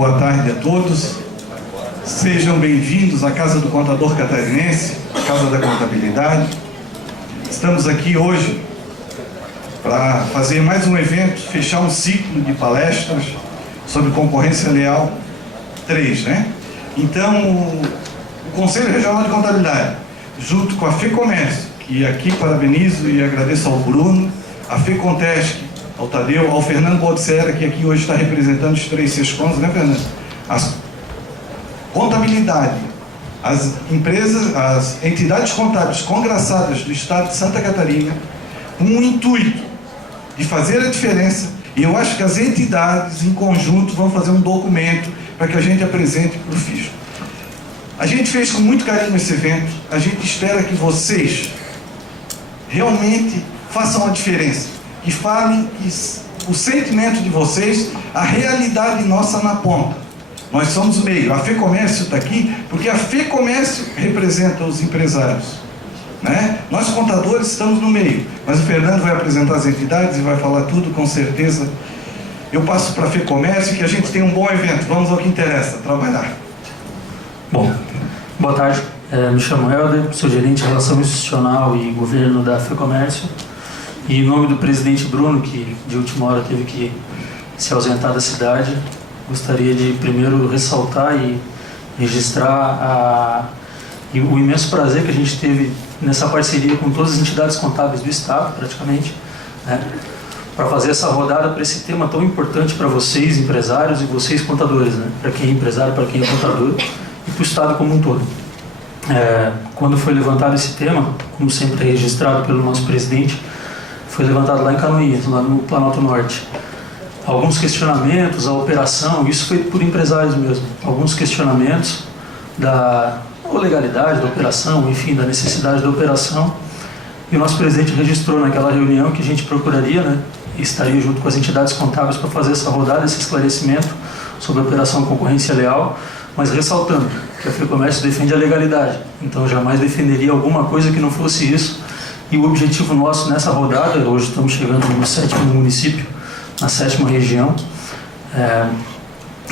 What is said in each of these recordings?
boa tarde a todos. Sejam bem-vindos à Casa do Contador Catarinense, a Casa da Contabilidade. Estamos aqui hoje para fazer mais um evento, fechar um ciclo de palestras sobre concorrência leal 3, né? Então, o Conselho Regional de Contabilidade, junto com a FEComércio, que aqui parabenizo e agradeço ao Bruno, a FEContesc, ao Tadeu, ao Fernando Baldissera, que aqui hoje está representando os 3 SESCONs, né, Fernando? As contabilidade, as empresas, as entidades contábeis congraçadas do Estado de Santa Catarina, com o intuito de fazer a diferença, e eu acho que as entidades em conjunto vão fazer um documento para que a gente apresente para o fisco. A gente fez com muito carinho esse evento, a gente espera que vocês realmente façam a diferença, que falem o sentimento de vocês, a realidade nossa na ponta. Nós somos o meio, a FEComércio está aqui, porque a FEComércio representa os empresários, né? Nós contadores estamos no meio, mas o Fernando vai apresentar as entidades e vai falar tudo com certeza. Eu passo para a FEComércio, que a gente tem um bom evento, vamos ao que interessa, trabalhar. Bom, boa tarde, me chamo Helder, sou gerente de Relação Institucional e Governo da FEComércio, e em nome do presidente Bruno, que de última hora teve que se ausentar da cidade, gostaria de primeiro ressaltar e registrar o imenso prazer que a gente teve nessa parceria com todas as entidades contábeis do Estado, praticamente, né, para fazer essa rodada para esse tema tão importante para vocês, empresários, e vocês, contadores, né, para quem é empresário, para quem é contador, e para o Estado como um todo. Quando foi levantado esse tema, como sempre é registrado pelo nosso presidente, foi levantado lá em Canoinhas, lá no Planalto Norte. Alguns questionamentos, a operação, isso foi por empresários mesmo, alguns questionamentos da legalidade da operação, enfim, da necessidade da operação, e o nosso presidente registrou naquela reunião que a gente procuraria, né, e estaria junto com as entidades contábeis para fazer essa rodada, esse esclarecimento sobre a operação concorrência leal, mas ressaltando que a FEComércio defende a legalidade, então jamais defenderia alguma coisa que não fosse isso, e o objetivo nosso nessa rodada, hoje estamos chegando no 7º município, na 7ª região,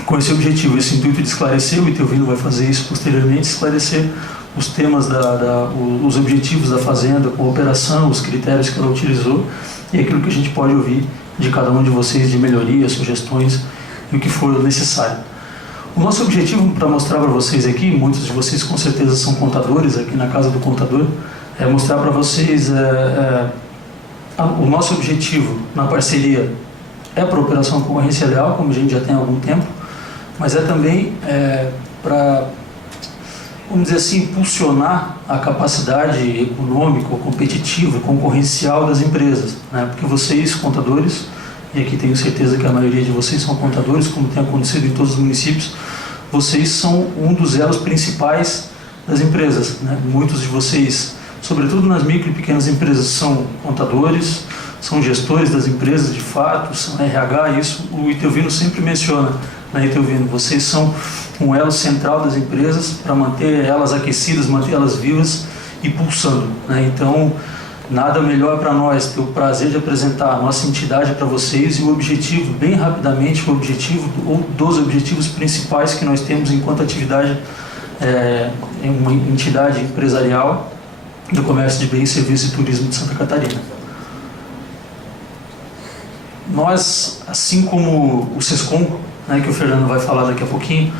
com esse objetivo, esse intuito de esclarecer, o Itelvino vai fazer isso posteriormente, esclarecer os temas, os objetivos da Fazenda, com a operação, os critérios que ela utilizou e aquilo que a gente pode ouvir de cada um de vocês de melhorias, sugestões e o que for necessário. O nosso objetivo para mostrar para vocês aqui, muitos de vocês com certeza são contadores aqui na Casa do Contador, é mostrar para vocês o nosso objetivo na parceria é para a operação concorrência leal, como a gente já tem há algum tempo, mas é também para, vamos dizer assim, impulsionar a capacidade econômica, competitiva, concorrencial das empresas, né? Porque vocês, contadores, e aqui tenho certeza que a maioria de vocês são contadores, como tem acontecido em todos os municípios, vocês são um dos elos principais das empresas, né? Muitos de vocês, sobretudo nas micro e pequenas empresas, são contadores, são gestores das empresas de fato, são RH, isso o Itelvino sempre menciona, né, Itelvino? Vocês são um elo central das empresas para manter elas aquecidas, manter elas vivas e pulsando, né? Então, nada melhor para nós ter o prazer de apresentar a nossa entidade para vocês e o objetivo, bem rapidamente, o objetivo, ou dos objetivos principais que nós temos enquanto atividade em uma entidade empresarial do comércio de bens, serviços e turismo de Santa Catarina. Nós, assim como o SESCOM, né, que o Fernando vai falar daqui a pouquinho,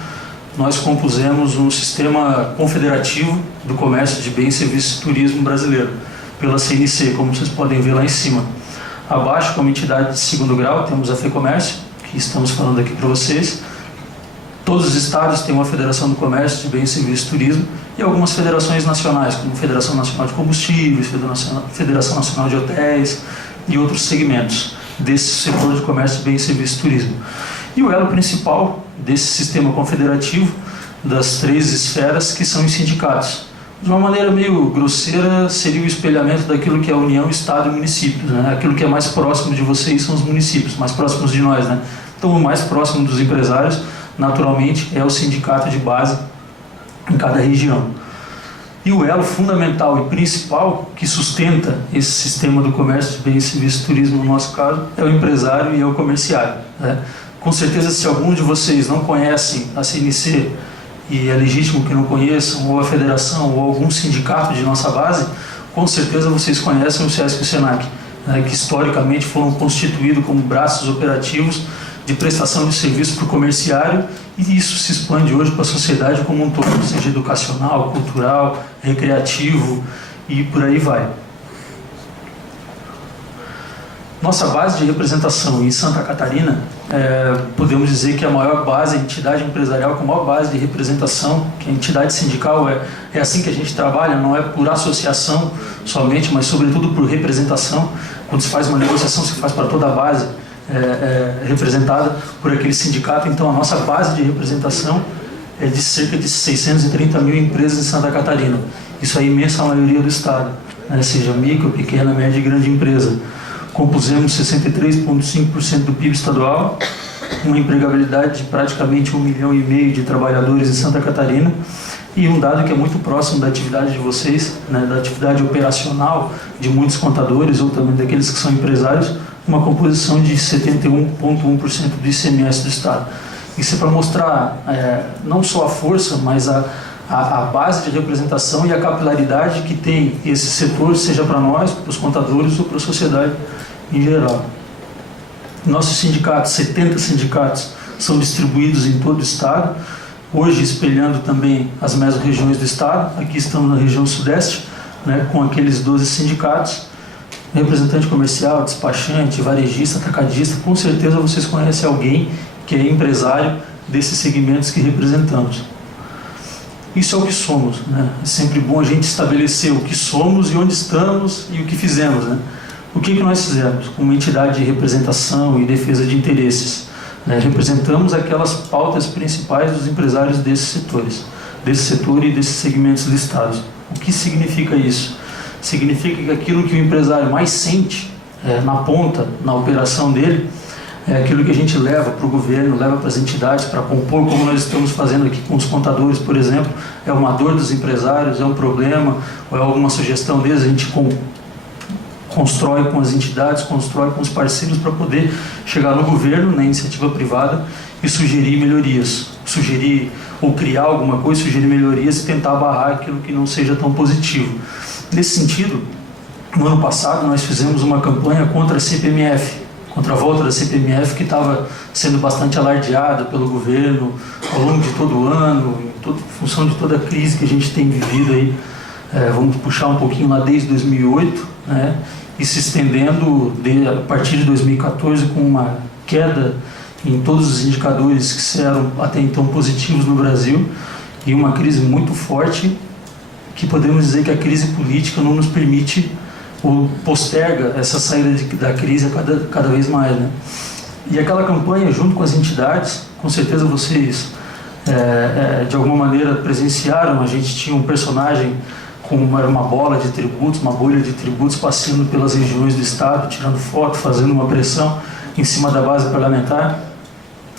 nós compusemos um sistema confederativo do comércio de bens, serviços e turismo brasileiro, pela CNC, como vocês podem ver lá em cima. Abaixo, como entidade de 2º grau, temos a FEComércio, que estamos falando aqui para vocês. Todos os estados têm uma Federação do Comércio de Bens, Serviços e Turismo e algumas federações nacionais, como Federação Nacional de Combustíveis, Federação Nacional de Hotéis e outros segmentos desse setor de comércio, bens, serviços e turismo. E o elo principal desse sistema confederativo, das 3 esferas, que são os sindicatos. De uma maneira meio grosseira, seria o espelhamento daquilo que é a União, Estado e municípios, né? Aquilo que é mais próximo de vocês são os municípios, mais próximos de nós, né? Então, o mais próximo dos empresários, naturalmente, é o sindicato de base em cada região. E o elo fundamental e principal que sustenta esse sistema do comércio de bens, serviços e turismo, no nosso caso, é o empresário e é o comerciário, né? Com certeza, se algum de vocês não conhecem a CNC, e é legítimo que não conheçam, ou a federação, ou algum sindicato de nossa base, com certeza vocês conhecem o SESC e o SENAC, né, que historicamente foram constituídos como braços operativos de prestação de serviço para o comerciário, e isso se expande hoje para a sociedade como um todo, seja educacional, cultural, recreativo e por aí vai. Nossa base de representação em Santa Catarina, podemos dizer que a maior base, a entidade empresarial com a maior base de representação, que a entidade sindical é assim que a gente trabalha, não é por associação somente, mas sobretudo por representação. Quando se faz uma negociação, se faz para toda a base representada por aquele sindicato. Então a nossa base de representação é de cerca de 630 mil empresas em Santa Catarina. Isso é a imensa maioria do estado, né? Seja micro, pequena, média e grande empresa. Compusemos 63,5% do PIB estadual, uma empregabilidade de praticamente 1,5 milhão de trabalhadores em Santa Catarina, e um dado que é muito próximo da atividade de vocês, né, da atividade operacional de muitos contadores ou também daqueles que são empresários, uma composição de 71,1% do ICMS do estado. Isso é para mostrar não só a força, mas a base de representação e a capilaridade que tem esse setor, seja para nós, para os contadores ou para a sociedade em geral. Nossos sindicatos, 70 sindicatos, são distribuídos em todo o estado, hoje espelhando também as mesorregiões do estado. Aqui estamos na região sudeste, né, com aqueles 12 sindicatos, representante comercial, despachante, varejista, atacadista. Com certeza vocês conhecem alguém que é empresário desses segmentos que representamos. Isso é o que somos, né? É sempre bom a gente estabelecer o que somos e onde estamos e o que fizemos, né? O que nós fizemos como entidade de representação e defesa de interesses, né? Representamos aquelas pautas principais dos empresários desses setores, desse setor e desses segmentos listados. O que significa isso? Significa que aquilo que o empresário mais sente na ponta, na operação dele, é aquilo que a gente leva para o governo, leva para as entidades para compor, como nós estamos fazendo aqui com os contadores, por exemplo. É uma dor dos empresários, é um problema, ou é alguma sugestão deles, a gente constrói com as entidades, constrói com os parceiros para poder chegar no governo, na iniciativa privada, e sugerir melhorias, sugerir ou criar alguma coisa, sugerir melhorias e tentar barrar aquilo que não seja tão positivo. Nesse sentido, no ano passado nós fizemos uma campanha contra a CPMF, contra a volta da CPMF, que estava sendo bastante alardeada pelo governo ao longo de todo o ano, em função de toda a crise que a gente tem vivido aí, vamos puxar um pouquinho lá desde 2008, né, e se estendendo a partir de 2014 com uma queda em todos os indicadores que eram até então positivos no Brasil, e uma crise muito forte, que podemos dizer que a crise política não nos permite ou posterga essa saída da crise cada vez mais, né? E aquela campanha, junto com as entidades, com certeza vocês de alguma maneira presenciaram. A gente tinha um personagem com uma bola de tributos, uma bolha de tributos passeando pelas regiões do estado, tirando foto, fazendo uma pressão em cima da base parlamentar,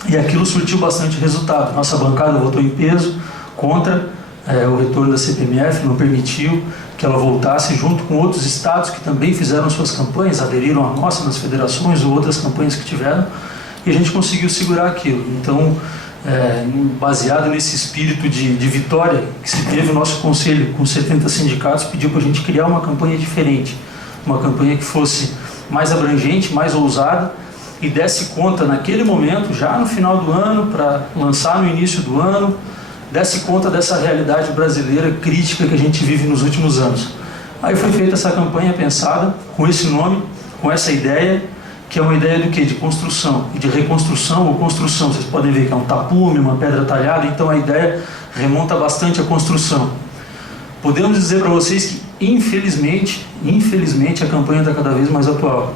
e aquilo surtiu bastante resultado. Nossa bancada votou em peso contra o retorno da CPMF, não permitiu que ela voltasse, junto com outros estados que também fizeram suas campanhas, aderiram à nossa nas federações ou outras campanhas que tiveram, e a gente conseguiu segurar aquilo. Então, baseado nesse espírito de vitória que se teve, o nosso conselho, com 70 sindicatos, pediu para a gente criar uma campanha diferente, uma campanha que fosse mais abrangente, mais ousada, e desse conta naquele momento, já no final do ano, para lançar no início do ano, desse conta dessa realidade brasileira crítica que a gente vive nos últimos anos. Aí foi feita essa campanha pensada com esse nome, com essa ideia, que é uma ideia do quê? De construção, e de reconstrução ou construção. Vocês podem ver que é um tapume, uma pedra talhada, então a ideia remonta bastante à construção. Podemos dizer para vocês que, infelizmente, a campanha está cada vez mais atual.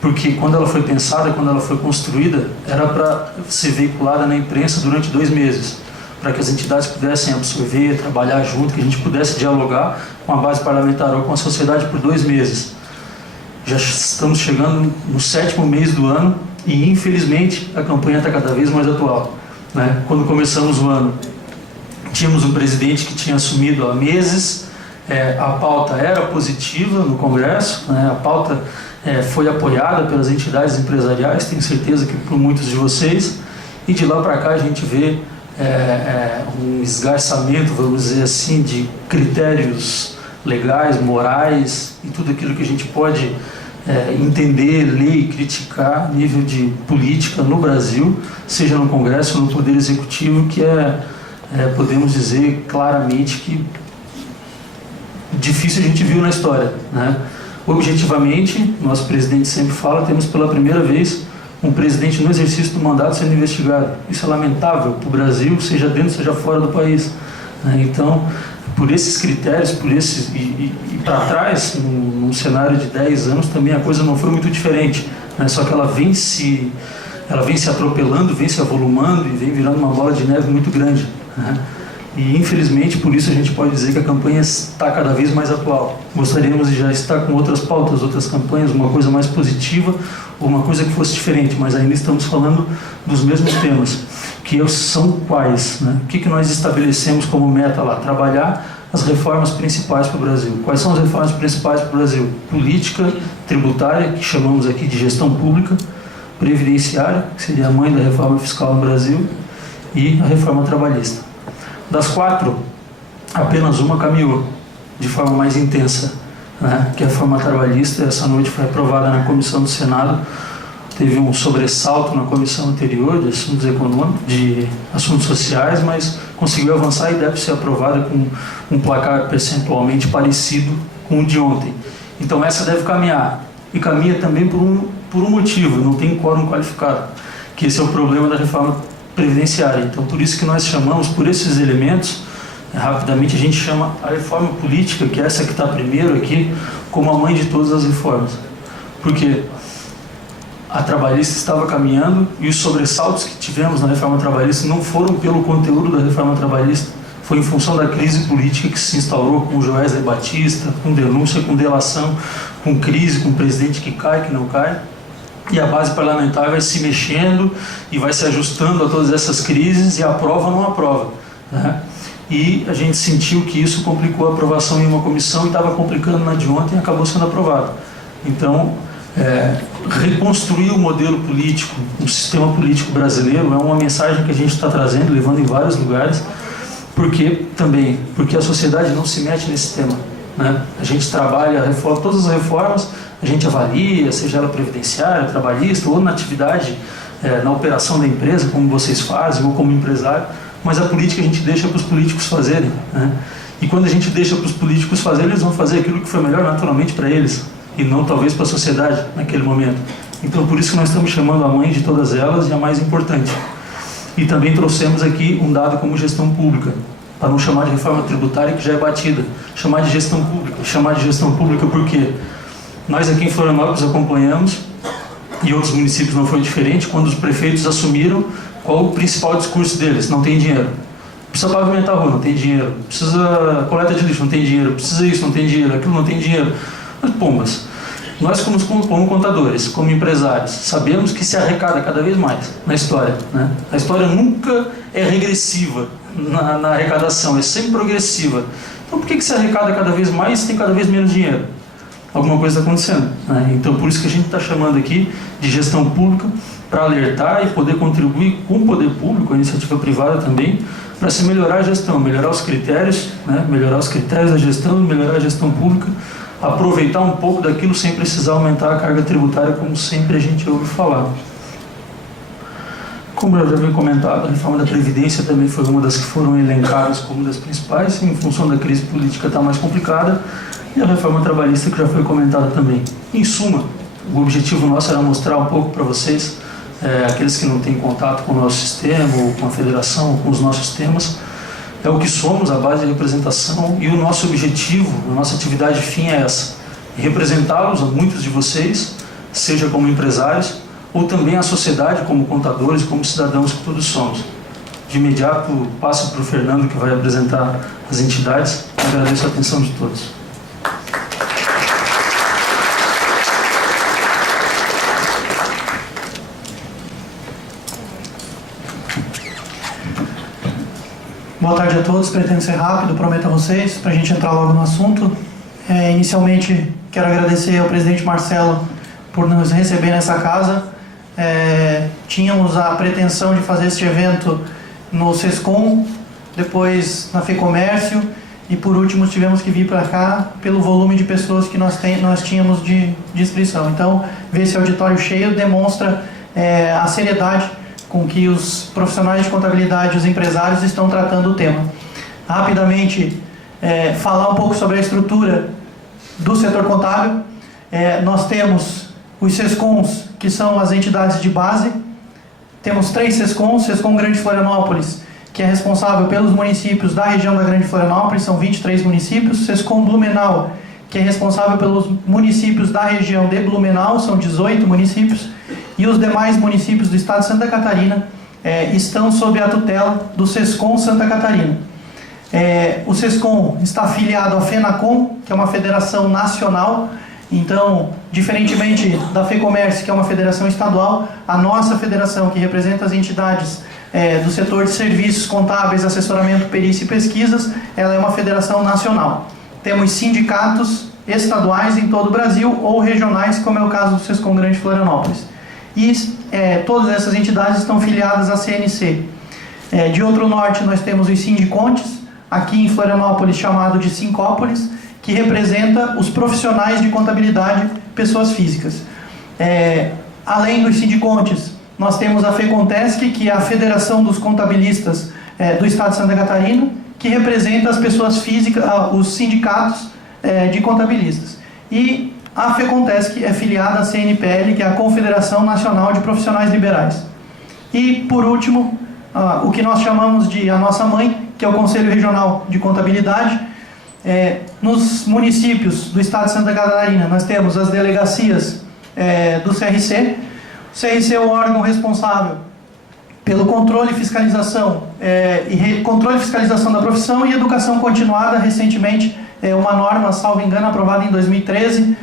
Porque quando ela foi pensada, quando ela foi construída, era para ser veiculada na imprensa durante 2 meses. Para que as entidades pudessem absorver, trabalhar junto, que a gente pudesse dialogar com a base parlamentar ou com a sociedade por 2 meses. Já estamos chegando no 7º mês do ano e, infelizmente, a campanha está cada vez mais atual, né? Quando começamos o ano, tínhamos um presidente que tinha assumido há meses, a pauta era positiva no Congresso, né? A pauta foi apoiada pelas entidades empresariais, tenho certeza que por muitos de vocês, e de lá para cá a gente vê um esgarçamento, vamos dizer assim, de critérios legais, morais e tudo aquilo que a gente pode entender, ler e criticar a nível de política no Brasil, seja no Congresso ou no Poder Executivo, que podemos dizer claramente que difícil a gente viu na história, né? Objetivamente, nosso presidente sempre fala, temos pela primeira vez um presidente no exercício do mandato sendo investigado. Isso é lamentável para o Brasil, seja dentro, seja fora do país, né? Então, por esses critérios, e para trás, num cenário de 10 anos, também a coisa não foi muito diferente, né? Só que ela vem se atropelando, vem se avolumando e vem virando uma bola de neve muito grande, né? E infelizmente por isso a gente pode dizer que a campanha está cada vez mais atual. Gostaríamos de já estar com outras pautas, outras campanhas, uma coisa mais positiva, ou uma coisa que fosse diferente, mas ainda estamos falando dos mesmos temas, que são quais, né? O que nós estabelecemos como meta lá? Trabalhar as reformas principais para o Brasil. Quais são as reformas principais para o Brasil? Política tributária, que chamamos aqui de gestão pública, previdenciária, que seria a mãe da reforma fiscal no Brasil, e a reforma trabalhista. Das 4, apenas uma caminhou de forma mais intensa, né? Que é a reforma trabalhista. Essa noite foi aprovada na comissão do Senado, teve um sobressalto na comissão anterior de assuntos econômicos, de assuntos sociais, mas conseguiu avançar e deve ser aprovada com um placar percentualmente parecido com o de ontem. Então essa deve caminhar, e caminha também por um motivo: não tem quórum qualificado, que esse é o problema da reforma previdenciária. Então por isso que nós chamamos, por esses elementos, rapidamente a gente chama a reforma política, que é essa que está primeiro aqui, como a mãe de todas as reformas. Porque a trabalhista estava caminhando e os sobressaltos que tivemos na reforma trabalhista não foram pelo conteúdo da reforma trabalhista, foi em função da crise política que se instaurou com o Joesley Batista, com denúncia, com delação, com crise, com presidente que cai, que não cai. E a base parlamentar vai se mexendo e vai se ajustando a todas essas crises e aprova ou não aprova, né? E a gente sentiu que isso complicou a aprovação em uma comissão e estava complicando na de ontem e acabou sendo aprovado. Então, reconstruir o modelo político, o sistema político brasileiro é uma mensagem que a gente está trazendo, levando em vários lugares, porque a sociedade não se mete nesse tema, né? A gente trabalha todas as reformas, a gente avalia, seja ela previdenciária, trabalhista, ou na atividade, na operação da empresa, como vocês fazem, ou como empresário, mas a política a gente deixa para os políticos fazerem, né? E quando a gente deixa para os políticos fazerem, eles vão fazer aquilo que foi melhor naturalmente para eles, e não talvez para a sociedade naquele momento. Então por isso que nós estamos chamando a mãe de todas elas e a mais importante. E também trouxemos aqui um dado como gestão pública, para não chamar de reforma tributária, que já é batida, chamar de gestão pública porque nós aqui em Florianópolis acompanhamos, e outros municípios não foi diferente, quando os prefeitos assumiram, qual o principal discurso deles? Não tem dinheiro. Precisa pavimentar a rua, não tem dinheiro. Precisa coleta de lixo, não tem dinheiro. Precisa isso, não tem dinheiro. Aquilo, não tem dinheiro. Mas, pombas, nós como contadores, como empresários, sabemos que se arrecada cada vez mais na história, né? A história nunca é regressiva na arrecadação, é sempre progressiva. Então por que se arrecada cada vez mais e tem cada vez menos dinheiro? Alguma coisa está acontecendo, né? Então por isso que a gente está chamando aqui de gestão pública, para alertar e poder contribuir com o poder público, a iniciativa privada também, para se melhorar a gestão, melhorar os critérios, né? Melhorar os critérios da gestão, melhorar a gestão pública, aproveitar um pouco daquilo sem precisar aumentar a carga tributária, como sempre a gente ouve falar. Como eu já havia comentado, a reforma da Previdência também foi uma das que foram elencadas como das principais, em função da crise política está mais complicada, e a reforma trabalhista, que já foi comentada também. Em suma, o objetivo nosso era mostrar um pouco para vocês, aqueles que não têm contato com o nosso sistema, ou com a federação, ou com os nossos temas, é o que somos, a base de representação, e o nosso objetivo, a nossa atividade fim é essa: representá-los, a muitos de vocês, seja como empresários, ou também a sociedade, como contadores, como cidadãos que todos somos. De imediato, passo para o Fernando, que vai apresentar as entidades. Agradeço a atenção de todos. Boa tarde a todos, pretendo ser rápido, prometo a vocês, para a gente entrar logo no assunto. Inicialmente, quero agradecer ao presidente Marcelo por nos receber nessa casa. Tínhamos a pretensão de fazer este evento no SESCOM, depois na FEComércio e por último tivemos que vir para cá pelo volume de pessoas que nós tínhamos de inscrição. Então, ver esse auditório cheio demonstra a seriedade com que os profissionais de contabilidade e os empresários estão tratando o tema. Rapidamente, falar um pouco sobre a estrutura do setor contábil. Nós temos os SESCONs, que são as entidades de base. Temos 3 SESCONs, SESCOM Grande Florianópolis, que é responsável pelos municípios da região da Grande Florianópolis, são 23 municípios. SESCOM Blumenau, que é responsável pelos municípios da região de Blumenau, são 18 municípios. E os demais municípios do estado de Santa Catarina estão sob a tutela do SESCOM Santa Catarina. O SESCOM está afiliado à FENACOM, que é uma federação nacional. Então, diferentemente da FEComércio, que é uma federação estadual, a nossa federação, que representa as entidades do setor de serviços contábeis, assessoramento, perícia e pesquisas, ela é uma federação nacional. Temos sindicatos estaduais em todo o Brasil ou regionais, como é o caso do SESCOM Grande Florianópolis. E todas essas entidades estão filiadas à CNC. De outro norte, nós temos os Sindicontes, aqui em Florianópolis chamado de Sincópolis, que representa os profissionais de contabilidade, pessoas físicas. Além dos Sindicontes, nós temos a FEContesc, que é a Federação dos Contabilistas do Estado de Santa Catarina, que representa as pessoas físicas, os sindicatos de contabilistas. E a FEContesc é filiada à CNPL, que é a Confederação Nacional de Profissionais Liberais. E, por último, o que nós chamamos de a nossa mãe, que é o Conselho Regional de Contabilidade. Nos municípios do estado de Santa Catarina, nós temos as delegacias do CRC. O CRC é o órgão responsável pelo controle e fiscalização, controle e fiscalização da profissão e educação continuada. Recentemente, uma norma, salvo engano, aprovada em 2013,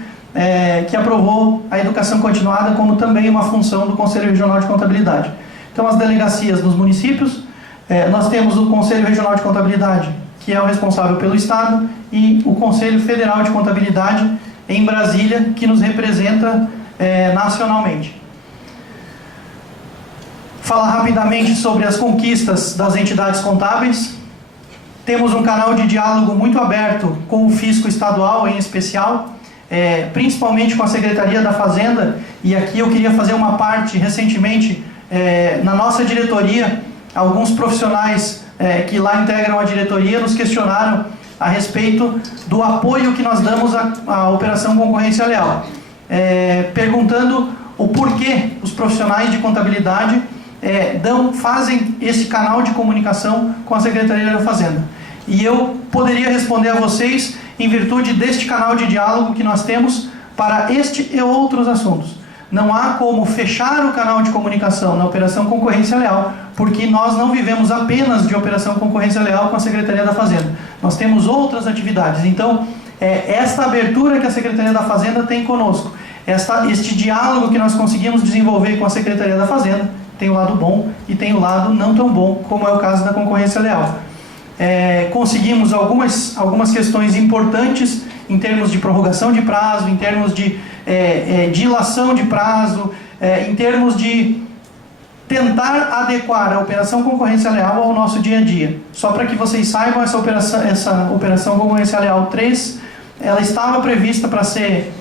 que aprovou a educação continuada como também uma função do Conselho Regional de Contabilidade. Então, as delegacias nos municípios, nós temos o Conselho Regional de Contabilidade, que é o responsável pelo Estado, e o Conselho Federal de Contabilidade em Brasília, que nos representa nacionalmente. Falar rapidamente sobre as conquistas das entidades contábeis. Temos um canal de diálogo muito aberto com o fisco estadual, em especial, principalmente com a Secretaria da Fazenda, e aqui eu queria fazer uma parte recentemente, na nossa diretoria, alguns profissionais que lá integram a diretoria nos questionaram a respeito do apoio que nós damos à Operação Concorrência Leal, perguntando o porquê os profissionais de contabilidade fazem esse canal de comunicação com a Secretaria da Fazenda. E eu poderia responder a vocês em virtude deste canal de diálogo que nós temos para este e outros assuntos. Não há como fechar o canal de comunicação na Operação Concorrência Leal, porque nós não vivemos apenas de Operação Concorrência Leal com a Secretaria da Fazenda. Nós temos outras atividades. Então, esta abertura que a Secretaria da Fazenda tem conosco, este diálogo que nós conseguimos desenvolver com a Secretaria da Fazenda, tem o lado bom e tem o lado não tão bom, como é o caso da concorrência leal. Conseguimos algumas questões importantes em termos de prorrogação de prazo, em termos de dilação de prazo, em termos de tentar adequar a Operação Concorrência Leal ao nosso dia a dia. Só para que vocês saibam, essa Operação Concorrência Leal 3, ela estava prevista para ser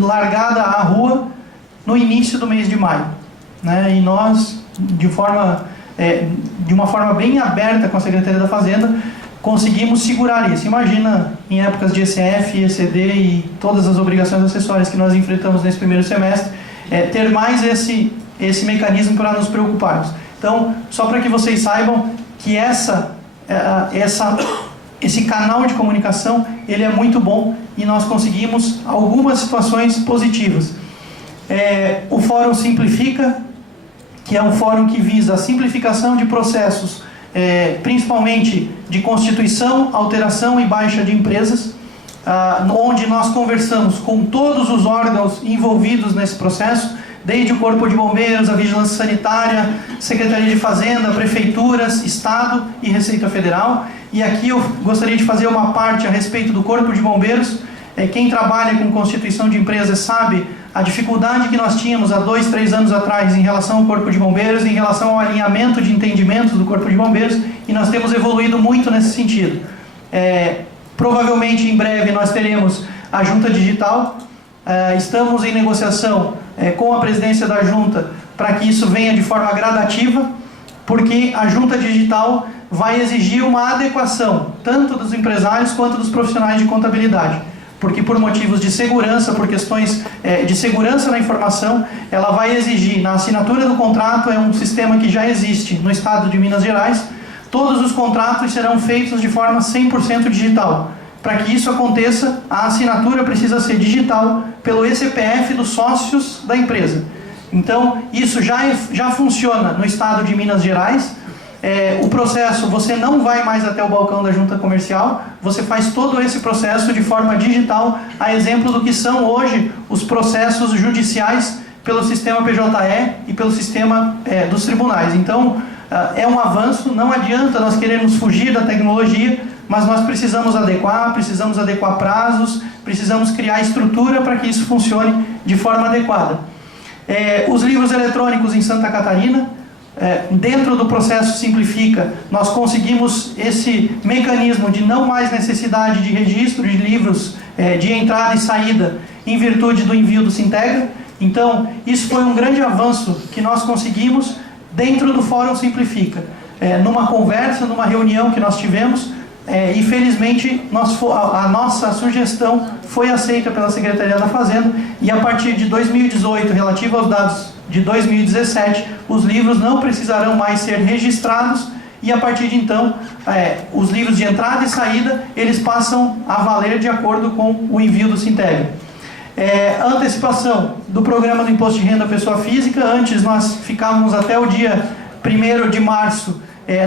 largada à rua no início do mês de maio. E nós, de uma forma bem aberta com a Secretaria da Fazenda, conseguimos segurar isso. Imagina, em épocas de ECF, ECD e todas as obrigações acessórias que nós enfrentamos nesse primeiro semestre, ter mais esse mecanismo para nos preocuparmos. Então, só para que vocês saibam que esse canal de comunicação, ele é muito bom e nós conseguimos algumas situações positivas. O Fórum Simplifica, que é um fórum que visa a simplificação de processos, principalmente de constituição, alteração e baixa de empresas, onde nós conversamos com todos os órgãos envolvidos nesse processo, desde o Corpo de Bombeiros, a Vigilância Sanitária, Secretaria de Fazenda, Prefeituras, Estado e Receita Federal. E aqui eu gostaria de fazer uma parte a respeito do Corpo de Bombeiros. Quem trabalha com constituição de empresas sabe a dificuldade que nós tínhamos há 2, 3 anos atrás em relação ao Corpo de Bombeiros, em relação ao alinhamento de entendimentos do Corpo de Bombeiros, e nós temos evoluído muito nesse sentido. Provavelmente em breve nós teremos a Junta Digital. Estamos em negociação com a presidência da Junta para que isso venha de forma gradativa, porque a Junta Digital vai exigir uma adequação tanto dos empresários quanto dos profissionais de contabilidade, porque por motivos de segurança, por questões de segurança na informação, ela vai exigir, na assinatura do contrato, é um sistema que já existe no estado de Minas Gerais, todos os contratos serão feitos de forma 100% digital. Para que isso aconteça, a assinatura precisa ser digital pelo ECPF dos sócios da empresa. Então, isso já funciona no estado de Minas Gerais. O processo, você não vai mais até o balcão da junta comercial, você faz todo esse processo de forma digital, a exemplo do que são hoje os processos judiciais pelo sistema PJE e pelo sistema dos tribunais. Então, é um avanço, não adianta nós querermos fugir da tecnologia, mas nós precisamos adequar prazos, precisamos criar estrutura para que isso funcione de forma adequada. Os livros eletrônicos em Santa Catarina, dentro do processo Simplifica, nós conseguimos esse mecanismo de não mais necessidade de registro de livros de entrada e saída em virtude do envio do Sintegra. Então, isso foi um grande avanço que nós conseguimos dentro do Fórum Simplifica. Numa conversa, numa reunião que nós tivemos, e felizmente a nossa sugestão foi aceita pela Secretaria da Fazenda, e a partir de 2018, relativo aos dados de 2017, os livros não precisarão mais ser registrados, e a partir de então, os livros de entrada e saída, eles passam a valer de acordo com o envio do Sintegra. A antecipação do programa do Imposto de Renda à Pessoa Física, antes nós ficávamos até o dia 1º de março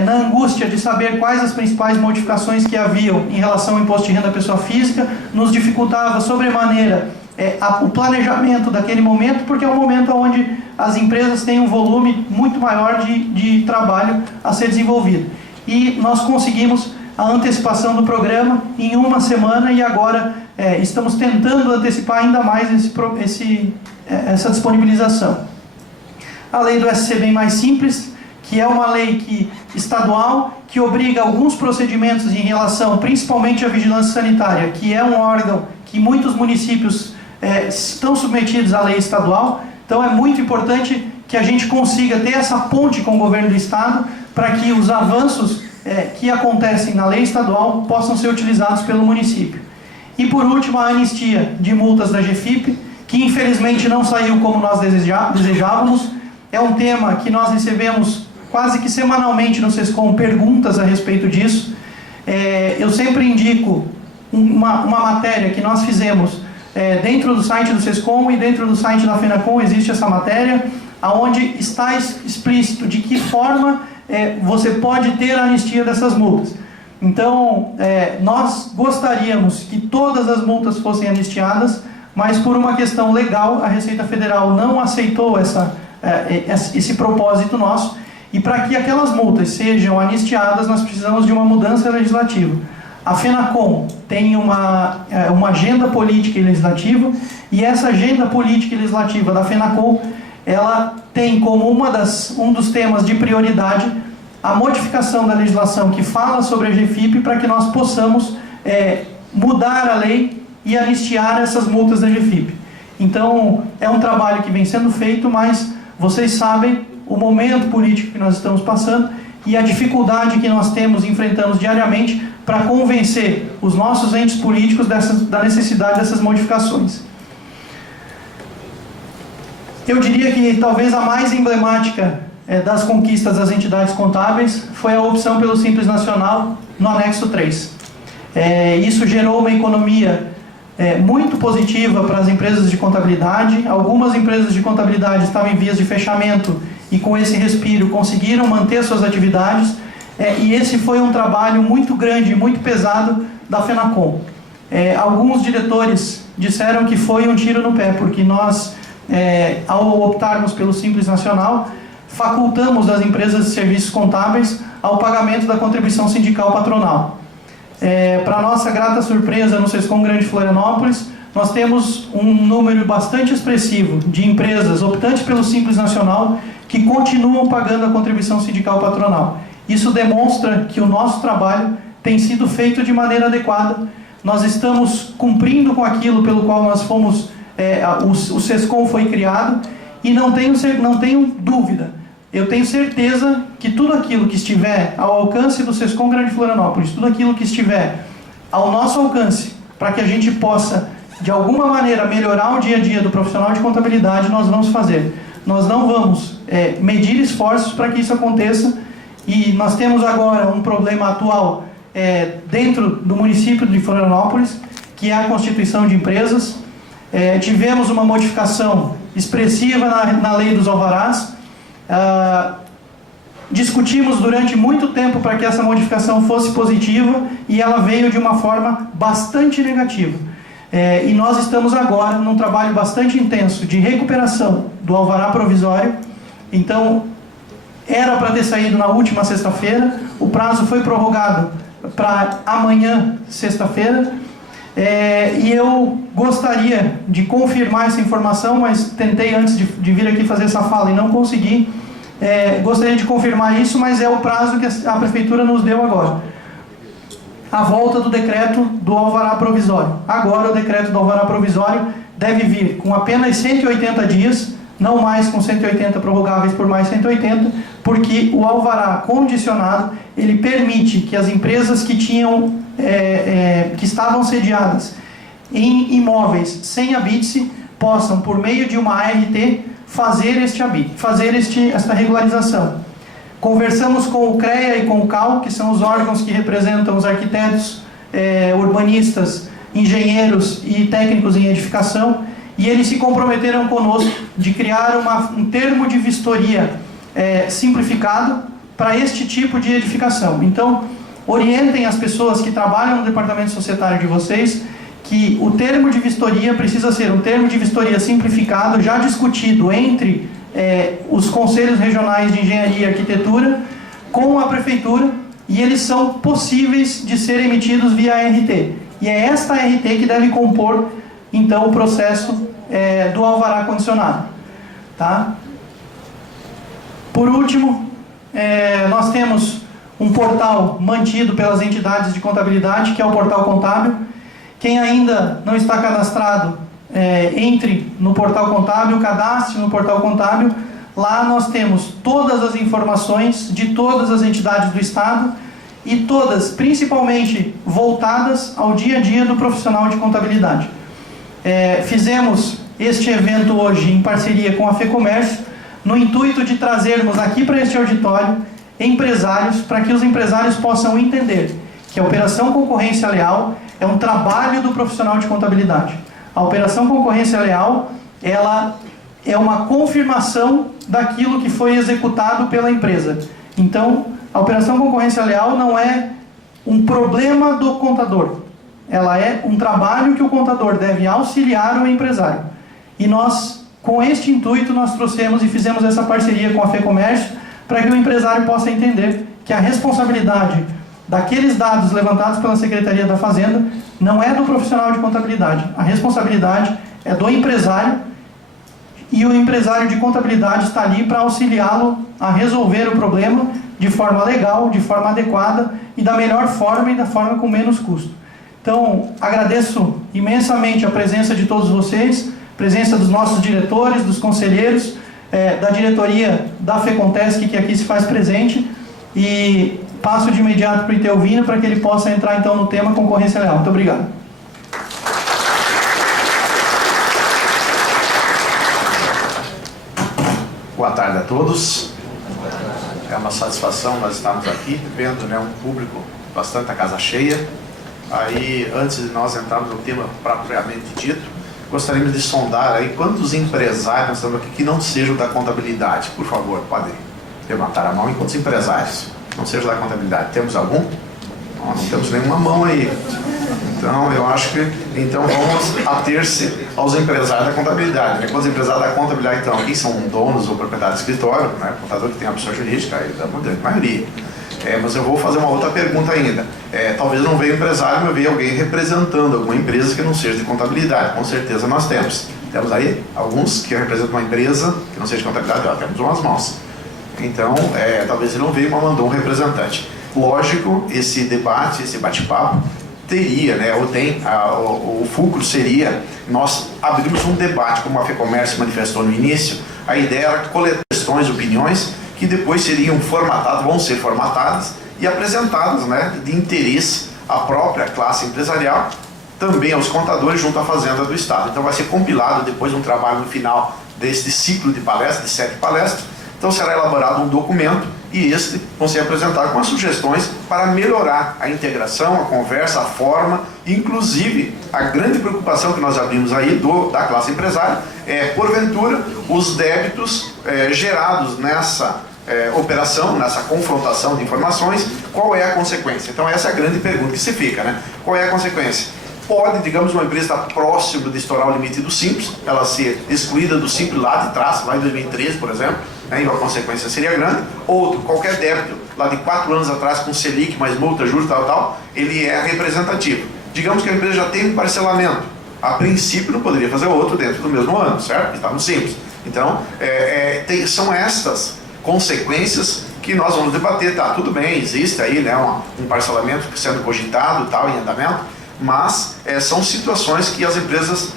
na angústia de saber quais as principais modificações que haviam em relação ao Imposto de Renda à Pessoa Física, nos dificultava sobremaneira o planejamento daquele momento, porque é um momento onde as empresas têm um volume muito maior de trabalho a ser desenvolvido. E nós conseguimos a antecipação do programa em uma semana, e agora estamos tentando antecipar ainda mais essa disponibilização. A lei do SC Bem Mais Simples, que é uma lei estadual que obriga alguns procedimentos em relação principalmente à vigilância sanitária, que é um órgão que muitos municípios estão submetidos à lei estadual. Então é muito importante que a gente consiga ter essa ponte com o governo do estado para que os avanços que acontecem na lei estadual possam ser utilizados pelo município. E por último, a anistia de multas da GFIP, que infelizmente não saiu como nós desejávamos. É um tema que nós recebemos quase que semanalmente no SESCOM perguntas a respeito disso. Eu sempre indico uma matéria que nós fizemos dentro do site do SESCOM, e dentro do site da FENACOM existe essa matéria, onde está explícito de que forma você pode ter a anistia dessas multas. Então, nós gostaríamos que todas as multas fossem anistiadas, mas por uma questão legal, a Receita Federal não aceitou esse propósito nosso, e para que aquelas multas sejam anistiadas, nós precisamos de uma mudança legislativa. A FENACOM tem uma agenda política e legislativa, e essa agenda política e legislativa da FENACOM, ela tem como um dos temas de prioridade a modificação da legislação que fala sobre a GFIP, para que nós possamos mudar a lei e anistiar essas multas da GFIP. Então, é um trabalho que vem sendo feito, mas vocês sabem o momento político que nós estamos passando e a dificuldade que nós enfrentamos diariamente para convencer os nossos entes políticos da necessidade dessas modificações. Eu diria que talvez a mais emblemática das conquistas das entidades contábeis foi a opção pelo Simples Nacional no anexo 3. Isso gerou uma economia muito positiva para as empresas de contabilidade. Algumas empresas de contabilidade estavam em vias de fechamento e com esse respiro conseguiram manter suas atividades, e esse foi um trabalho muito grande, muito pesado da FENACOM. Alguns diretores disseram que foi um tiro no pé, porque nós ao optarmos pelo Simples Nacional, facultamos as empresas de serviços contábeis ao pagamento da contribuição sindical patronal. Para nossa grata surpresa, no Sescom Grande Florianópolis, nós temos um número bastante expressivo de empresas optantes pelo Simples Nacional que continuam pagando a contribuição sindical patronal. Isso demonstra que o nosso trabalho tem sido feito de maneira adequada. Nós estamos cumprindo com aquilo pelo qual nós fomos, o Sescom foi criado, e não tenho dúvida, eu tenho certeza que tudo aquilo que estiver ao alcance do Sescom Grande Florianópolis, tudo aquilo que estiver ao nosso alcance, para que a gente possa, de alguma maneira, melhorar o dia a dia do profissional de contabilidade, nós vamos fazer. Nós não vamos medir esforços para que isso aconteça, e nós temos agora um problema atual dentro do município de Florianópolis, que é a constituição de empresas. Tivemos uma modificação expressiva na lei dos alvarás. Discutimos durante muito tempo para que essa modificação fosse positiva, e ela veio de uma forma bastante negativa. E nós estamos agora num trabalho bastante intenso de recuperação do alvará provisório. Então, era para ter saído na última sexta-feira, o prazo foi prorrogado para amanhã, sexta-feira, e eu gostaria de confirmar essa informação, mas tentei antes de vir aqui fazer essa fala e não consegui. Gostaria de confirmar isso, mas é o prazo que a Prefeitura nos deu agora. A volta do decreto do alvará provisório. Agora o decreto do alvará provisório deve vir com apenas 180 dias, não mais com 180 prorrogáveis por mais 180, porque o alvará condicionado, ele permite que as empresas que estavam sediadas em imóveis sem habite-se possam, por meio de uma ART, fazer esta regularização. Conversamos com o CREA e com o CAL, que são os órgãos que representam os arquitetos, urbanistas, engenheiros e técnicos em edificação, e eles se comprometeram conosco de criar um termo de vistoria simplificado para este tipo de edificação. Então, orientem as pessoas que trabalham no departamento societário de vocês que o termo de vistoria precisa ser um termo de vistoria simplificado, já discutido entre os conselhos regionais de engenharia e arquitetura com a prefeitura, e eles são possíveis de serem emitidos via ART. E é esta ART que deve compor, então, o processo do alvará condicionado. Tá? Por último, nós temos um portal mantido pelas entidades de contabilidade, que é o Portal Contábil. Quem ainda não está cadastrado, entre no Portal Contábil, cadastre no Portal Contábil. Lá nós temos todas as informações de todas as entidades do Estado, e todas, principalmente, voltadas ao dia a dia do profissional de contabilidade. Fizemos este evento hoje em parceria com a FEComércio, no intuito de trazermos aqui para este auditório empresários, para que os empresários possam entender que a Operação Concorrência Leal é um trabalho do profissional de contabilidade. A Operação Concorrência Leal, ela é uma confirmação daquilo que foi executado pela empresa. Então, a Operação Concorrência Leal não é um problema do contador. Ela é um trabalho que o contador deve auxiliar o empresário. E nós, com este intuito, nós trouxemos e fizemos essa parceria com a FEComércio para que o empresário possa entender que a responsabilidade daqueles dados levantados pela Secretaria da Fazenda não é do profissional de contabilidade. A responsabilidade é do empresário, e o empresário de contabilidade está ali para auxiliá-lo a resolver o problema de forma legal, de forma adequada e da melhor forma e da forma com menos custo. Então, agradeço imensamente a presença de todos vocês, presença dos nossos diretores, dos conselheiros, da diretoria da FEContesc, que aqui se faz presente, e passo de imediato para o Itelvino para que ele possa entrar então no tema concorrência leal. Muito obrigado. Boa tarde a todos. É uma satisfação nós estarmos aqui, vendo um público bastante a casa cheia. Aí, antes de nós entrarmos no tema propriamente dito, gostaríamos de sondar aí quantos empresários nós estamos aqui que não sejam da contabilidade. Por favor, podem levantar a mão. E quantos empresários não sejam da contabilidade? Temos algum? Não temos nenhuma mão aí. Então, eu acho que vamos ater-se aos empresários da contabilidade. Né? Quando os empresários da contabilidade, então, quem são donos ou proprietários de escritório, né? Contador que tem a pessoa jurídica, aí da grande maioria. Mas eu vou fazer uma outra pergunta ainda. Talvez não venha empresário, mas venha alguém representando alguma empresa que não seja de contabilidade. Com certeza nós temos. Temos aí alguns que representam uma empresa que não seja de contabilidade, temos umas mãos. Então, talvez ele não venha, mas mandou um representante. Lógico, esse debate, esse bate-papo, teria, né, ou tem, o fulcro seria, nós abrimos um debate, como a FEComércio manifestou no início, a ideia era coletar questões, opiniões, que depois seriam formatadas, vão ser formatadas e apresentadas, né, de interesse à própria classe empresarial, também aos contadores junto à Fazenda do Estado. Então vai ser compilado depois um trabalho no final deste ciclo de palestras, de 7 palestras. Então será elaborado um documento e este vão ser apresentados com as sugestões para melhorar a integração, a conversa, a forma, inclusive a grande preocupação que nós abrimos aí da classe empresária é, porventura, os débitos gerados nessa operação, nessa confrontação de informações, qual é a consequência? Então essa é a grande pergunta que se fica, né? Qual é a consequência? Pode, digamos, uma empresa estar próximo de estourar o limite do Simples, ela ser excluída do Simples lá de trás, lá em 2013, por exemplo, né, e a consequência seria grande. Outro, qualquer débito, lá de 4 anos atrás, com Selic, mais multa, juros, tal, ele é representativo. Digamos que a empresa já tem um parcelamento. A princípio não poderia fazer outro dentro do mesmo ano, certo? Está no Simples. Então, são estas consequências que nós vamos debater. Tá, tudo bem, existe aí, né, um parcelamento sendo cogitado, tal, em andamento, mas são situações que as empresas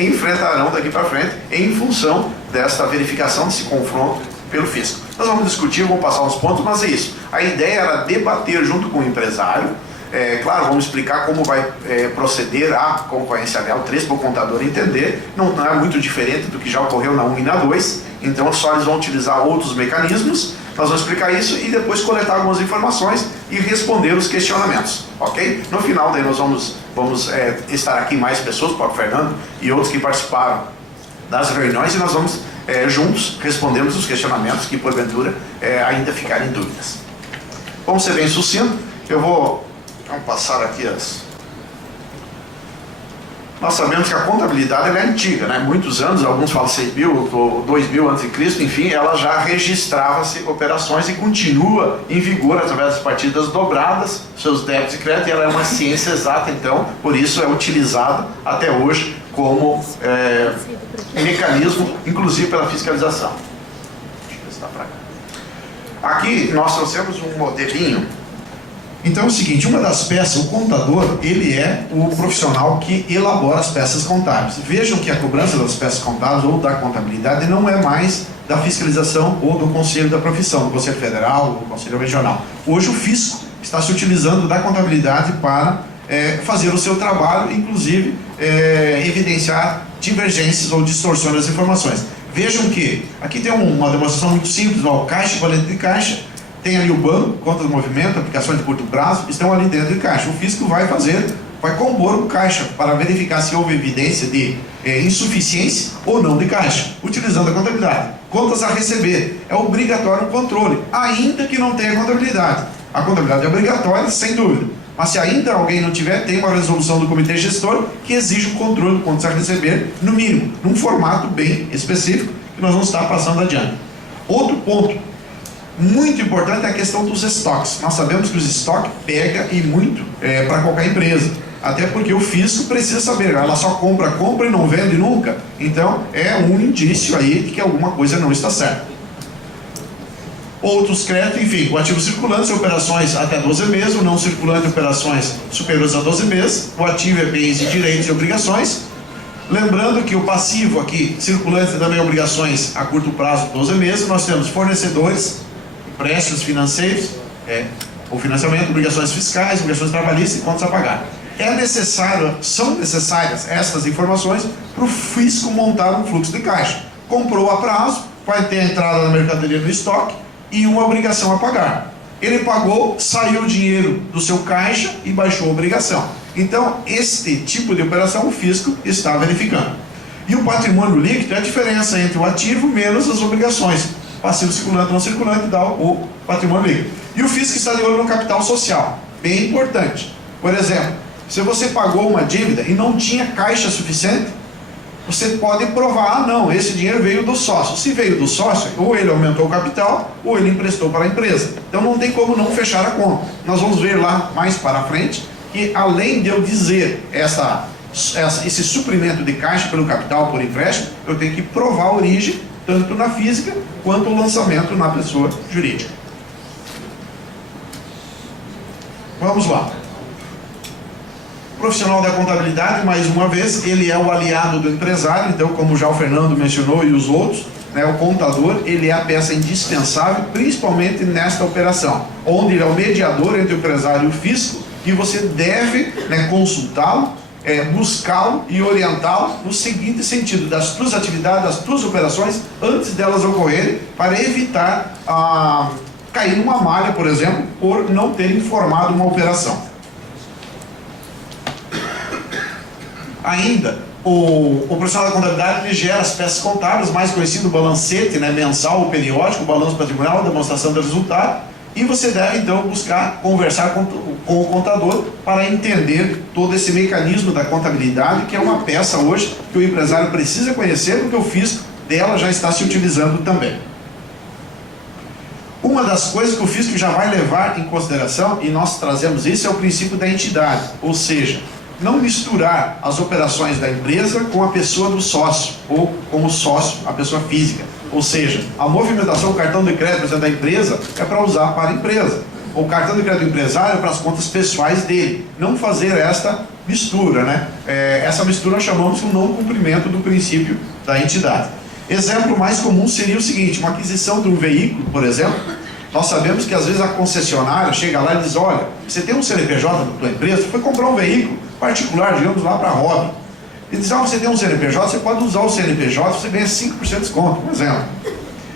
enfrentarão daqui para frente em função desta verificação, desse confronto pelo fisco. Nós vamos discutir, vamos passar uns pontos, mas é isso. A ideia era debater junto com o empresário, claro, vamos explicar como vai proceder a concorrência leal 3 para o contador entender, não é muito diferente do que já ocorreu na 1 e na 2, então só eles vão utilizar outros mecanismos. Nós vamos explicar isso e depois coletar algumas informações e responder os questionamentos, ok? No final daí nós vamos estar aqui mais pessoas, o próprio Fernando e outros que participaram das reuniões, e nós vamos juntos respondermos os questionamentos que porventura ainda ficarem dúvidas. Vamos ser bem sucinto, vamos passar aqui Nós sabemos que a contabilidade é antiga, né? Muitos anos, alguns falam 6.000 ou 2.000 a.C., enfim, ela já registrava-se operações e continua em vigor através das partidas dobradas, seus débitos e créditos, e ela é uma ciência exata, então, por isso é utilizada até hoje como mecanismo, inclusive pela fiscalização. Deixa eu ver se está para cá. Aqui nós trouxemos um modelinho. Então é o seguinte, uma das peças, o contador, ele é o profissional que elabora as peças contábeis. Vejam que a cobrança das peças contábeis ou da contabilidade não é mais da fiscalização ou do conselho da profissão, do conselho federal ou do conselho regional. Hoje o fisco está se utilizando da contabilidade para fazer o seu trabalho, inclusive evidenciar divergências ou distorções das informações. Vejam que aqui tem uma demonstração muito simples, o caixa e valente de caixa. Tem ali o banco, conta do movimento, aplicações de curto prazo, estão ali dentro do caixa. O fisco vai compor o caixa para verificar se houve evidência de insuficiência ou não de caixa, utilizando a contabilidade. Contas a receber, é obrigatório o controle, ainda que não tenha contabilidade. A contabilidade é obrigatória, sem dúvida. Mas se ainda alguém não tiver, tem uma resolução do comitê gestor que exige o controle de contas a receber, no mínimo, num formato bem específico, que nós vamos estar passando adiante. Outro ponto muito importante é a questão dos estoques. Nós sabemos que os estoques pega e muito para qualquer empresa. Até porque o fisco precisa saber, ela só compra e não vende nunca. Então é um indício aí de que alguma coisa não está certa. Outros créditos, enfim, o ativo circulante, operações até 12 meses, o não circulante, operações superiores a 12 meses, o ativo é bens e direitos e obrigações. Lembrando que o passivo aqui, circulante, também obrigações a curto prazo, 12 meses, nós temos fornecedores, empréstimos financeiros, o financiamento, obrigações fiscais, obrigações trabalhistas e contas a pagar. São necessárias estas informações para o fisco montar um fluxo de caixa. Comprou a prazo, vai ter a entrada da mercadoria no estoque e uma obrigação a pagar. Ele pagou, saiu o dinheiro do seu caixa e baixou a obrigação. Então, este tipo de operação o fisco está verificando. E o patrimônio líquido é a diferença entre o ativo menos as obrigações. Passivo circulante, não circulante, dá o patrimônio líquido. E o fisco está de olho no capital social, bem importante. Por exemplo, Se você pagou uma dívida e não tinha caixa suficiente, você pode provar, não, esse dinheiro veio do sócio. Se veio do sócio, ou ele aumentou o capital, ou ele emprestou para a empresa. Então não tem como não fechar a conta. Nós vamos ver lá mais para frente que, além de eu dizer esse suprimento de caixa pelo capital, por empréstimo, eu tenho que provar a origem, tanto na física, quanto o lançamento na pessoa jurídica. Vamos lá. O profissional da contabilidade, mais uma vez, ele é o aliado do empresário. Então, como já o Fernando mencionou e os outros, né, o contador, ele é a peça indispensável, principalmente nesta operação, onde ele é o mediador entre o empresário e o fisco, e você deve, né, consultá-lo, buscá-lo e orientá-lo no seguinte sentido: das tuas atividades, das tuas operações, antes delas ocorrerem, para evitar cair numa malha, por exemplo, por não ter informado uma operação. Ainda, o profissional da contabilidade, ele gera as peças contábeis, mais conhecido balancete, né, mensal ou periódico, balanço patrimonial, demonstração do resultado, e você deve então buscar conversar com o contador para entender todo esse mecanismo da contabilidade, que é uma peça hoje que o empresário precisa conhecer, porque o fisco dela já está se utilizando também. Uma das coisas que o fisco já vai levar em consideração, e nós trazemos isso, é o princípio da entidade, ou seja, não misturar as operações da empresa com a pessoa do sócio, ou com o sócio, a pessoa física. Ou seja, a movimentação, o cartão de crédito, por exemplo, da empresa, é para usar para a empresa. O cartão de crédito do empresário é para as contas pessoais dele. Não fazer esta mistura, né? Essa mistura nós chamamos de um não cumprimento do princípio da entidade. Exemplo mais comum seria o seguinte: uma aquisição de um veículo, por exemplo. Nós sabemos que às vezes a concessionária chega lá e diz: olha, você tem um CNPJ da tua empresa, você foi comprar um veículo particular, digamos lá para hobby. Ele diz: você tem um CNPJ, você pode usar o CNPJ, você ganha 5% de desconto, por exemplo.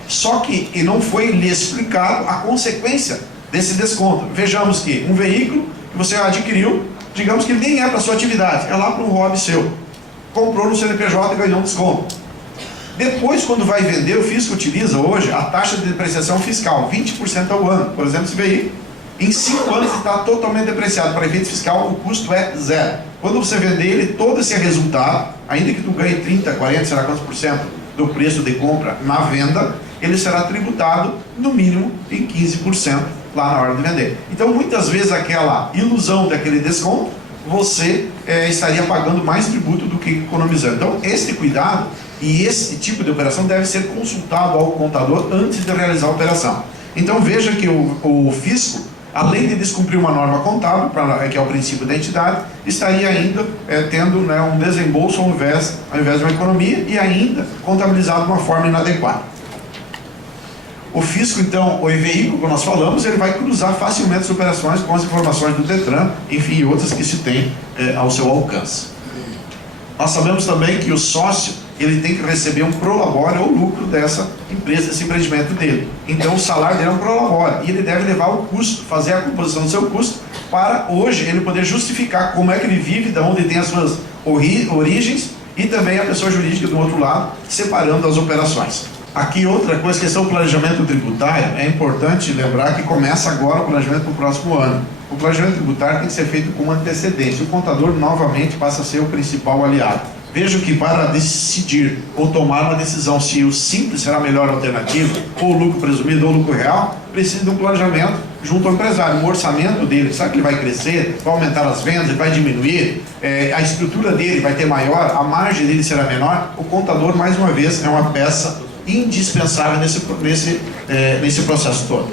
Só que e não foi lhe explicado a consequência desse desconto. Vejamos que um veículo que você adquiriu, digamos que nem é para a sua atividade, é lá para um hobby seu. Comprou no CNPJ e ganhou um desconto. Depois, quando vai vender, o fisco utiliza hoje a taxa de depreciação fiscal, 20% ao ano. Por exemplo, esse veículo, em 5 anos está totalmente depreciado. Para efeito fiscal, o custo é zero. Quando você vender ele, todo esse resultado, ainda que tu ganhe 30, 40, será quantos por cento do preço de compra na venda, ele será tributado no mínimo em 15% lá na hora de vender. Então, muitas vezes, aquela ilusão daquele desconto, você estaria pagando mais tributo do que economizando. Então, esse cuidado e esse tipo de operação deve ser consultado ao contador antes de realizar a operação. Então, veja que o fisco, além de descumprir uma norma contábil, que é o princípio da entidade, estaria ainda tendo, né, um desembolso ao invés de uma economia, e ainda contabilizado de uma forma inadequada. O fisco, então, o veículo que nós falamos, ele vai cruzar facilmente as operações com as informações do Detran, enfim, e outras que se tem ao seu alcance. Nós sabemos também que o sócio, ele tem que receber um prolabore ou lucro dessa empresa, desse empreendimento dele. Então o salário dele é um prolabore, e ele deve levar o custo, fazer a composição do seu custo, para hoje ele poder justificar como é que ele vive, de onde tem as suas origens, e também a pessoa jurídica do outro lado, separando as operações. Aqui outra coisa, questão do planejamento tributário, é importante lembrar que começa agora o planejamento para o próximo ano. O planejamento tributário tem que ser feito com antecedência. O contador novamente passa a ser o principal aliado. Vejo que para decidir ou tomar uma decisão se o simples será a melhor alternativa, ou o lucro presumido ou o lucro real, precisa de um planejamento junto ao empresário, um orçamento dele. Sabe que ele vai crescer, vai aumentar as vendas, ele vai diminuir, a estrutura dele vai ter maior, a margem dele será menor. O contador, mais uma vez, é uma peça indispensável nesse processo todo.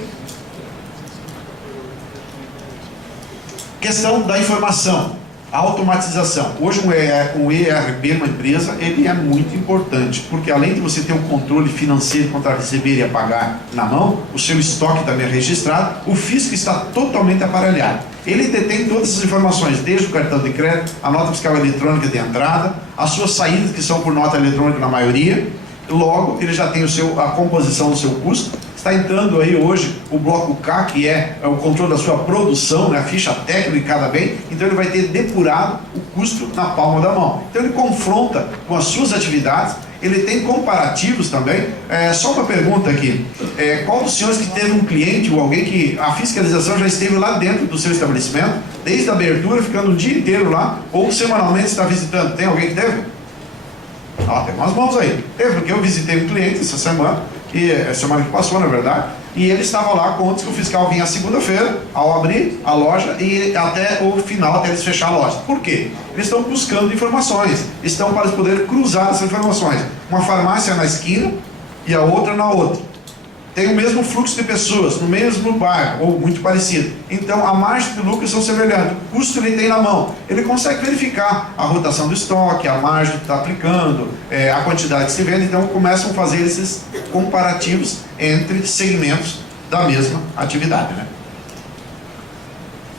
Questão da informação, a automatização. Hoje um ERP numa empresa, ele é muito importante, porque além de você ter o controle financeiro quanto a receber e a pagar na mão, o seu estoque também é registrado, o fisco está totalmente aparelhado. Ele detém todas as informações, desde o cartão de crédito, a nota fiscal eletrônica de entrada, as suas saídas, que são por nota eletrônica na maioria. Logo, ele já tem a composição do seu custo. Está entrando aí hoje o bloco K, que é o controle da sua produção, né, a ficha técnica de cada bem. Então ele vai ter depurado o custo na palma da mão. Então ele confronta com as suas atividades ele tem comparativos também. Só uma pergunta aqui, qual dos senhores que teve um cliente ou alguém que a fiscalização já esteve lá dentro do seu estabelecimento, desde a abertura, ficando o dia inteiro lá, ou semanalmente está visitando? Tem alguém que teve? Tem umas mãos aí. Teve, porque eu visitei um cliente essa semana, semana que passou, na verdade, e ele estava lá antes que o fiscal vinha segunda-feira, ao abrir a loja e até o final, até eles fechar a loja. Por quê? Eles estão buscando informações, estão para poder cruzar essas informações. Uma farmácia na esquina e a outra na outra. Tem o mesmo fluxo de pessoas, no mesmo bairro, ou muito parecido. Então, a margem de lucro são semelhantes. O custo ele tem na mão. Ele consegue verificar a rotação do estoque, a margem que está aplicando, a quantidade que se vende. Então, começam a fazer esses comparativos entre segmentos da mesma atividade, né?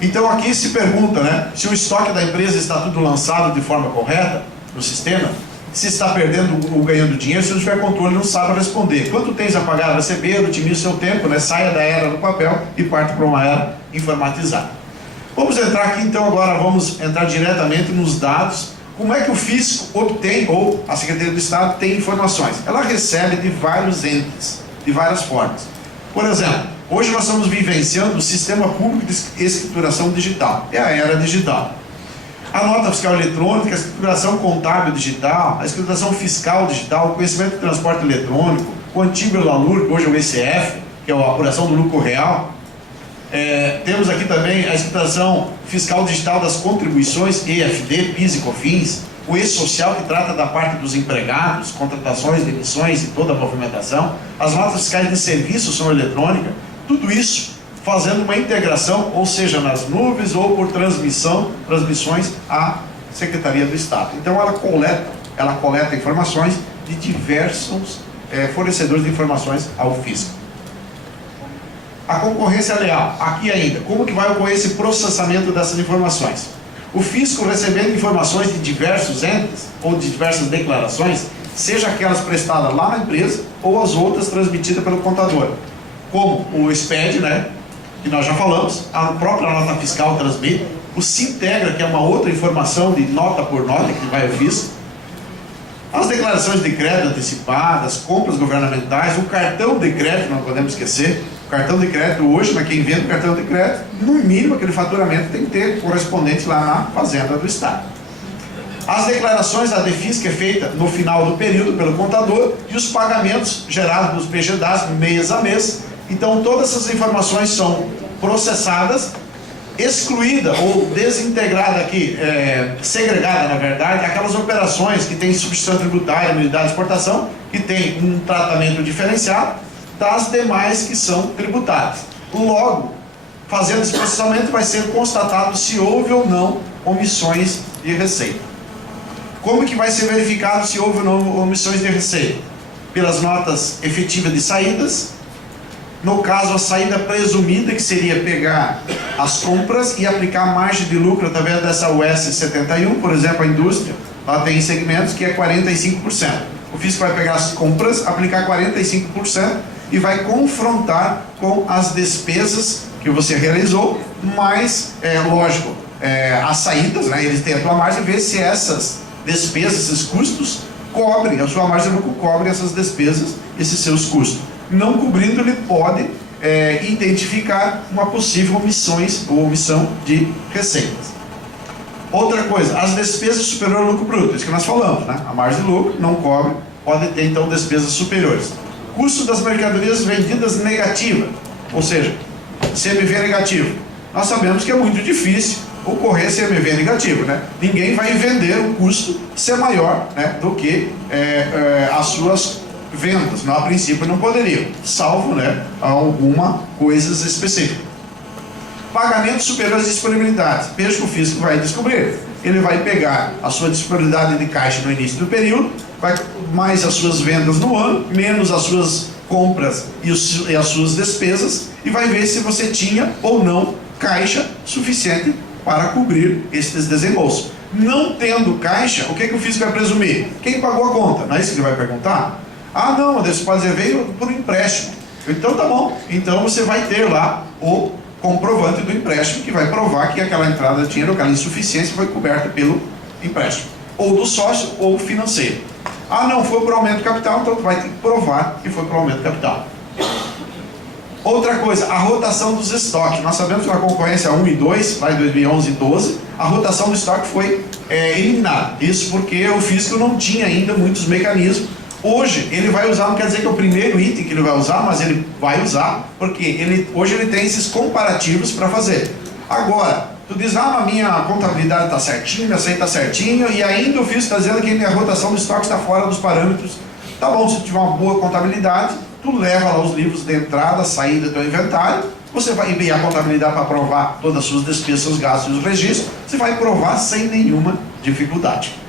Então, aqui se pergunta, né, se o estoque da empresa está tudo lançado de forma correta no sistema. Se está perdendo ou ganhando dinheiro, se não tiver controle, não sabe responder. Quanto tens a pagar a receber, otimize o seu tempo, né? Saia da era no papel e parte para uma era informatizada. Vamos entrar aqui, então, agora vamos entrar diretamente nos dados. Como é que o fisco obtém, ou a Secretaria do Estado tem informações? Ela recebe de vários entes, de várias formas. Por exemplo, hoje nós estamos vivenciando o Sistema Público de Escrituração Digital. É a era digital. A nota fiscal eletrônica, a escrituração contábil digital, a escrituração fiscal digital, o conhecimento de transporte eletrônico, o antigo ELALUR, que hoje é o ECF, que é a apuração do lucro real. Temos aqui também a escrituração fiscal digital das contribuições, EFD, PIS e COFINS, o E-Social, que trata da parte dos empregados, contratações, demissões e toda a movimentação. As notas fiscais de serviço são eletrônicas, tudo isso fazendo uma integração, ou seja, nas nuvens ou por transmissões à Secretaria do Estado. Então ela coleta informações de diversos fornecedores de informações ao fisco. A concorrência leal, aqui ainda, como que vai ocorrer esse processamento dessas informações? O fisco recebendo informações de diversos entes ou de diversas declarações, seja aquelas prestadas lá na empresa ou as outras transmitidas pelo contador, como o SPED, né, que nós já falamos, a própria nota fiscal transmite, o Sintegra, que é uma outra informação de nota por nota que vai ao fisco, as declarações de crédito antecipadas, compras governamentais, o cartão de crédito, não podemos esquecer. O cartão de crédito hoje, para quem vende o cartão de crédito, no mínimo aquele faturamento tem que ter correspondente lá na Fazenda do Estado. As declarações da DEFIS, que é feita no final do período pelo contador, e os pagamentos gerados nos PGDAs mês a mês. Então todas essas informações são processadas, excluída ou desintegrada aqui, segregada na verdade, aquelas operações que têm substituição tributária, unidade de exportação, que tem um tratamento diferenciado das demais que são tributárias. Logo, fazendo esse processamento vai ser constatado se houve ou não omissões de receita. Como que vai ser verificado se houve ou não omissões de receita? Pelas notas efetivas de saídas. No caso, a saída presumida, que seria pegar as compras e aplicar a margem de lucro através dessa US 71, por exemplo, a indústria, lá tem segmentos que é 45%. O fisco vai pegar as compras, aplicar 45% e vai confrontar com as despesas que você realizou, mas, lógico, as saídas, né, eles têm a tua margem, ver se essas despesas, esses custos, cobrem, a sua margem de lucro cobre essas despesas, esses seus custos. Não cobrindo, ele pode identificar uma possível omissão de receitas. Outra coisa, as despesas superiores ao lucro bruto, isso que nós falamos, né? A margem de lucro não cobre, pode ter então despesas superiores. Custo das mercadorias vendidas negativa, ou seja, CMV negativo. Nós sabemos que é muito difícil ocorrer CMV negativo, né? Ninguém vai vender o custo ser maior, né, do que as suas vendas, a princípio não poderiam, salvo, né, alguma coisas específicas. Pagamentos superiores à disponibilidade. Veja que o fisco vai descobrir. Ele vai pegar a sua disponibilidade de caixa no início do período, mais as suas vendas no ano, menos as suas compras e as suas despesas, e vai ver se você tinha ou não caixa suficiente para cobrir esses desembolsos. Não tendo caixa, o que o fisco vai presumir? Quem pagou a conta? Não é isso que ele vai perguntar? Ah, não, você pode dizer, veio por empréstimo. Então tá bom, então você vai ter lá o comprovante do empréstimo que vai provar que aquela entrada de dinheiro, aquela insuficiência foi coberta pelo empréstimo, ou do sócio ou financeiro. Ah, não, foi por aumento de capital, então tu vai ter que provar que foi por aumento de capital. Outra coisa, a rotação dos estoques. Nós sabemos que na concorrência 1 e 2, lá em 2011 e 12, a rotação do estoque foi eliminada. Isso porque o fisco não tinha ainda muitos mecanismos. Hoje ele vai usar, não quer dizer que é o primeiro item que ele vai usar, mas ele vai usar, porque hoje ele tem esses comparativos para fazer. Agora, tu diz, a minha contabilidade está certinho, minha aceita está certinho, e ainda o fisco está dizendo que a minha rotação do estoque está fora dos parâmetros. Tá bom, se tu tiver uma boa contabilidade, tu leva lá os livros de entrada, saída do teu inventário, você vai enviar a contabilidade para provar todas as suas despesas, seus gastos e os registros, você vai provar sem nenhuma dificuldade.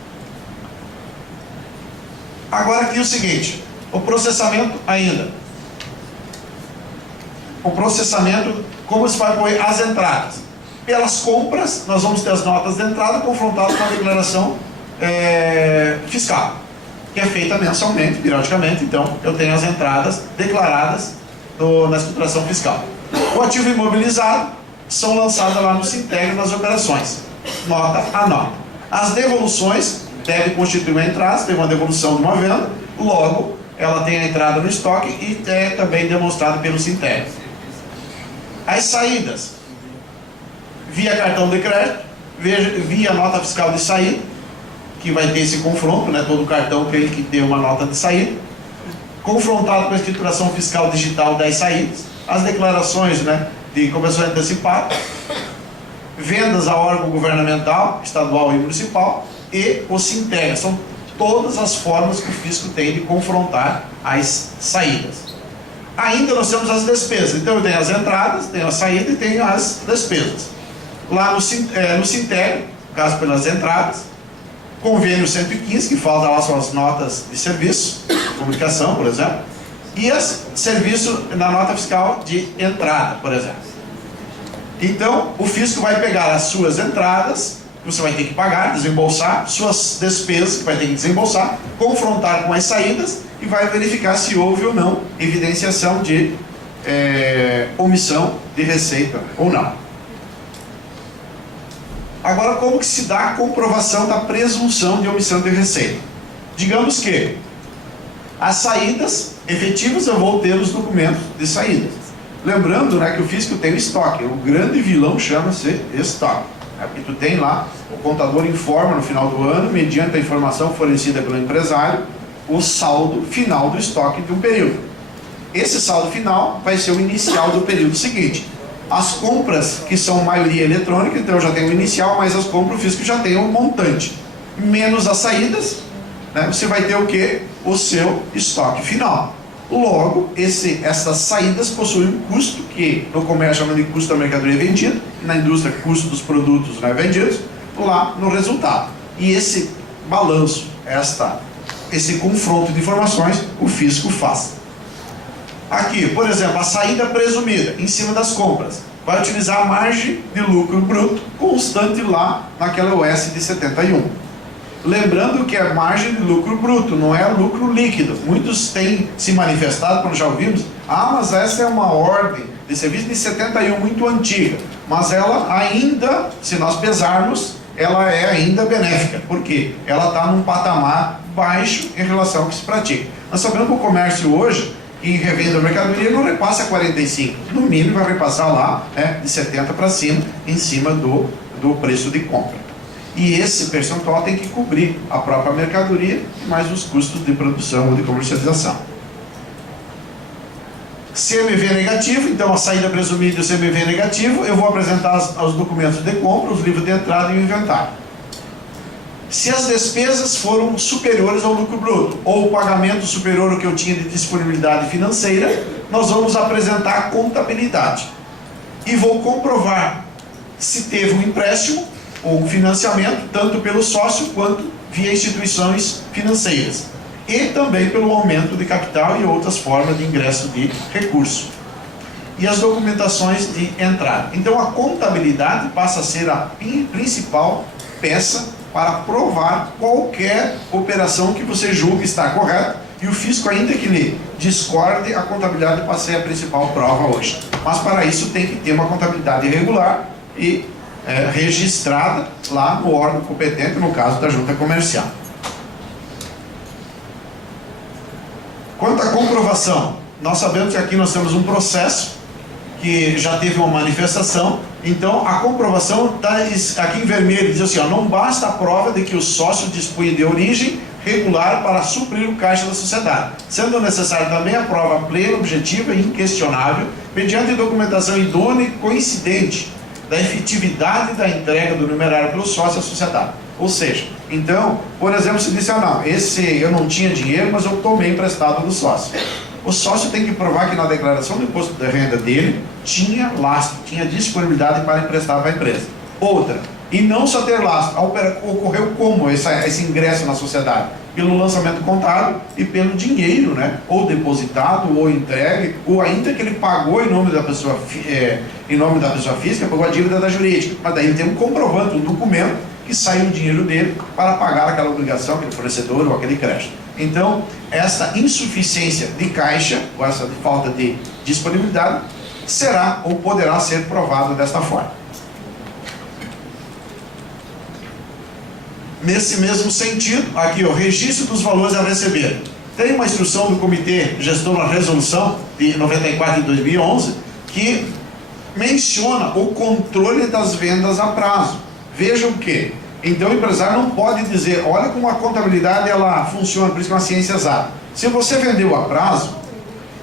Agora aqui o seguinte, o processamento ainda. O processamento, como se vai pôr as entradas? Pelas compras, nós vamos ter as notas de entrada confrontadas com a declaração fiscal, que é feita mensalmente, periodicamente. Então eu tenho as entradas declaradas na escrituração fiscal. O ativo imobilizado são lançadas lá no Sinteg nas operações, nota a nota. As devoluções devem constituir uma entrada, tem uma devolução de uma venda, logo ela tem a entrada no estoque e é também demonstrado pelo Sinteg. As saídas, via cartão de crédito, via nota fiscal de saída, que vai ter esse confronto, né? Todo cartão tem que ter uma nota de saída, confrontado com a escrituração fiscal digital das saídas, as declarações, né, de compensação antecipada, vendas a órgão governamental, estadual e municipal, e o Sinteg. São todas as formas que o fisco tem de confrontar as saídas. Ainda nós temos as despesas. Então eu tenho as entradas, tenho a saída e tenho as despesas. Lá no Sinteg, no caso pelas entradas, convênio 115, que falta lá são as notas de serviço, comunicação, por exemplo, e as serviço na nota fiscal de entrada, por exemplo. Então, o fisco vai pegar as suas entradas, que você vai ter que pagar, desembolsar, suas despesas, que vai ter que desembolsar, confrontar com as saídas e vai verificar se houve ou não evidenciação de omissão de receita ou não. Agora, como que se dá a comprovação da presunção de omissão de receita? Digamos que as saídas efetivas eu vou ter os documentos de saída. Lembrando, né, que o fisco tem o estoque. O grande vilão chama-se estoque. Porque tu tem lá, o contador informa no final do ano, mediante a informação fornecida pelo empresário, o saldo final do estoque de um período. Esse saldo final vai ser o inicial do período seguinte. As compras, que são maioria eletrônica, então eu já tenho o inicial, mas as compras o fisco já tem um montante. Menos as saídas, né, você vai ter o quê? O seu estoque final. Logo, essas saídas possuem um custo, que no comércio chamamos de custo da mercadoria vendida, na indústria custo dos produtos, né, vendidos, lá no resultado. E esse balanço, esse confronto de informações, o fisco faz. Aqui, por exemplo, a saída presumida em cima das compras vai utilizar a margem de lucro bruto constante lá naquela OS de 71. Lembrando que é margem de lucro bruto, não é lucro líquido. Muitos têm se manifestado, quando já ouvimos, mas essa é uma ordem de serviço de 71 muito antiga, mas ela ainda, se nós pesarmos, ela é ainda benéfica, porque ela está num patamar baixo em relação ao que se pratica. Nós sabemos que o comércio hoje, em revenda da mercadoria, não repassa 45, no mínimo vai repassar lá, né, de 70 para cima, em cima do preço de compra. E esse percentual tem que cobrir a própria mercadoria, mais os custos de produção ou de comercialização. CMV negativo, então a saída presumida e o CMV negativo, eu vou apresentar os documentos de compra, os livros de entrada e o inventário. Se as despesas foram superiores ao lucro bruto, ou o pagamento superior ao que eu tinha de disponibilidade financeira, nós vamos apresentar a contabilidade. E vou comprovar se teve um empréstimo ou um financiamento, tanto pelo sócio quanto via instituições financeiras. E também pelo aumento de capital e outras formas de ingresso de recurso. E as documentações de entrada. Então a contabilidade passa a ser a principal peça para provar qualquer operação que você julgue estar correta, e o fisco, ainda que lhe discorde, a contabilidade passa a ser a principal prova hoje. Mas para isso tem que ter uma contabilidade regular e registrada lá no órgão competente, no caso da junta comercial. Quanto à comprovação, nós sabemos que aqui nós temos um processo que já teve uma manifestação, então a comprovação está aqui em vermelho, diz assim, ó, não basta a prova de que o sócio dispunha de origem regular para suprir o caixa da sociedade, sendo necessária também a prova plena, objetiva e inquestionável, mediante documentação idônea e coincidente da efetividade da entrega do numerário pelo sócio à sociedade. Ou seja, então, por exemplo, se disser, não, esse eu não tinha dinheiro, mas eu tomei emprestado do sócio. O sócio tem que provar que na declaração do imposto de renda dele tinha lastro, tinha disponibilidade para emprestar para a empresa. Outra, e não só ter lastro, ocorreu como esse ingresso na sociedade? Pelo lançamento contábil e pelo dinheiro, né? Ou depositado, ou entregue, ou ainda que ele pagou em nome da pessoa, física, pagou a dívida da jurídica. Mas daí ele tem um comprovante, um documento que saiu o dinheiro dele para pagar aquela obrigação, aquele fornecedor ou aquele crédito. Então, essa insuficiência de caixa, ou essa falta de disponibilidade, será ou poderá ser provada desta forma. Nesse mesmo sentido, aqui o registro dos valores a receber. Tem uma instrução do Comitê Gestor da Resolução de 94 de 2011 que menciona o controle das vendas a prazo. Vejam que, então o empresário não pode dizer, olha como a contabilidade ela funciona, por isso que é uma ciência exata. Se você vendeu a prazo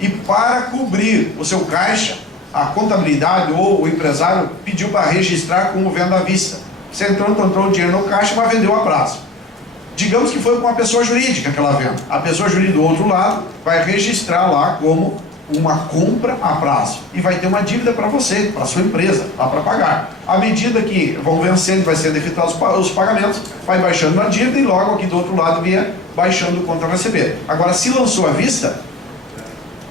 e para cobrir o seu caixa, a contabilidade ou o empresário pediu para registrar como venda à vista. Você entrou o dinheiro no caixa, mas vendeu a prazo. Digamos que foi com uma pessoa jurídica aquela venda. A pessoa jurídica do outro lado vai registrar lá como uma compra a prazo. E vai ter uma dívida para você, para a sua empresa, lá para pagar. À medida que vão vencendo, vai ser definidos os pagamentos, vai baixando a dívida e logo aqui do outro lado via baixando o conta a receber. Agora, se lançou à vista,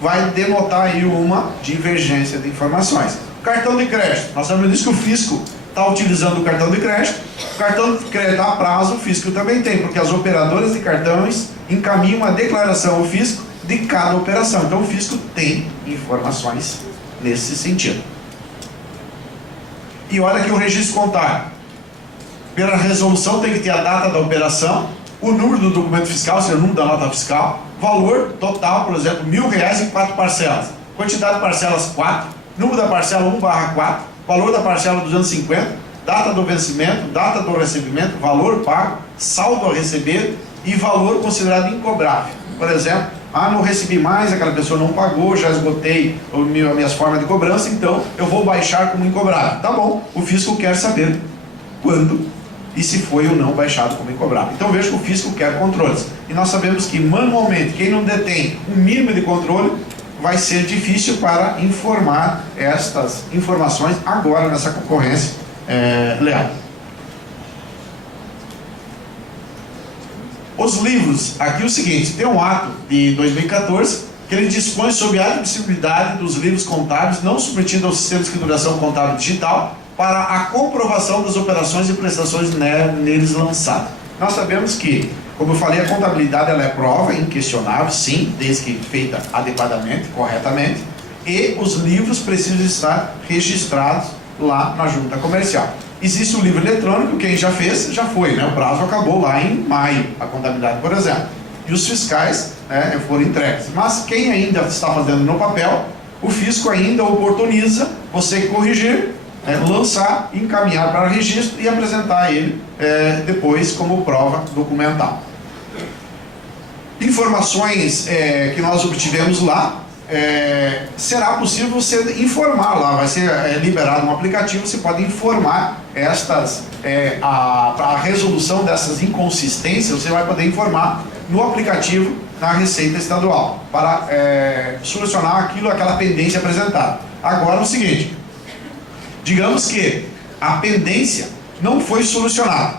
vai denotar aí uma divergência de informações. Cartão de crédito. Nós sabemos disso que o fisco está utilizando o cartão de crédito. O cartão de crédito a prazo, o fisco também tem, porque as operadoras de cartões encaminham a declaração ao fisco de cada operação. Então o fisco tem informações nesse sentido. E olha que o registro contábil. Pela resolução tem que ter a data da operação, o número do documento fiscal, ou seja, o número da nota fiscal, valor total, por exemplo, R$1.000 em 4 parcelas. Quantidade de parcelas 4, número da parcela 1/4, valor da parcela 250, data do vencimento, data do recebimento, valor pago, saldo a receber e valor considerado incobrável. Por exemplo, não recebi mais, aquela pessoa não pagou, já esgotei as minhas formas de cobrança, então eu vou baixar como incobrável. Tá bom, o fisco quer saber quando e se foi ou não baixado como incobrável. Então veja que o fisco quer controles. E nós sabemos que manualmente, quem não detém um mínimo de controle, vai ser difícil para informar estas informações agora nessa concorrência leal. Os livros, aqui o seguinte, tem um ato de 2014 que ele dispõe sobre a admissibilidade dos livros contábeis não submetidos ao sistema de escrituração contábil digital para a comprovação das operações e prestações neles lançadas. Nós sabemos que, como eu falei, a contabilidade ela é prova inquestionável, sim, desde que feita adequadamente, corretamente, e os livros precisam estar registrados lá na junta comercial. Existe o livro eletrônico, quem já fez, já foi, né? O prazo acabou lá em maio, a contabilidade, por exemplo. E os fiscais foram entregues. Mas quem ainda está fazendo no papel, o fisco ainda oportuniza você corrigir, lançar, encaminhar para registro e apresentar ele depois como prova documental. Informações que nós obtivemos lá, será possível você informar lá, vai ser liberado um aplicativo, você pode informar a resolução dessas inconsistências, você vai poder informar no aplicativo na Receita Estadual, para solucionar aquela pendência apresentada. Agora o seguinte, digamos que a pendência não foi solucionada,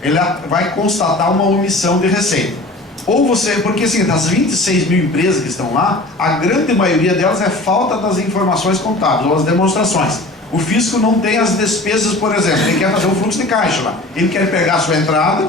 ela vai constatar uma omissão de receita. Ou você, porque assim, das 26 mil empresas que estão lá, a grande maioria delas é falta das informações contábeis, ou as demonstrações. O fisco não tem as despesas, por exemplo, ele quer fazer um fluxo de caixa lá. Ele quer pegar a sua entrada,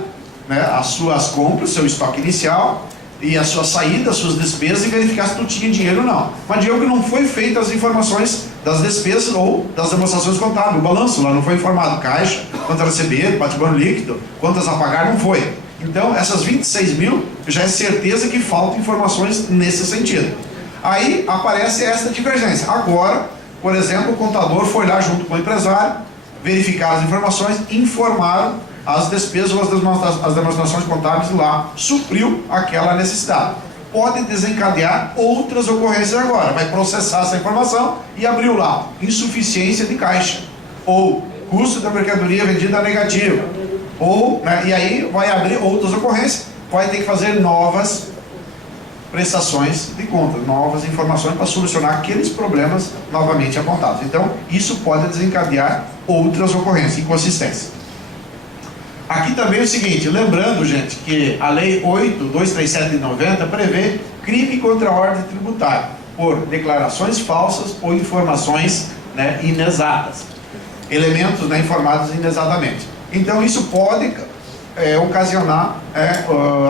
as suas compras, seu estoque inicial, e a sua saída, as suas despesas, e verificar se tu tinha dinheiro ou não. Mas digamos que não foi feita as informações das despesas ou das demonstrações contábeis, o balanço lá não foi informado, caixa, quanto a receber, patrimônio líquido, quantas a pagar, não foi. Então, essas 26 mil, já é certeza que faltam informações nesse sentido. Aí aparece essa divergência. Agora, por exemplo, o contador foi lá junto com o empresário, verificar as informações, informaram as despesas ou as demonstrações contábeis lá, supriu aquela necessidade. Pode desencadear outras ocorrências agora, vai processar essa informação e abriu lá insuficiência de caixa, ou custo da mercadoria vendida negativa, ou, né, e aí vai abrir outras ocorrências, vai ter que fazer novas prestações de contas, novas informações para solucionar aqueles problemas novamente apontados. Então, isso pode desencadear outras ocorrências, inconsistências. Aqui também é o seguinte, lembrando, gente, que a Lei 8.237 de 90 prevê crime contra a ordem tributária por declarações falsas ou informações, né, inexatas, elementos, né, informados inexatamente. Então, isso pode ocasionar,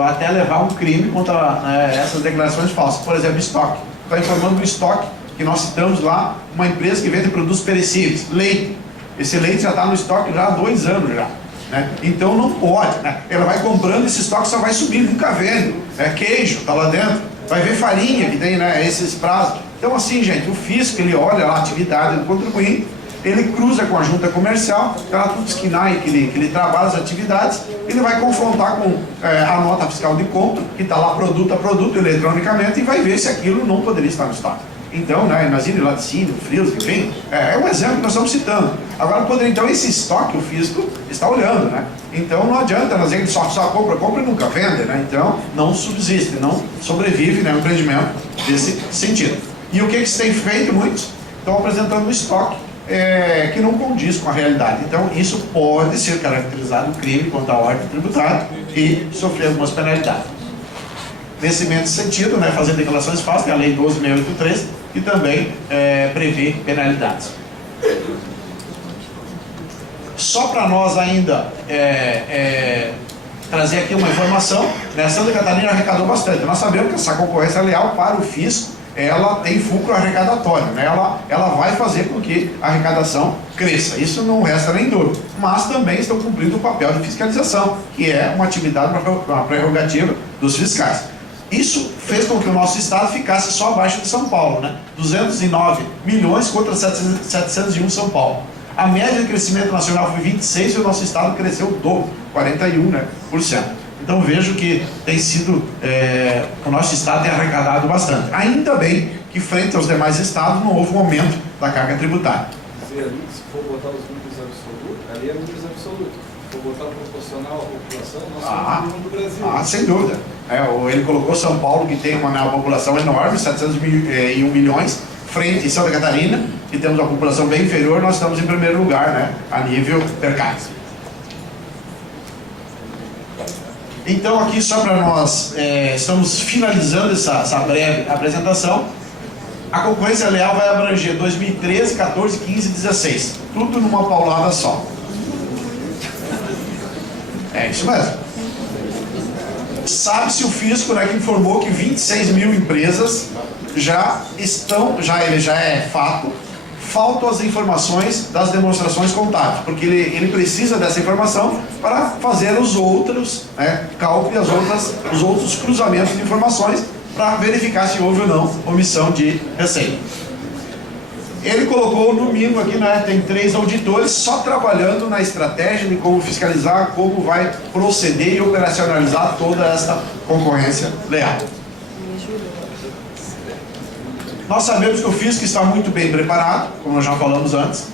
até levar um crime contra essas declarações falsas. Por exemplo, estoque. Está informando do estoque que nós citamos lá, uma empresa que vende produtos perecíveis, leite. Esse leite já está no estoque já há 2 anos já. Né? Então não pode, né? Ela vai comprando, esse estoque só vai subir, nunca vende. Queijo está lá dentro, vai ver farinha que tem, né, esses prazos. Então assim, gente, o fisco, ele olha lá a atividade do contribuinte, ele cruza com a junta comercial, ela tudo esquinar que ele trabalha as atividades, ele vai confrontar com a nota fiscal de compra, que está lá produto a produto eletronicamente, e vai ver se aquilo não poderia estar no estoque. Então, né, imagine laticínio, frios, enfim, é um exemplo que nós estamos citando. Agora, então esse estoque o fisco está olhando, né? Então não adianta nós dizer que só compra e nunca vende, né? Então não subsiste, não sobrevive, né, o empreendimento desse sentido. E o que se tem feito? Muitos estão apresentando um estoque que não condiz com a realidade. Então isso pode ser caracterizado crime contra a ordem tributária e sofrer algumas penalidades. Nesse mesmo sentido, né, fazer declarações falsas, que é a Lei 12.683, que também prevê penalidades. Só para nós ainda trazer aqui uma informação, né, Santa Catarina arrecadou bastante. Nós sabemos que essa concorrência leal para o fisco, ela tem fulcro arrecadatório, né? Ela vai fazer com que a arrecadação cresça, isso não resta nem dúvida, mas também estão cumprindo o papel de fiscalização, que é uma atividade, uma prerrogativa dos fiscais. Isso fez com que o nosso estado ficasse só abaixo de São Paulo, né? 209 milhões contra 701 São Paulo. A média de crescimento nacional foi 26% e o nosso estado cresceu o dobro, 41%, né, por cento. Então vejo que tem sido, o nosso estado tem arrecadado bastante. Ainda bem que frente aos demais estados não houve um aumento da carga tributária. Se for botar os números absolutos, ali é números absolutos. Se for botar proporcional à população, nós somos o do Brasil. Sem dúvida. Ele colocou São Paulo, que tem uma população enorme, 701 milhões, frente em Santa Catarina, que temos uma população bem inferior, nós estamos em primeiro lugar, né, a nível per capita. Então aqui só para nós, estamos finalizando essa breve apresentação. A concorrência leal vai abranger 2013, 14, 15 e 16. Tudo numa paulada só. É isso mesmo. Sabe-se o fisco, né, que informou que 26 mil empresas já é fato. Faltam as informações das demonstrações contábeis, porque ele precisa dessa informação para fazer os outros, né, cálculos, os outros cruzamentos de informações para verificar se houve ou não omissão de receita. Ele colocou no mínimo aqui, né, tem 3 auditores só trabalhando na estratégia de como fiscalizar, como vai proceder e operacionalizar toda essa concorrência leal. Nós sabemos que o fisco está muito bem preparado, como nós já falamos antes,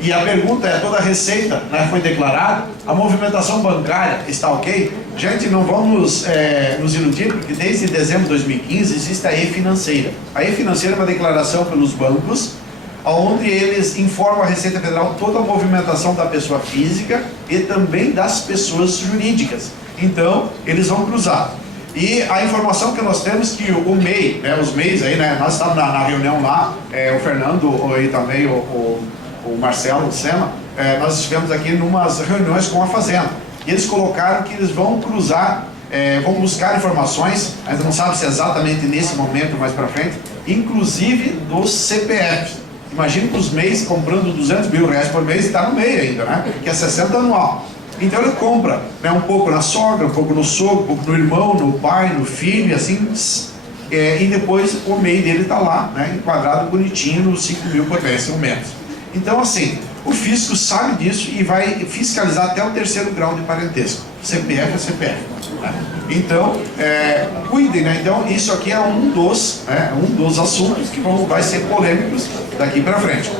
e a pergunta é, toda a receita, né, foi declarada, a movimentação bancária está ok? Gente, não vamos nos iludir, porque desde dezembro de 2015 existe a e-financeira. A e-financeira é uma declaração pelos bancos, onde eles informam a Receita Federal toda a movimentação da pessoa física e também das pessoas jurídicas. Então, eles vão cruzar. E a informação que nós temos que o MEI, né, os MEIs aí, né, nós estávamos na reunião lá, o Fernando e também o Marcelo, o Sema, nós estivemos aqui em umas reuniões com a Fazenda. E eles colocaram que eles vão cruzar, vão buscar informações, ainda não sabe se é exatamente nesse momento, mais para frente, inclusive dos CPFs. Imagina que os MEIs comprando 200 mil reais por mês, está no MEI ainda, né, que é 60 anual. Então ele compra, né, um pouco na sogra, um pouco no sogro, um pouco no irmão, no pai, no filho, e assim, e depois o MEI dele está lá, né, enquadrado bonitinho nos 5 mil por mês, ou menos. Então assim, o fisco sabe disso e vai fiscalizar até o 3º grau de parentesco, CPF a CPF. Né? Então, cuidem, né? Então isso aqui é um dos assuntos que vai ser polêmicos daqui para frente.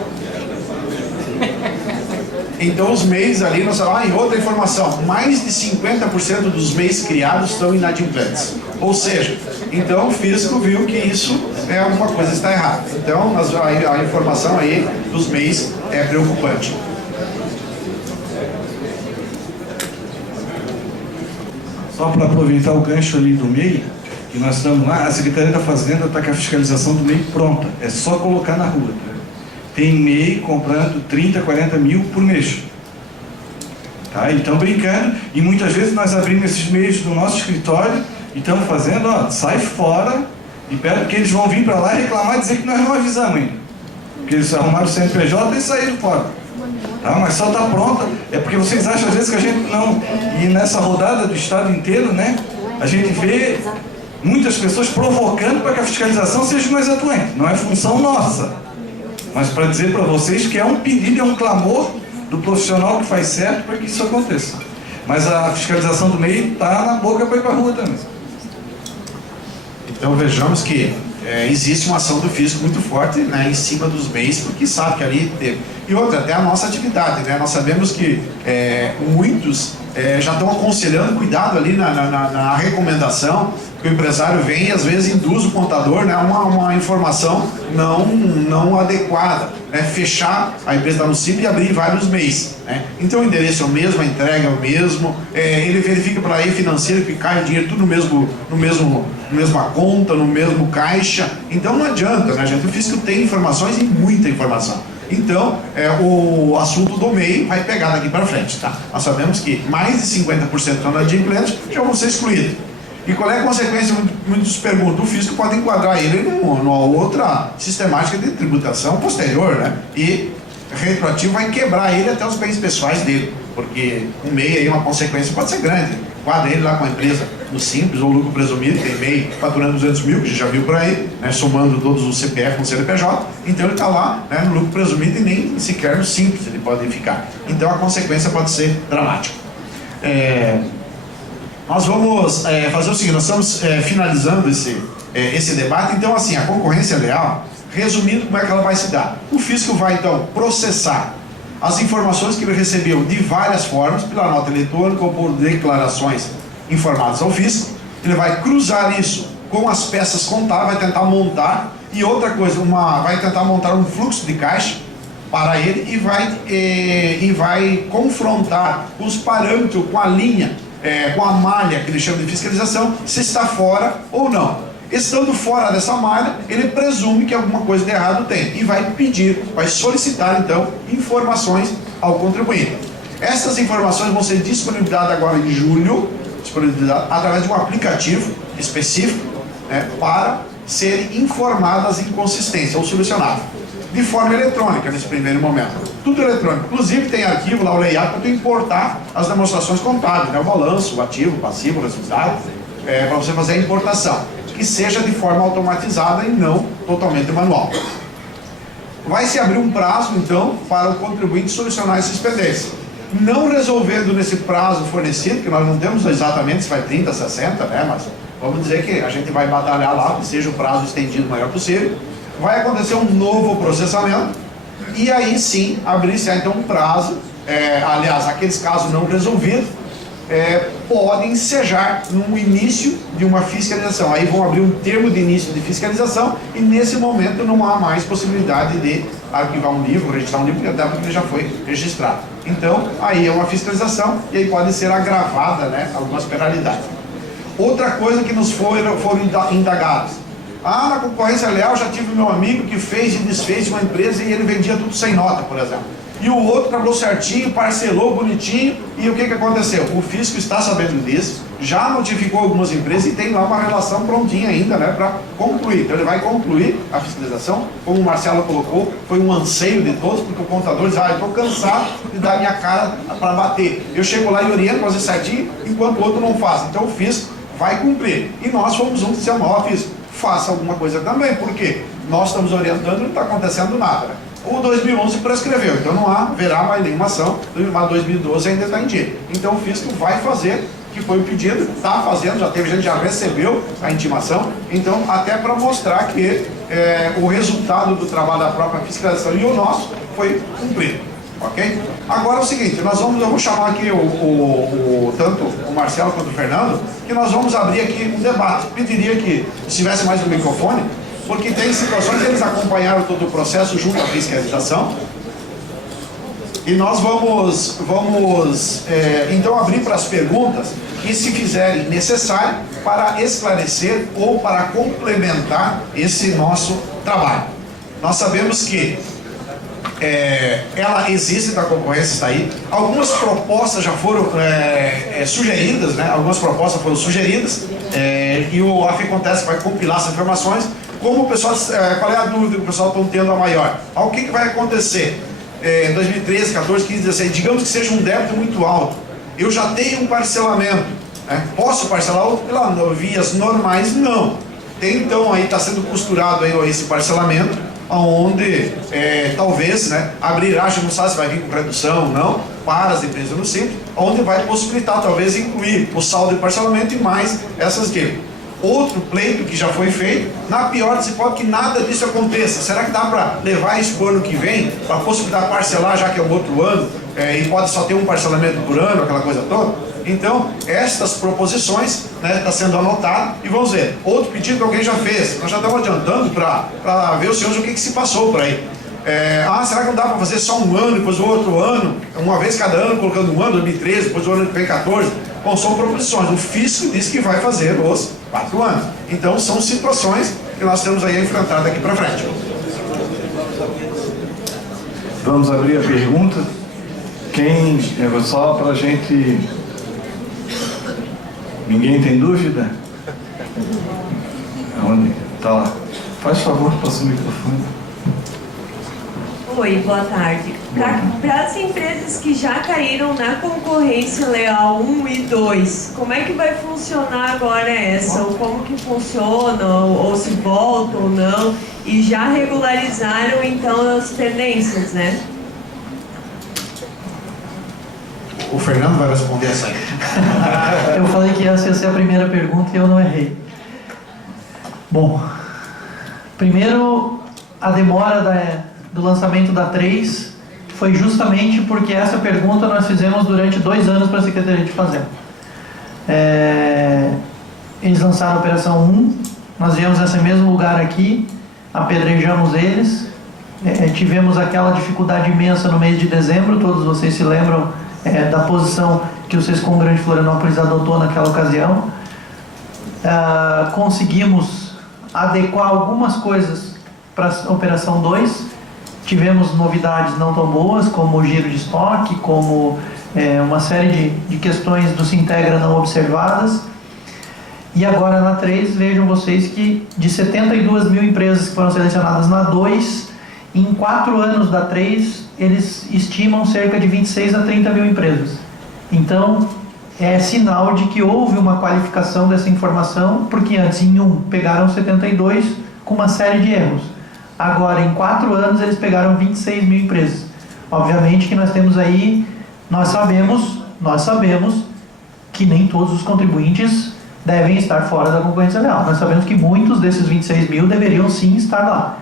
Então os MEIs ali, e outra informação, mais de 50% dos MEIs criados estão inadimplentes. Ou seja, então o fisco viu que isso alguma coisa está errada. Então a informação aí dos MEIs é preocupante. Só para aproveitar o gancho ali do MEI, que nós estamos lá, a Secretaria da Fazenda está com a fiscalização do MEI pronta, é só colocar na rua. Tem MEI comprando 30, 40 mil por mês. Tá? E estão brincando, e muitas vezes nós abrimos esses MEIs do nosso escritório e estamos fazendo, sai fora, e porque eles vão vir para lá e reclamar e dizer que nós não avisamos ainda. Porque eles arrumaram o CNPJ e saíram fora. Tá? Mas só está pronta, é porque vocês acham às vezes que a gente não... E nessa rodada do estado inteiro, né, a gente vê muitas pessoas provocando para que a fiscalização seja mais atuante. Não é função nossa. Mas para dizer para vocês que é um pedido, é um clamor do profissional que faz certo para que isso aconteça. Mas a fiscalização do MEI está na boca para ir para a rua também. Então vejamos que existe uma ação do fisco muito forte, né, em cima dos MEIs, porque sabe que ali teve. E outra, até a nossa atividade, né? Nós sabemos que muitos já estão aconselhando, cuidado ali na recomendação, que o empresário vem e às vezes induz o contador, né, uma informação não adequada, né, fechar a empresa da Nucip e abrir vários MEIs. Né? Então o endereço é o mesmo, a entrega é o mesmo, ele verifica para aí financeiro que cai o dinheiro tudo no mesma conta, no mesmo caixa. Então não adianta, né, gente? O fisco tem informações e muita informação. Então, o assunto do MEI vai pegar daqui para frente, tá? Nós sabemos que mais de 50% estão inadimplentes já vão ser excluídos. E qual é a consequência? Muitos perguntam. O fisco pode enquadrar ele numa outra sistemática de tributação posterior, né? E retroativo vai quebrar ele até os bens pessoais dele, porque o MEI aí, uma consequência pode ser grande. Enquadra ele lá com a empresa no Simples ou lucro presumido, tem MEI faturando 200 mil, que a gente já viu por aí, né, somando todos os CPF com o CNPJ, então ele está lá, né, no lucro presumido e nem sequer no Simples ele pode ficar. Então a consequência pode ser dramática. Nós vamos fazer o seguinte, nós estamos finalizando esse debate. Então assim, a concorrência leal, resumindo, como é que ela vai se dar? O fisco vai então processar as informações que ele recebeu de várias formas, pela nota eletrônica ou por declarações informadas ao fisco. Ele vai cruzar isso com as peças contábeis, vai tentar montar, e outra coisa, vai tentar montar um fluxo de caixa para ele e vai confrontar os parâmetros com a linha, com a malha que ele chama de fiscalização, se está fora ou não. Estando fora dessa malha, ele presume que alguma coisa de errado tem e vai solicitar então informações ao contribuinte. Essas informações vão ser disponibilizadas agora em julho, através de um aplicativo específico, né, para serem informadas inconsistências ou solucionadas de forma eletrônica nesse primeiro momento. Tudo eletrônico. Inclusive tem arquivo lá, o layout, para tu importar as demonstrações contábeis, né, o balanço, o ativo, o passivo, o resultado, para você fazer a importação. Que seja de forma automatizada e não totalmente manual. Vai se abrir um prazo, então, para o contribuinte solucionar esses pendências. Não resolvendo nesse prazo fornecido, que nós não temos exatamente se vai 30, 60, né, mas vamos dizer que a gente vai batalhar lá, que seja o prazo estendido o maior possível, vai acontecer um novo processamento, e aí sim, abrir-se então um prazo, aliás, aqueles casos não resolvidos, podem ensejar no início de uma fiscalização. Aí vão abrir um termo de início de fiscalização e nesse momento não há mais possibilidade de arquivar um livro, registrar um livro, até porque ele já foi registrado. Então, aí é uma fiscalização e aí pode ser agravada, né, algumas penalidades. Outra coisa que nos foram indagados. Na concorrência leal já tive meu amigo que fez e desfez uma empresa e ele vendia tudo sem nota, por exemplo. E o outro trabalhou certinho, parcelou bonitinho, e o que aconteceu? O fisco está sabendo disso, já notificou algumas empresas e tem lá uma relação prontinha ainda, né, para concluir. Então ele vai concluir a fiscalização, como o Marcelo colocou, foi um anseio de todos, porque o contador diz, eu estou cansado de dar minha cara para bater. Eu chego lá e oriento, fazer certinho, enquanto o outro não faz. Então o fisco vai cumprir. E nós fomos juntos e dissemos, fisco, faça alguma coisa também, porque nós estamos orientando e não está acontecendo nada, né? O 2011 prescreveu, então não haverá mais nenhuma ação, mas 2012 ainda está em dia. Então o fisco vai fazer, que foi o pedido, está fazendo, já teve gente, já recebeu a intimação, então até para mostrar que o resultado do trabalho da própria fiscalização e o nosso foi cumprido, ok? Agora é o seguinte, eu vou chamar aqui tanto o Marcelo quanto o Fernando, que nós vamos abrir aqui um debate. Pediria que estivesse mais no microfone, porque tem situações que eles acompanharam todo o processo junto à fiscalização. E nós vamos então abrir para as perguntas que se fizerem necessário para esclarecer ou para complementar esse nosso trabalho. Nós sabemos que ela existe, da concorrência está aí. Algumas propostas já foram sugeridas, né? Algumas propostas foram sugeridas e o AFICONTESP vai compilar essas informações. Como o pessoal, qual é a dúvida que o pessoal está tendo a maior? O que vai acontecer? 2013, 14, 15, 16, digamos que seja um débito muito alto. Eu já tenho um parcelamento, né? Posso parcelar outro pelas vias normais? Não. Tem então aí, está sendo costurado aí esse parcelamento, onde talvez, né, abrirá, a gente não sabe se vai vir com redução ou não, para as empresas no Simples, onde vai possibilitar talvez incluir o saldo de parcelamento e mais essas dívidas. Outro pleito que já foi feito, na pior das hipóteses, que nada disso aconteça. Será que dá para levar isso para o ano que vem, para possibilitar parcelar, já que é o outro ano, e pode só ter um parcelamento por ano, aquela coisa toda? Então, estas proposições, né, está sendo anotado e vamos ver. Outro pedido que alguém já fez, nós já estamos adiantando para ver os senhores o que se passou por aí. Será que não dá para fazer só um ano, depois o outro ano, uma vez cada ano, colocando um ano, 2013, depois o ano que vem 14? Bom, são proposições. O fisco diz que vai fazer os 4 anos. Então, são situações que nós temos aí a enfrentar daqui para frente. Vamos abrir a pergunta. Só para a gente... Ninguém tem dúvida? Onde? Tá lá. Faz favor, passa o microfone. Oi, boa tarde. Para as empresas que já caíram na concorrência leal 1 e 2, como é que vai funcionar agora essa? Ou como que funciona? Ou se volta ou não? E já regularizaram então as pendências, né? O Fernando vai responder essa aí. Eu falei que essa ia ser a primeira pergunta e eu não errei. Bom, primeiro, a demora do lançamento da 3 foi justamente porque essa pergunta nós fizemos durante 2 anos para a Secretaria de Fazenda. Eles lançaram a Operação 1, nós viemos nesse mesmo lugar aqui, apedrejamos eles, tivemos aquela dificuldade imensa no mês de dezembro, todos vocês se lembram da posição que o SESCOM Grande Florianópolis adotou naquela ocasião. Conseguimos adequar algumas coisas para a Operação 2, tivemos novidades não tão boas, como o giro de estoque, como uma série de questões do Sintegra não observadas. E agora na 3, vejam vocês que de 72 mil empresas que foram selecionadas na 2, em 4 anos da 3, eles estimam cerca de 26 a 30 mil empresas. Então, é sinal de que houve uma qualificação dessa informação, porque antes em 1 pegaram 72 com uma série de erros. Agora, em 4 anos, eles pegaram 26 mil empresas. Obviamente que nós temos aí, nós sabemos que nem todos os contribuintes devem estar fora da concorrência leal. Nós sabemos que muitos desses 26 mil deveriam sim estar lá.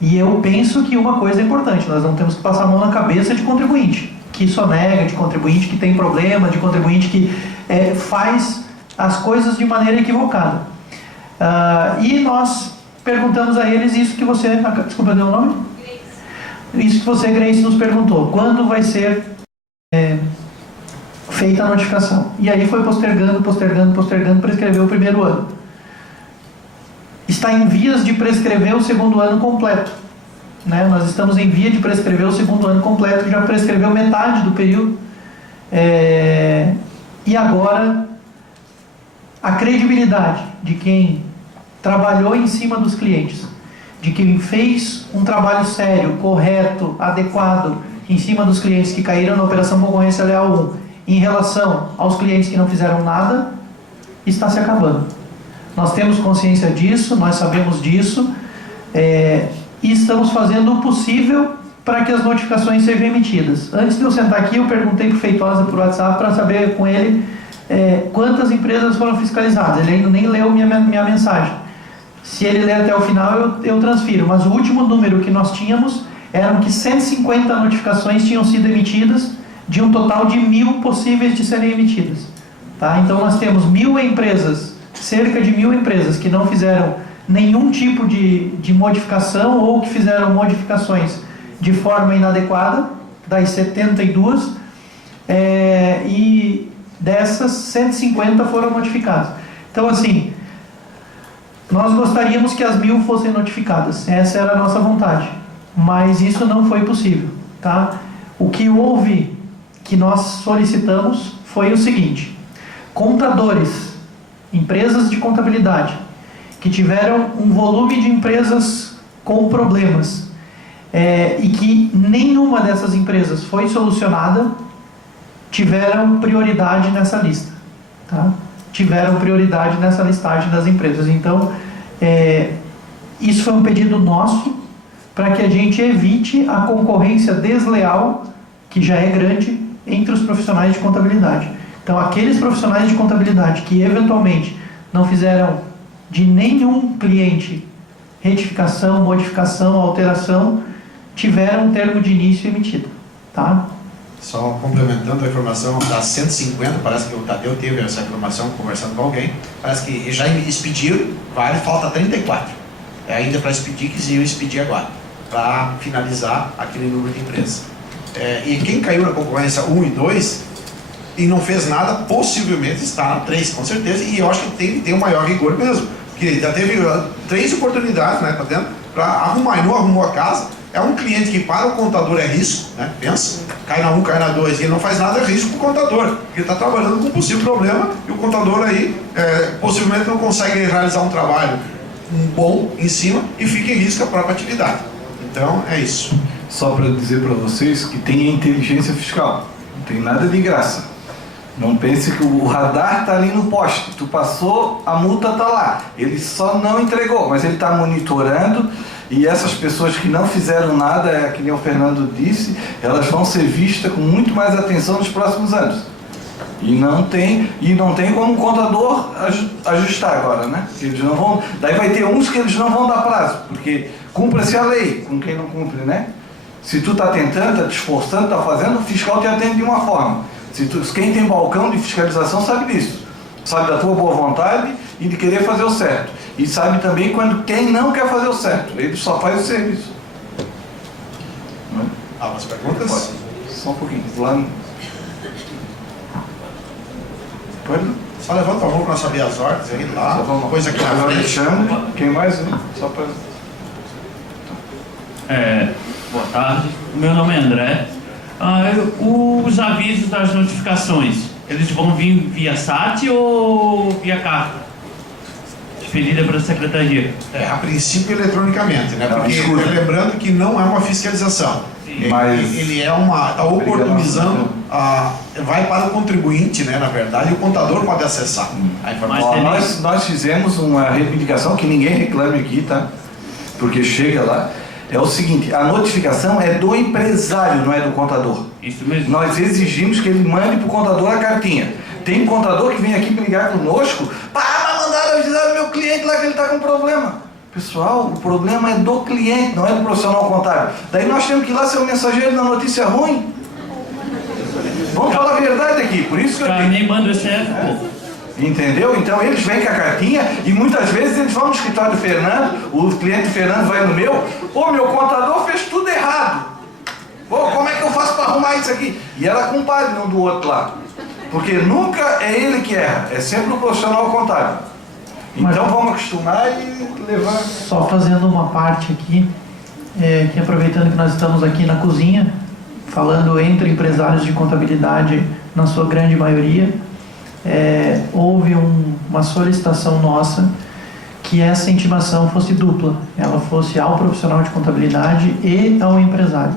E eu penso que uma coisa é importante, nós não temos que passar a mão na cabeça de contribuinte, que sonega, de contribuinte que tem problema, de contribuinte que faz as coisas de maneira equivocada. E nós perguntamos a eles isso que você... Desculpa, deu o nome? Grace. Isso que você, Grace, nos perguntou. Quando vai ser feita a notificação? E aí foi postergando, prescreveu o primeiro ano. Está em vias de prescrever o segundo ano completo. Né? Nós estamos em via de prescrever o segundo ano completo, já prescreveu metade do período. E agora a credibilidade de quem trabalhou em cima dos clientes, de quem fez um trabalho sério, correto, adequado em cima dos clientes que caíram na Operação Concorrência Leal 1 em relação aos clientes que não fizeram nada, está se acabando. Nós temos consciência disso, nós sabemos disso, e estamos fazendo o possível para que as notificações sejam emitidas. Antes de eu sentar aqui, eu perguntei para o Feitosa por WhatsApp para saber com ele quantas empresas foram fiscalizadas. Ele ainda nem leu minha mensagem. Se ele ler até o final, eu transfiro. Mas o último número que nós tínhamos eram que 150 notificações tinham sido emitidas, de um total de 1.000 possíveis de serem emitidas. Tá? Então nós temos 1.000 empresas, cerca de 1.000 empresas que não fizeram nenhum tipo de modificação ou que fizeram modificações de forma inadequada, das 72, e dessas 150 foram notificadas. Então assim, nós gostaríamos que as 1.000 fossem notificadas, essa era a nossa vontade, mas isso não foi possível, tá? O que houve, que nós solicitamos, foi o seguinte: contadores, empresas de contabilidade, que tiveram um volume de empresas com problemas, e que nenhuma dessas empresas foi solucionada, tiveram prioridade nessa lista, tá? Tiveram prioridade nessa listagem das empresas. Então, isso foi um pedido nosso para que a gente evite a concorrência desleal, que já é grande, entre os profissionais de contabilidade. Então, aqueles profissionais de contabilidade que eventualmente não fizeram de nenhum cliente retificação, modificação, alteração, tiveram um termo de início emitido, tá? Só complementando a informação das 150, parece que o Tadeu teve essa informação conversando com alguém, parece que já expediram, falta 34. Ainda para expedir, que iam expedir agora, para finalizar aquele número de empresas. E quem caiu na concorrência 1 e 2 e não fez nada, possivelmente está na 3, com certeza, e eu acho que tem que ter um maior rigor mesmo, porque já teve 3 oportunidades, né, para arrumar, e não arrumou a casa. É um cliente que para o contador é risco, né? Pensa, cai na 1, cai na 2, e ele não faz nada, é risco para o contador, porque ele está trabalhando com um possível problema, e o contador aí possivelmente não consegue realizar um trabalho bom em cima e fica em risco a própria atividade. Então é isso. Só para dizer para vocês que tem a inteligência fiscal, não tem nada de graça. Não pense que o radar está ali no poste, tu passou, a multa está lá, ele só não entregou, mas ele está monitorando. E essas pessoas que não fizeram nada, que nem o Fernando disse, elas vão ser vistas com muito mais atenção nos próximos anos. E não tem como o contador ajustar agora, né? Eles não vão, daí vai ter uns que eles não vão dar prazo, porque cumpra-se a lei com quem não cumpre, né? Se tu está tentando, está te esforçando, está fazendo, o fiscal te atende de uma forma. Quem tem balcão de fiscalização sabe disso. Sabe da tua boa vontade e de querer fazer o certo. E sabe também quando quem não quer fazer o certo, ele só faz o serviço. Algumas perguntas? Pode. Só um pouquinho. Lá. Pode? Só levanta a mão para nós saber as ordens aí lá. Coisa aqui na frente. Chama. Quem mais? Né? Só para. Boa tarde. Meu nome é André. Os avisos das notificações, eles vão vir via SAT ou via carta? Expedida pela Secretaria. A princípio eletronicamente, né? Porque lembrando que não é uma fiscalização. Ele está oportunizando, vai para o contribuinte, né? Na verdade, e o contador pode acessar a informação. Nós fizemos uma reivindicação que ninguém reclame aqui, tá? Porque chega lá. É o seguinte, a notificação é do empresário, não é do contador. Isso mesmo. Nós exigimos que ele mande para o contador a cartinha. Tem contador que vem aqui brigar conosco, mas mandaram avisar o meu cliente lá que ele está com problema. Pessoal, o problema é do cliente, não é do profissional contábil. Daí nós temos que ir lá ser o mensageiro da notícia ruim. Vamos falar a verdade aqui, por isso que eu nem manda o chefe, pô. Entendeu? Então eles vêm com a cartinha e muitas vezes eles vão no escritório do Fernando, o cliente do Fernando vai no meu, meu contador fez tudo errado. Como é que eu faço para arrumar isso aqui? E ela compadre um do outro lá. Porque nunca é ele que erra, é sempre o profissional contábil. Então vamos acostumar e levar. Só fazendo uma parte aqui, que aproveitando que nós estamos aqui na cozinha, falando entre empresários de contabilidade, na sua grande maioria, houve uma solicitação nossa que essa intimação fosse dupla, ela fosse ao profissional de contabilidade e ao empresário,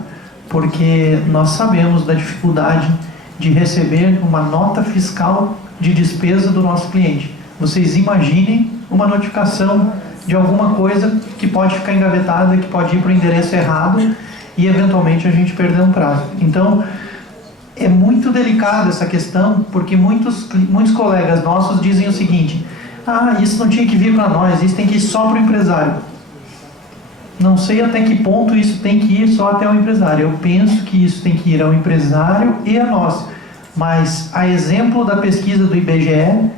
porque nós sabemos da dificuldade de receber uma nota fiscal de despesa do nosso cliente. Vocês imaginem uma notificação de alguma coisa que pode ficar engavetada, que pode ir para o endereço errado e eventualmente a gente perder um prazo. Então, é muito delicada essa questão, porque muitos colegas nossos dizem o seguinte: isso não tinha que vir para nós, isso tem que ir só para o empresário. Não sei até que ponto isso tem que ir só até o empresário. Eu penso que isso tem que ir ao empresário e a nós. Mas, a exemplo da pesquisa do IBGE,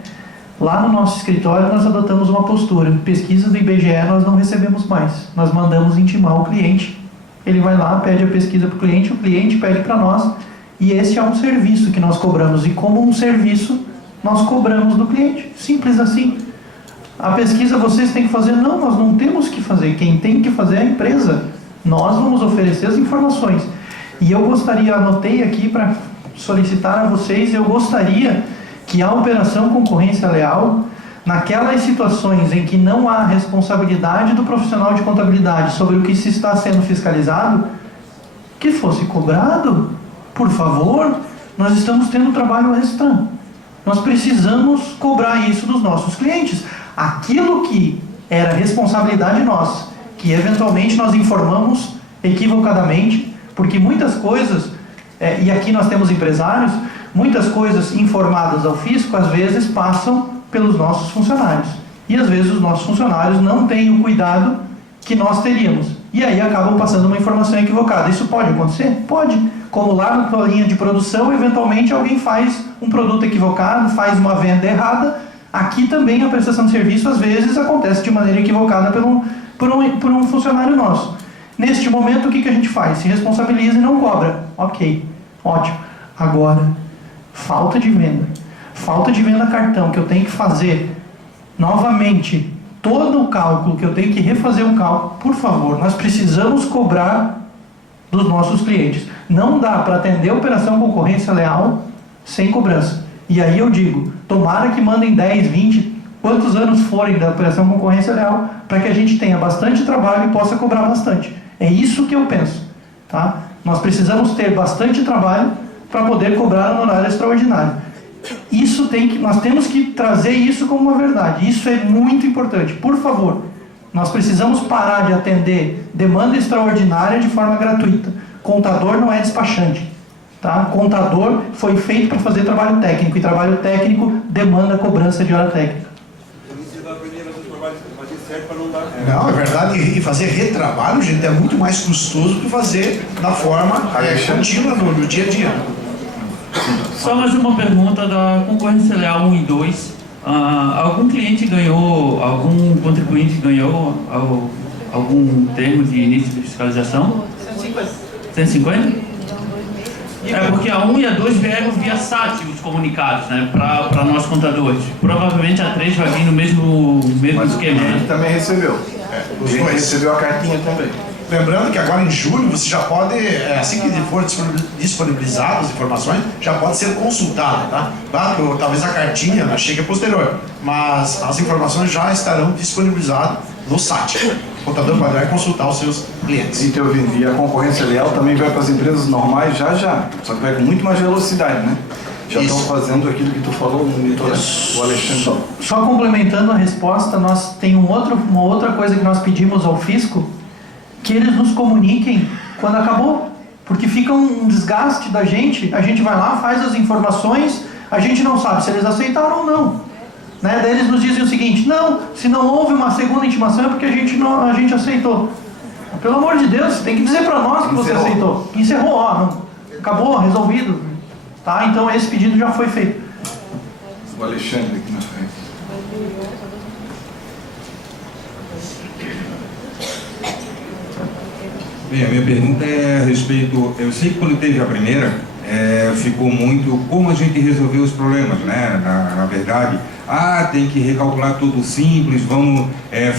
lá no nosso escritório nós adotamos uma postura. Pesquisa do IBGE nós não recebemos mais. Nós mandamos intimar o cliente. Ele vai lá, pede a pesquisa para o cliente pede para nós. E esse é um serviço que nós cobramos. E como um serviço, nós cobramos do cliente. Simples assim. A pesquisa vocês têm que fazer? Não, nós não temos que fazer. Quem tem que fazer é a empresa. Nós vamos oferecer as informações. E eu gostaria, anotei aqui para solicitar a vocês, eu gostaria que a operação concorrência leal, naquelas situações em que não há responsabilidade do profissional de contabilidade sobre o que se está sendo fiscalizado, que fosse cobrado. Por favor, nós estamos tendo trabalho extra. Nós precisamos cobrar isso dos nossos clientes. Aquilo que era responsabilidade nossa, que eventualmente nós informamos equivocadamente, porque muitas coisas, e aqui nós temos empresários, muitas coisas informadas ao fisco, às vezes passam pelos nossos funcionários. E às vezes os nossos funcionários não têm o cuidado que nós teríamos. E aí acabam passando uma informação equivocada. Isso pode acontecer? Pode. Como lá na linha de produção, eventualmente alguém faz um produto equivocado, faz uma venda errada. Aqui também a prestação de serviço, às vezes, acontece de maneira equivocada por um funcionário nosso. Neste momento, o que a gente faz? Se responsabiliza e não cobra. Ok, ótimo. Agora, falta de venda. Falta de venda cartão, que eu tenho que fazer novamente todo o cálculo, que eu tenho que refazer um cálculo. Por favor, nós precisamos cobrar dos nossos clientes. Não dá para atender a operação concorrência leal sem cobrança. E aí eu digo, tomara que mandem 10, 20, quantos anos forem da operação concorrência leal, para que a gente tenha bastante trabalho e possa cobrar bastante. É isso que eu penso. Tá? Nós precisamos ter bastante trabalho para poder cobrar no horário extraordinário. Nós temos que trazer isso como uma verdade. Isso é muito importante. Por favor, nós precisamos parar de atender demanda extraordinária de forma gratuita. Contador não é despachante. Tá? Contador foi feito para fazer trabalho técnico, e trabalho técnico demanda cobrança de hora técnica. Não, é verdade, e fazer retrabalho, gente, é muito mais custoso que fazer da forma contínua no dia a dia. Só mais uma pergunta da concorrência leal 1 e 2. Algum cliente ganhou, algum contribuinte ganhou algum termo de início de fiscalização? 150. 150? É porque a 1 e a 2 vieram via SAT os comunicados, né, para nós contadores. Provavelmente a 3 vai vir no mesmo esquema. A gente também recebeu. Os dois. Recebeu a cartinha também. Lembrando que agora em julho você já pode, assim que for disponibilizado as informações, já pode ser consultado, tá? Claro, talvez a cartinha chegue posterior, mas as informações já estarão disponibilizadas no site. O contador vai consultar os seus clientes. E a concorrência leal também vai para as empresas normais já. Só que vai com muito mais velocidade, né? Já estão fazendo aquilo que tu falou, o Alexandre. Só complementando a resposta, nós tem uma outra coisa que nós pedimos ao fisco, que eles nos comuniquem quando acabou, porque fica um desgaste da gente. A gente vai lá, faz as informações, a gente não sabe se eles aceitaram ou não, né? Daí eles nos dizem o seguinte: não, se não houve uma segunda intimação é porque a gente aceitou. Pelo amor de Deus, tem que dizer para nós que você aceitou. Encerrou, acabou, resolvido, tá? Então esse pedido já foi feito. O Alexandre aqui na frente. Bem, a minha pergunta é a respeito, eu sei que quando teve a primeira, ficou muito como a gente resolveu os problemas, né? Na verdade, tem que recalcular tudo simples, vamos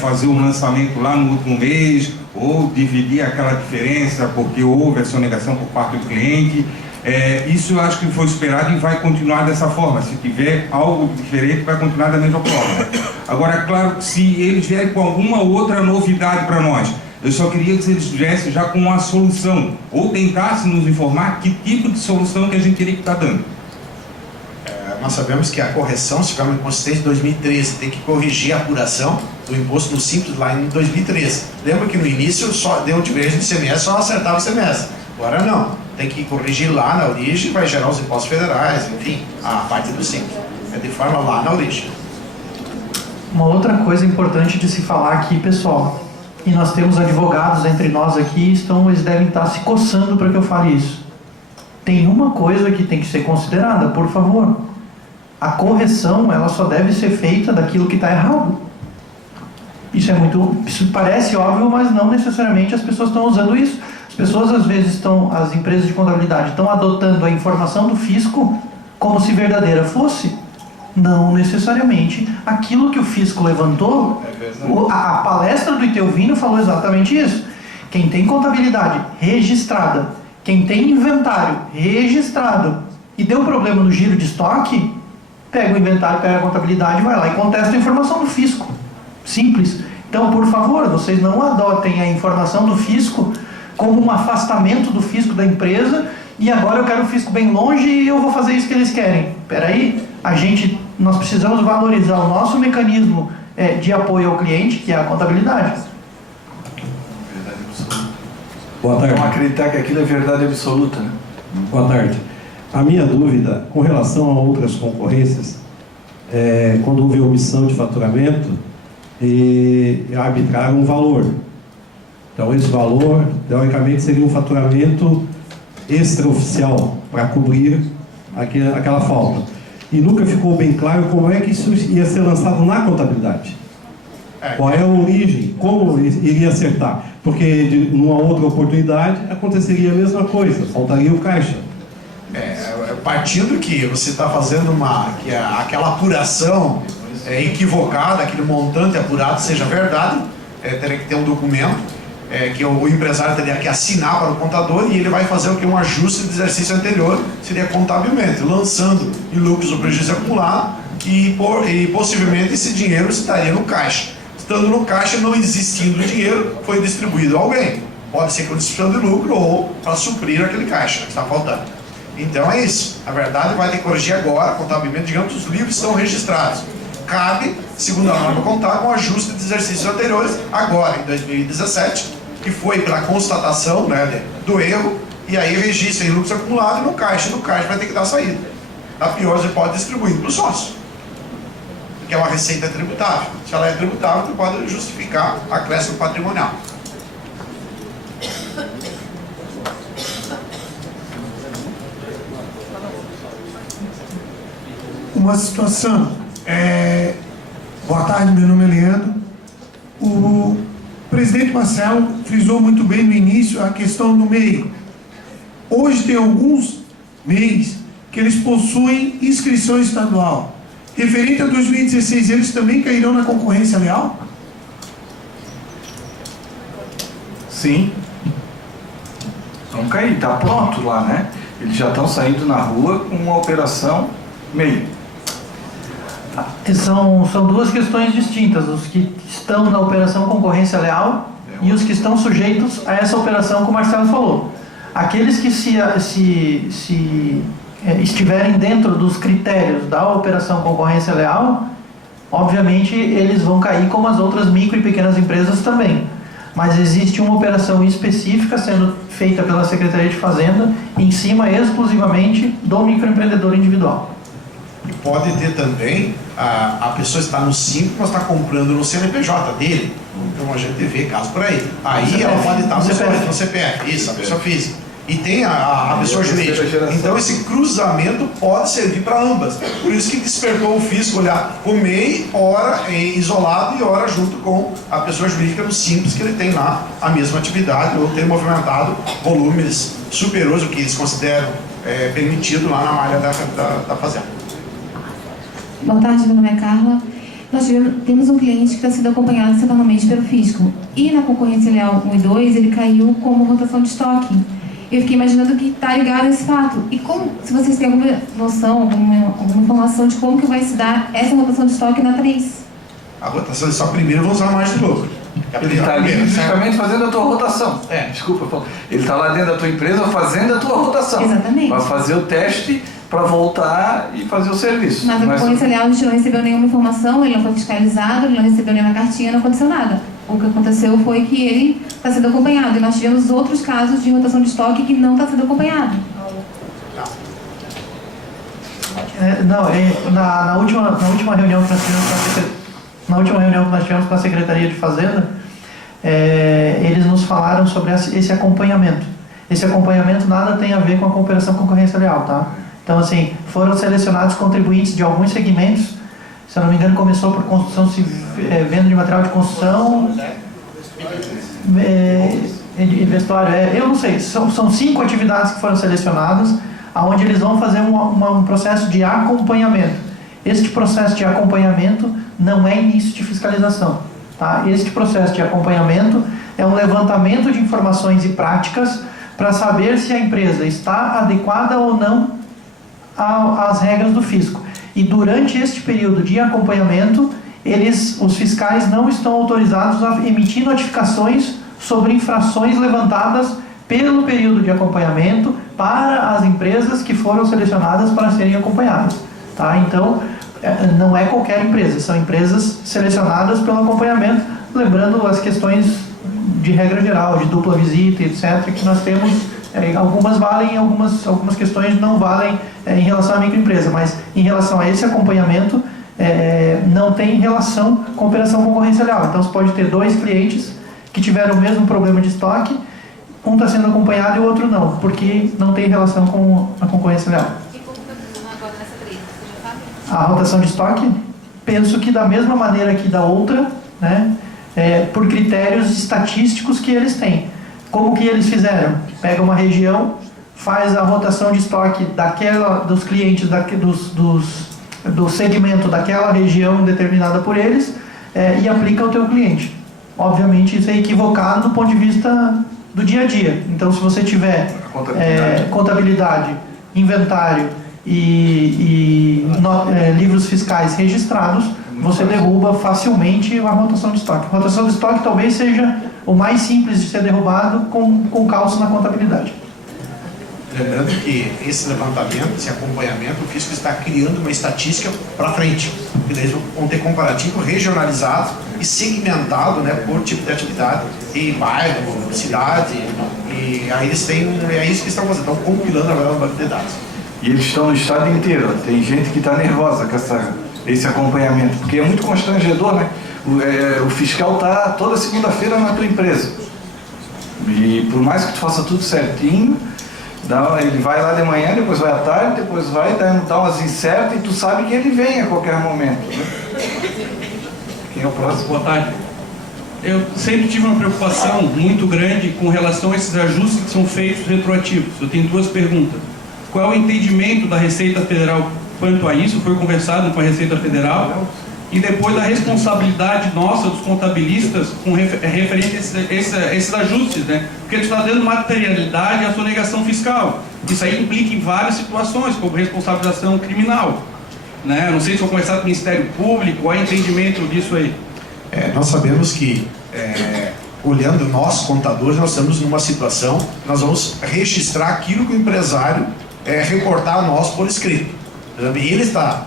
fazer um lançamento lá no último mês, ou dividir aquela diferença porque houve a sonegação por parte do cliente. Isso eu acho que foi esperado e vai continuar dessa forma. Se tiver algo diferente, vai continuar da mesma forma. Agora, claro, se eles vierem com alguma outra novidade para nós, eu só queria que eles viessem já com uma solução, ou tentassem nos informar que tipo de solução que a gente teria que estar dando. Nós sabemos que a correção, se tiver uma inconsistência de 2013, tem que corrigir a apuração do imposto do Simples lá em 2013. Lembra que no início só deu de vez de ICMS, só acertava o ICMS. Agora não, tem que corrigir lá na origem, vai gerar os impostos federais, enfim, a parte do Simples. É de forma lá na origem. Uma outra coisa importante de se falar aqui, pessoal, e nós temos advogados entre nós aqui, eles devem estar se coçando para que eu fale isso. Tem uma coisa que tem que ser considerada, por favor. A correção, ela só deve ser feita daquilo que está errado. Isso parece óbvio, mas não necessariamente as pessoas estão usando isso. As pessoas, às vezes, as empresas de contabilidade estão adotando a informação do fisco como se verdadeira fosse. Não necessariamente. Aquilo que o fisco levantou, a palestra do Itelvino falou exatamente isso. Quem tem contabilidade registrada, quem tem inventário registrado e deu problema no giro de estoque, pega o inventário, pega a contabilidade, vai lá e contesta a informação do fisco. Simples. Então, por favor, vocês não adotem a informação do fisco como um afastamento do fisco da empresa e agora eu quero o fisco bem longe e eu vou fazer isso que eles querem. Espera aí, nós precisamos valorizar o nosso mecanismo de apoio ao cliente, que é a contabilidade. Boa tarde. Não acreditar que aquilo é verdade absoluta, né? Boa tarde. A minha dúvida, com relação a outras concorrências, quando houve omissão de faturamento, arbitraram um valor. Então, esse valor, teoricamente, seria um faturamento extraoficial para cobrir aquela falta. E nunca ficou bem claro como é que isso ia ser lançado na contabilidade. Qual é a origem, como iria acertar. Porque, numa outra oportunidade, aconteceria a mesma coisa, faltaria o caixa. Partindo que você está fazendo aquela apuração equivocada, aquele montante apurado seja verdade, teria que ter um documento que o empresário teria que assinar para o contador e ele vai fazer o que? Um ajuste de exercício anterior, seria contabilmente, lançando em lucros ou prejuízo acumulado e possivelmente esse dinheiro estaria no caixa. Estando no caixa, não existindo dinheiro, foi distribuído a alguém. Pode ser com distribuição de lucro ou para suprir aquele caixa que está faltando. Então é isso. Na verdade, vai ter que corrigir agora, contabilmente, digamos que os livros estão registrados. Cabe, segundo a norma contábil, um ajuste de exercícios anteriores, agora, em 2017, que foi pela constatação do erro, e aí registra em lucros acumulados no caixa. No caixa vai ter que dar saída. Na pior, você pode distribuir para o sócio, que é uma receita tributável. Se ela é tributável, você pode justificar a acréscimo patrimonial. Uma situação. Boa tarde, meu nome é Leandro. O presidente Marcelo frisou muito bem no início a questão do MEI. Hoje tem alguns MEIs que eles possuem inscrição estadual. Referente a 2016, eles também cairão na concorrência leal? Sim. Vão cair, está pronto lá, né? Eles já estão saindo na rua com uma operação MEI. São duas questões distintas, os que estão na operação concorrência leal e os que estão sujeitos a essa operação que o Marcelo falou. Aqueles que estiverem dentro dos critérios da operação concorrência leal, obviamente eles vão cair como as outras micro e pequenas empresas também. Mas existe uma operação específica sendo feita pela Secretaria de Fazenda em cima exclusivamente do microempreendedor individual. E pode ter também, a pessoa está no Simples, mas está comprando no CNPJ dele. Então a gente vê casos por aí. Aí ela pode estar no CPF, isso, a pessoa física. E tem a pessoa jurídica. Então esse cruzamento pode servir para ambas. Por isso que despertou o fisco olhar o MEI, ora isolado e ora junto com a pessoa jurídica no Simples, que ele tem lá a mesma atividade ou tem movimentado volumes superiores ao que eles consideram permitido lá na malha da fazenda. Boa tarde, meu nome é Carla. Nós temos um cliente que está sendo acompanhado semanalmente pelo fisco. E na concorrência leal 1 e 2, ele caiu como rotação de estoque. Eu fiquei imaginando que está ligado a esse fato. E como, se vocês têm alguma noção, alguma informação de como que vai se dar essa rotação de estoque na 3? A rotação de estoque primeiro vão usar margem de lucro. Ele está ali justamente fazendo a tua rotação. Desculpa, ele está lá dentro da tua empresa fazendo a tua rotação. Exatamente. Para fazer o teste, para voltar e fazer o serviço. Mas a concorrência leal, a gente não recebeu nenhuma informação, ele não foi fiscalizado, ele não recebeu nenhuma cartinha, não aconteceu nada. O que aconteceu foi que ele está sendo acompanhado. E nós tivemos outros casos de rotação de estoque que não está sendo acompanhado. Na última reunião que nós tivemos com a Secretaria de Fazenda, eles nos falaram sobre esse acompanhamento. Esse acompanhamento nada tem a ver com a cooperação concorrência leal, tá? Então, assim, foram selecionados contribuintes de alguns segmentos. Se eu não me engano, começou por construção civil, venda de material de construção, vestuário, eu não sei, são 5 atividades que foram selecionadas, onde eles vão fazer um processo de acompanhamento. Este processo de acompanhamento não é início de fiscalização, tá? Este processo de acompanhamento é um levantamento de informações e práticas para saber se a empresa está adequada ou não às regras do fisco. E durante este período de acompanhamento, os fiscais não estão autorizados a emitir notificações sobre infrações levantadas pelo período de acompanhamento para as empresas que foram selecionadas para serem acompanhadas, tá? Então, não é qualquer empresa, são empresas selecionadas pelo acompanhamento, lembrando as questões de regra geral, de dupla visita, etc., que nós temos, algumas valem, algumas questões não valem em relação à microempresa, mas em relação a esse acompanhamento, não tem relação com operação concorrência leal. Então, você pode ter 2 clientes que tiveram o mesmo problema de estoque, um está sendo acompanhado e o outro não, porque não tem relação com a concorrência leal. E como está funcionando agora nessa 3? Você já sabe? A rotação de estoque, penso que da mesma maneira que da outra, né, por critérios estatísticos que eles têm. Como que eles fizeram? Pega uma região, faz a rotação de estoque dos clientes do segmento daquela região determinada por eles e aplica ao teu cliente. Obviamente isso é equivocado do ponto de vista do dia a dia. Então, se você tiver contabilidade, inventário e livros fiscais registrados, você derruba facilmente a rotação de estoque. A rotação de estoque talvez seja o mais simples de ser derrubado com cálculo na contabilidade. Lembrando que esse levantamento, esse acompanhamento, o fisco está criando uma estatística para frente. Eles vão ter comparativo regionalizado e segmentado, né, por tipo de atividade, e bairro, cidade, e aí eles têm, é isso que estão fazendo, estão compilando agora uma banco de dados. E eles estão no estado inteiro. Tem gente que está nervosa com esse acompanhamento, porque é muito constrangedor, né? O fiscal está toda segunda-feira na tua empresa. E por mais que tu faça tudo certinho, ele vai lá de manhã, depois vai à tarde, depois vai dar umas incertas e tu sabe que ele vem a qualquer momento, né? Quem é o próximo? Boa tarde. Eu sempre tive uma preocupação muito grande com relação a esses ajustes que são feitos retroativos. Eu tenho 2 perguntas. Qual é o entendimento da Receita Federal quanto a isso? Foi conversado com a Receita Federal? E depois da responsabilidade nossa, dos contabilistas, com referente a esses ajustes, né? Porque ele está dando materialidade à sonegação fiscal. Isso aí implica em várias situações, como responsabilização criminal, né? Não sei se vou conversar com o Ministério Público, qual é o entendimento disso aí? Nós sabemos que, olhando nós, contadores, nós estamos numa situação, nós vamos registrar aquilo que o empresário reportar a nós por escrito. E ele está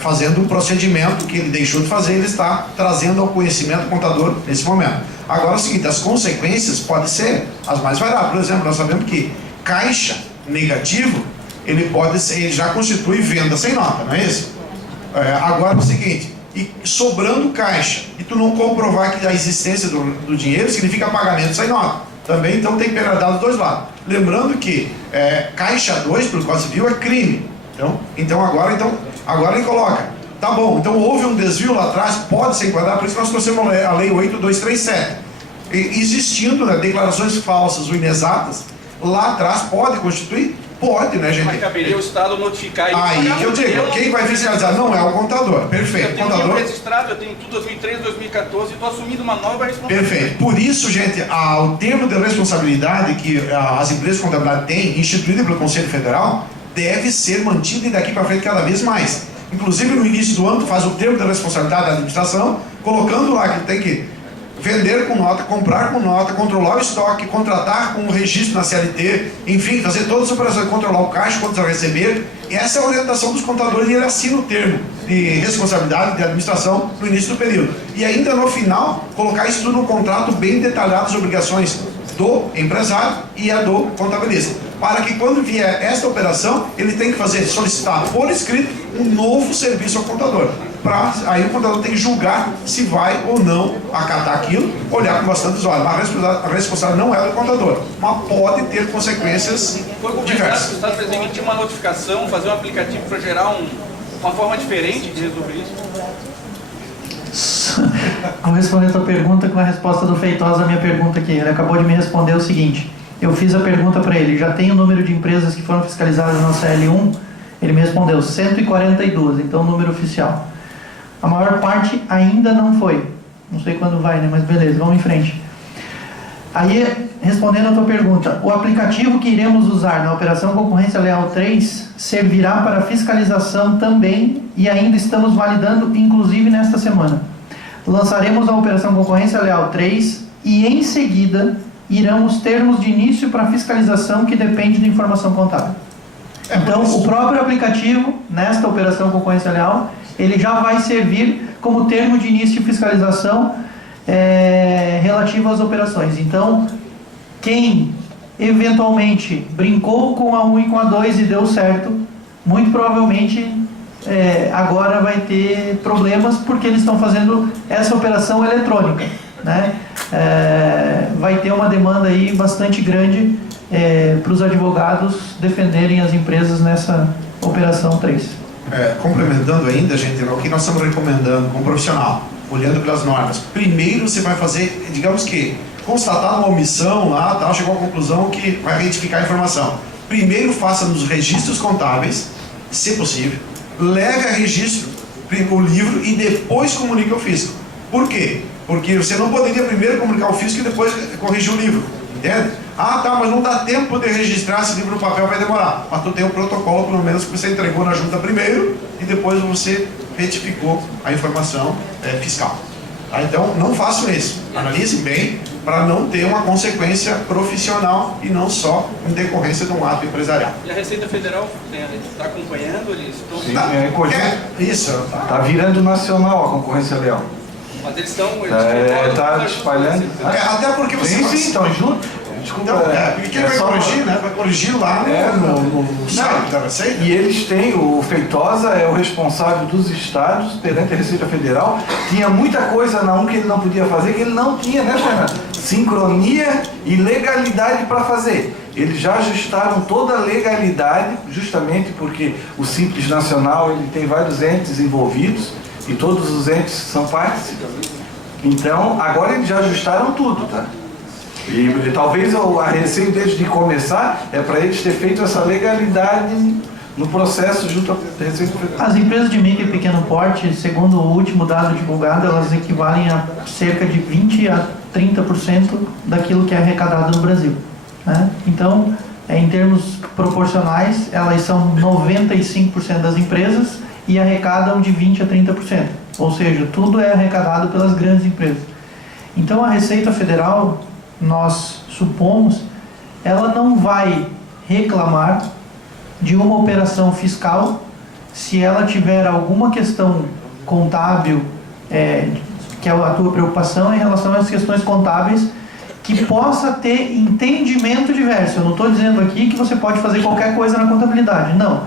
fazendo um procedimento que ele deixou de fazer, ele está trazendo ao conhecimento do contador nesse momento. Agora é o seguinte, as consequências podem ser as mais variadas. Por exemplo, nós sabemos que caixa negativo, ele já constitui venda sem nota, não é isso? Agora é o seguinte, e sobrando caixa, e tu não comprovar que a existência do dinheiro significa pagamento sem nota. Também, então, tem penalidade dos 2 lados. Lembrando que caixa 2, pelo Código Civil, é crime. Então agora ele coloca, tá bom, então houve um desvio lá atrás, pode ser enquadrado, por isso nós trouxemos a Lei 8.237. Existindo, né, declarações falsas ou inexatas, lá atrás pode constituir Pode, né, gente? Mas caberia o Estado notificar isso. Aí que eu digo, quem vai fiscalizar não é o contador. Perfeito. Eu tenho Contador. tudo registrado, eu tenho tudo 2013, 2014 e estou assumindo uma nova responsabilidade. Perfeito. Por isso, gente, o termo de responsabilidade que as empresas de contabilidade têm, instituído pelo Conselho Federal, deve ser mantido e daqui para frente cada vez mais. Inclusive, no início do ano, tu faz o termo de responsabilidade da administração, colocando lá que tem que vender com nota, comprar com nota, controlar o estoque, contratar com o registro na CLT, enfim, fazer todas as operações, controlar o caixa, quantos a receber. E essa é a orientação dos contadores e ele assina o termo de responsabilidade de administração no início do período. E ainda no final, colocar isso tudo no contrato bem detalhado, as obrigações do empresário e a do contabilista. Para que quando vier esta operação, ele tem que solicitar por escrito um novo serviço ao contador. Aí o contador tem que julgar se vai ou não acatar aquilo, olhar com bastante olhos. Mas a responsabilidade não é do contador, mas pode ter consequências diversas. O Estado precisa emitir uma notificação, fazer um aplicativo para gerar uma forma diferente de resolver isso? Vou responder a tua pergunta com a resposta do Feitosa à minha pergunta aqui. Ele acabou de me responder o seguinte. Eu fiz a pergunta para ele, já tem o número de empresas que foram fiscalizadas na CL1? Ele me respondeu 142, então o número oficial. A maior parte ainda não foi. Não sei quando vai, né? Mas beleza, vamos em frente. Aí, respondendo a tua pergunta, o aplicativo que iremos usar na Operação Concorrência Leal 3 servirá para fiscalização também e ainda estamos validando, inclusive nesta semana. Lançaremos a Operação Concorrência Leal 3 e em seguida irão os termos de início para fiscalização que depende de informação contábil. Então, o próprio aplicativo, nesta Operação Concorrência Leal, ele já vai servir como termo de início de fiscalização relativo às operações. Então, quem eventualmente brincou com a 1 e com a 2 e deu certo, muito provavelmente agora vai ter problemas porque eles estão fazendo essa operação eletrônica, né? Vai ter uma demanda aí bastante grande para os advogados defenderem as empresas nessa operação 3. Complementando ainda, gente, o que nós estamos recomendando como profissional, olhando pelas normas. Primeiro você vai fazer, digamos que, constatar uma omissão lá, tal, chegou à conclusão que vai retificar a informação. Primeiro faça nos registros contábeis, se possível, leve a registro o livro e depois comunique ao fisco. Por quê? Porque você não poderia primeiro comunicar ao fisco e depois corrigir o livro, entende? Ah, tá, mas não dá tempo de registrar esse livro no papel, vai demorar. Mas tu tem um protocolo, pelo menos, que você entregou na junta primeiro e depois você retificou a informação fiscal. Tá? Então, não façam isso. Analise bem para não ter uma consequência profissional e não só em decorrência de um ato empresarial. E a Receita Federal está acompanhando? Eles estão... Isso. Está virando nacional a concorrência leal. Mas eles estão... Está espalhando. Até porque você... Sim, estão juntos. Desculpa, e quem vai corrigir, né? Vai corrigir lá no site da Receita. E eles têm, o Feitosa é o responsável dos estados perante a Receita Federal. Tinha muita coisa na 1 que ele não podia fazer, que ele não tinha, né, Fernando? Sincronia e legalidade para fazer. Eles já ajustaram toda a legalidade, justamente porque o Simples Nacional ele tem vários entes envolvidos e todos os entes são partes. Então, agora eles já ajustaram tudo, tá? E talvez a receio deles de começar é para eles ter feito essa legalidade no processo junto à Receita Federal. As empresas de micro e pequeno porte, segundo o último dado divulgado, elas equivalem a cerca de 20% a 30% daquilo que é arrecadado no Brasil, né? Então, em termos proporcionais, elas são 95% das empresas e arrecadam de 20% a 30%. Ou seja, tudo é arrecadado pelas grandes empresas. Então, a Receita Federal, nós supomos, ela não vai reclamar de uma operação fiscal se ela tiver alguma questão contábil, que é a tua preocupação em relação às questões contábeis, que possa ter entendimento diverso. Eu não estou dizendo aqui que você pode fazer qualquer coisa na contabilidade, não.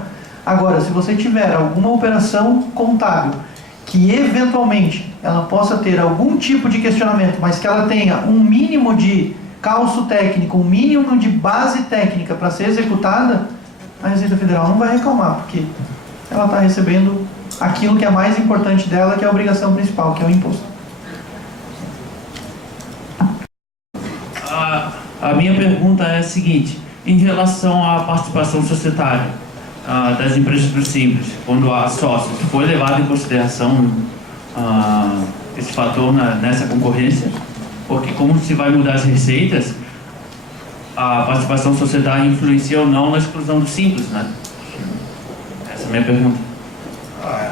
Agora, se você tiver alguma operação contábil que eventualmente ela possa ter algum tipo de questionamento, mas que ela tenha um mínimo de calço técnico, um mínimo de base técnica para ser executada, a Receita Federal não vai reclamar, porque ela está recebendo aquilo que é mais importante dela, que é a obrigação principal, que é o imposto. A minha pergunta é a seguinte: em relação à participação societária das empresas do Simples, quando há sócios, foi levado em consideração esse fator nessa concorrência? Porque como se vai mudar as receitas, a participação societária influencia ou não na exclusão do Simples, né? Essa é a minha pergunta.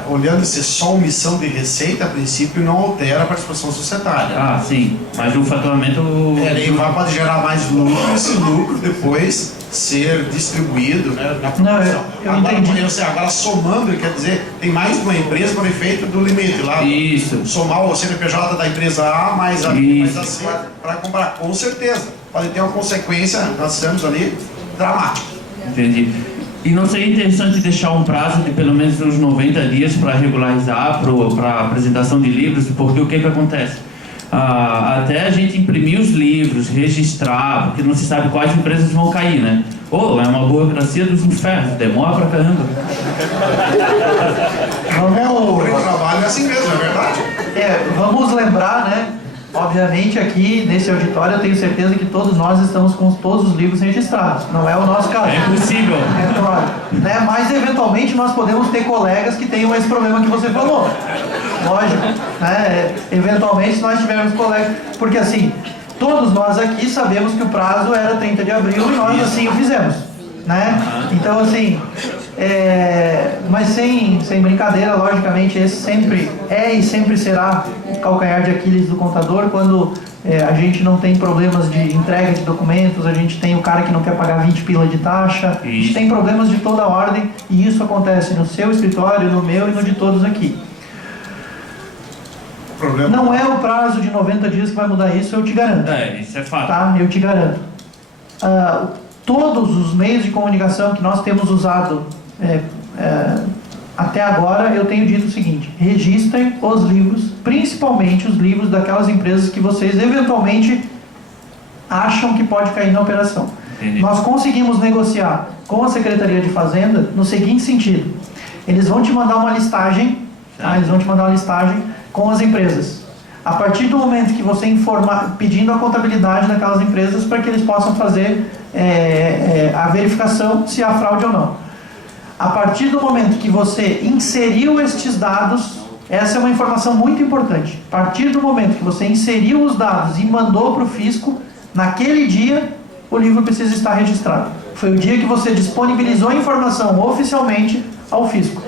Olhando se só omissão de receita, a princípio não altera a participação societária. Ah, sim, mas o faturamento... Ele pode gerar mais lucro, esse lucro depois ser distribuído, né, na produção. Agora somando, quer dizer, tem mais de uma empresa por efeito do limite lá. Isso. Somar o CNPJ da empresa A mais a B mais a C para comprar, com certeza. Pode ter uma consequência, nós estamos ali, dramática. Entendi. E não seria interessante deixar um prazo de pelo menos uns 90 dias para regularizar, para a apresentação de livros, porque o que acontece? Até a gente imprimir os livros, registrar, porque não se sabe quais empresas vão cair, né? É uma burocracia dos infernos, demora pra caramba. O trabalho é assim mesmo, é verdade? Vamos lembrar, né? Obviamente aqui nesse auditório eu tenho certeza que todos nós estamos com todos os livros registrados. Não é o nosso caso. É possível. É claro. Né? Mas eventualmente nós podemos ter colegas que tenham esse problema que você falou. Lógico. Né? Eventualmente se nós tivermos colegas. Porque assim, todos nós aqui sabemos que o prazo era 30 de abril e nós assim o fizemos. Né? Então assim, mas sem brincadeira, logicamente esse sempre é e sempre será o calcanhar de Aquiles do contador. Quando a gente não tem problemas de entrega de documentos, a gente tem o cara que não quer pagar 20 pila de taxa, a gente tem problemas de toda ordem, e isso acontece no seu escritório, no meu e no de todos aqui. Não é o prazo de 90 dias que vai mudar isso, eu te garanto. Isso é fato. Tá? Eu te garanto. Todos os meios de comunicação que nós temos usado até agora, eu tenho dito o seguinte: registrem os livros, principalmente os livros daquelas empresas que vocês eventualmente acham que pode cair na operação. Entendi. Nós conseguimos negociar com a Secretaria de Fazenda no seguinte sentido: eles vão te mandar uma listagem, tá? Eles vão te mandar uma listagem com as empresas. A partir do momento que você informar, pedindo a contabilidade daquelas empresas para que eles possam fazer a verificação se há fraude ou não. A partir do momento que você inseriu estes dados, essa é uma informação muito importante. A partir do momento que você inseriu os dados e mandou para o fisco, naquele dia o livro precisa estar registrado. Foi o dia que você disponibilizou a informação oficialmente ao fisco.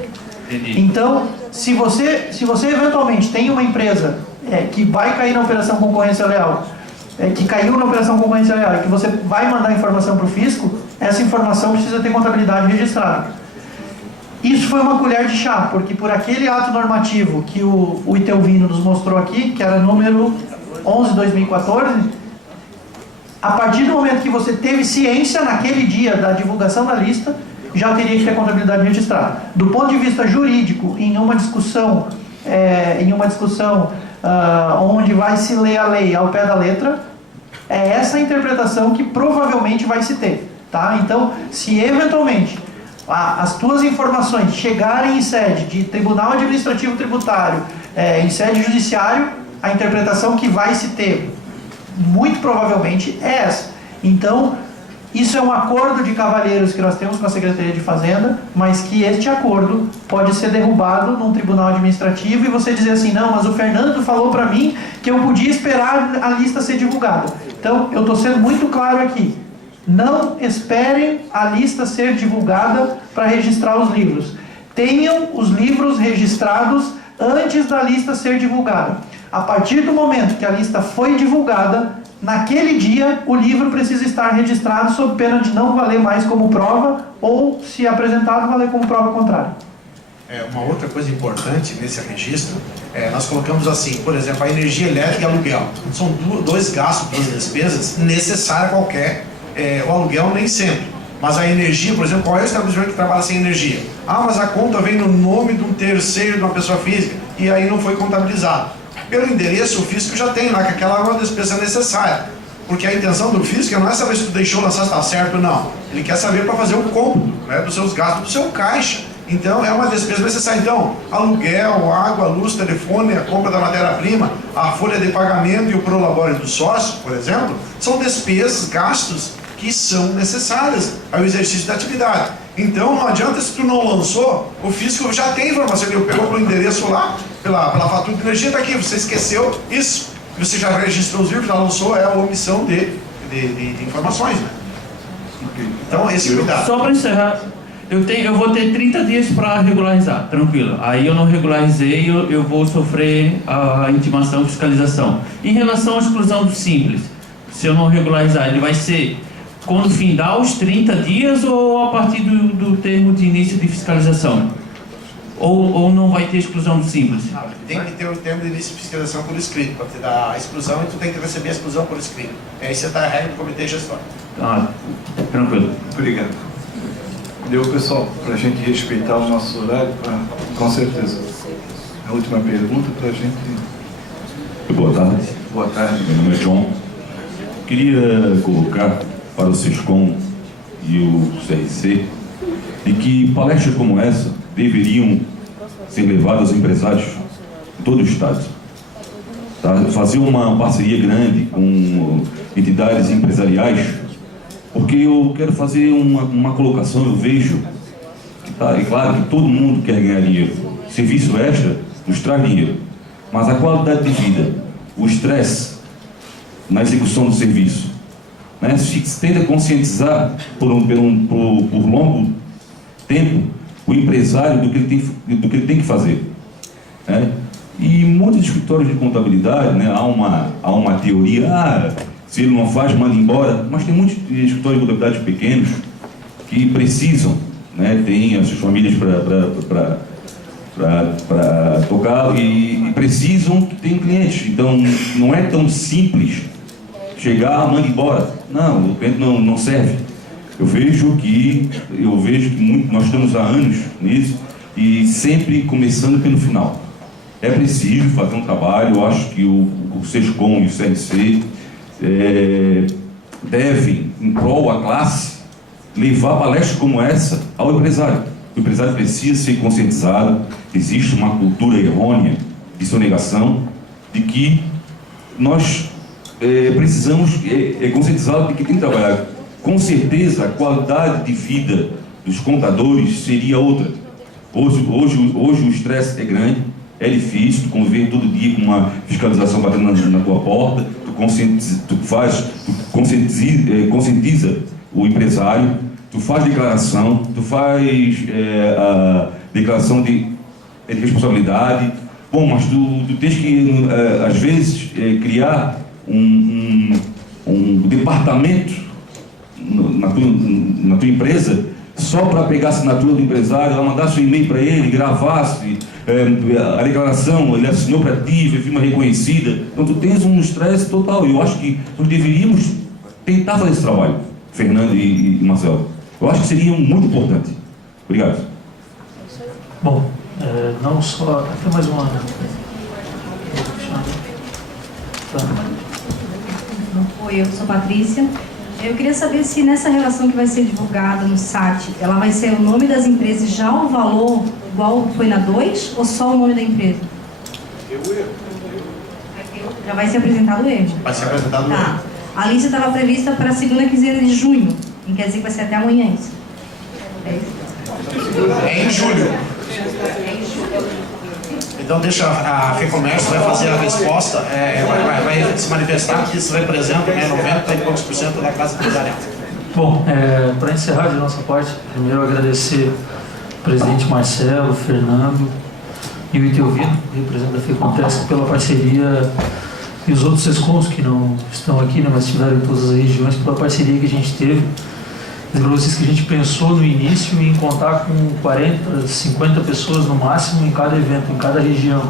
Entendi. Então, se você eventualmente tem uma empresa que vai cair na operação concorrência leal, que caiu na operação concorrência leal e que você vai mandar informação para o fisco, essa informação precisa ter contabilidade registrada. Isso foi uma colher de chá, porque por aquele ato normativo que o Itelvino nos mostrou aqui, que era número 11/2014, a partir do momento que você teve ciência naquele dia da divulgação da lista, já teria que ter contabilidade registrada. Do ponto de vista jurídico, em uma discussão onde vai se ler a lei ao pé da letra, é essa interpretação que provavelmente vai se ter. Tá? Então, se eventualmente as tuas informações chegarem em sede de Tribunal Administrativo Tributário, em sede judiciário, a interpretação que vai se ter, muito provavelmente, é essa. Então, isso é um acordo de cavalheiros que nós temos com a Secretaria de Fazenda, mas que este acordo pode ser derrubado num tribunal administrativo e você dizer assim: não, mas o Fernando falou para mim que eu podia esperar a lista ser divulgada. Então, eu estou sendo muito claro aqui: não esperem a lista ser divulgada para registrar os livros. Tenham os livros registrados antes da lista ser divulgada. A partir do momento que a lista foi divulgada, naquele dia o livro precisa estar registrado sob pena de não valer mais como prova ou, se apresentado, valer como prova contrária. Uma outra coisa importante nesse registro, nós colocamos assim, por exemplo, a energia elétrica e aluguel. São dois gastos, duas despesas necessárias a qualquer. O aluguel nem sempre. Mas a energia, por exemplo, qual é o estabelecimento que trabalha sem energia? Mas a conta vem no nome de um terceiro, de uma pessoa física, e aí não foi contabilizado. Pelo endereço, o fisco já tem lá que aquela é uma despesa necessária. Porque a intenção do fisco não é saber se tu deixou lançar se está certo ou não. Ele quer saber para fazer o cômputo, né, dos seus gastos, do seu caixa. Então, é uma despesa necessária. Então, aluguel, água, luz, telefone, a compra da matéria-prima, a folha de pagamento e o prolabore do sócio, por exemplo, são despesas, gastos que são necessárias ao exercício da atividade. Então não adianta, se tu não lançou, o físico já tem informação, ele pegou pelo endereço lá, pela fatura de energia, está aqui, você esqueceu isso, você já registrou os livros, já lançou, é a omissão de informações, né? Então esse cuidado. Só para encerrar, eu vou ter 30 dias para regularizar, tranquilo. Aí eu não regularizei, eu vou sofrer a intimação, fiscalização. Em relação à exclusão do simples, se eu não regularizar, ele vai ser quando findar os 30 dias ou a partir do termo de início de fiscalização? Ou não vai ter exclusão do simples? Tem que ter o termo de início de fiscalização por escrito, para te dar a exclusão, e tu tem que receber a exclusão por escrito. Aí você está a regra do comitê gestor. Ah, tranquilo. Obrigado. Deu, pessoal, para a gente respeitar o nosso horário, com certeza. A última pergunta para a gente. Boa tarde. Boa tarde. Meu nome é John. Queria colocar para o SESCOM e o CRC de que palestras como essa deveriam ser levadas aos empresários de todo o Estado. Tá? Fazer uma parceria grande com entidades empresariais, porque eu quero fazer uma colocação, eu vejo que é claro que todo mundo quer ganhar dinheiro. Serviço extra nos traz dinheiro, mas a qualidade de vida, o estresse na execução do serviço, né? Se tenta conscientizar por longo tempo o empresário do que ele tem que fazer, né? E muitos escritórios de contabilidade, né, há uma teoria, se ele não faz, manda embora, mas tem muitos escritórios de contabilidade pequenos que precisam, né, tem as suas famílias para tocar e precisam que tenham clientes. Então não é tão simples chegar, manda embora. Não, o cliente não serve. Eu vejo que nós estamos há anos nisso e sempre começando pelo final. É preciso fazer um trabalho. Eu acho que o SESCOM e o CRC devem, em prol da classe, levar palestras como essa ao empresário. O empresário precisa ser conscientizado. Existe uma cultura errônea de sonegação, de que nós precisamos conscientizá-lo de que tem que trabalhar. Com certeza, a qualidade de vida dos contadores seria outra. Hoje o estresse é grande, é difícil, tu conviver todo dia com uma fiscalização batendo na tua porta, tu conscientiza o empresário, tu faz declaração, tu faz a declaração de responsabilidade. Bom, mas tu tens que, às vezes, criar um departamento na tua empresa só para pegar a assinatura do empresário, ela mandasse um e-mail para ele, gravasse a declaração, ele assinou para ti, firma reconhecida. Então tu tens um estresse total. Eu acho que nós deveríamos tentar fazer esse trabalho, Fernando e Marcelo. Eu acho que seria muito importante. Obrigado. Bom, não só... Tem mais uma... Oi, eu sou Patrícia. Eu queria saber se nessa relação que vai ser divulgada no SAT, ela vai ser o nome das empresas já o valor igual foi na 2 ou só o nome da empresa? Já vai ser apresentado o erro? Vai ser apresentado o erro. A lista estava prevista para a segunda quinzena de junho, e quer dizer que vai ser até amanhã isso. É em julho. Então deixa a FEComércio vai fazer a resposta, vai se manifestar que isso representa 90 e poucos por cento da classe empresarial. Bom, para encerrar de nossa parte, primeiro agradecer ao presidente Marcelo, Fernando e o Itelvino, representante da FEComércio, pela parceria, e os outros SESCOMs que não estão aqui, né, mas estiveram em todas as regiões, pela parceria que a gente teve. Dizer para vocês que a gente pensou no início em contar com 40, 50 pessoas no máximo em cada evento, em cada região.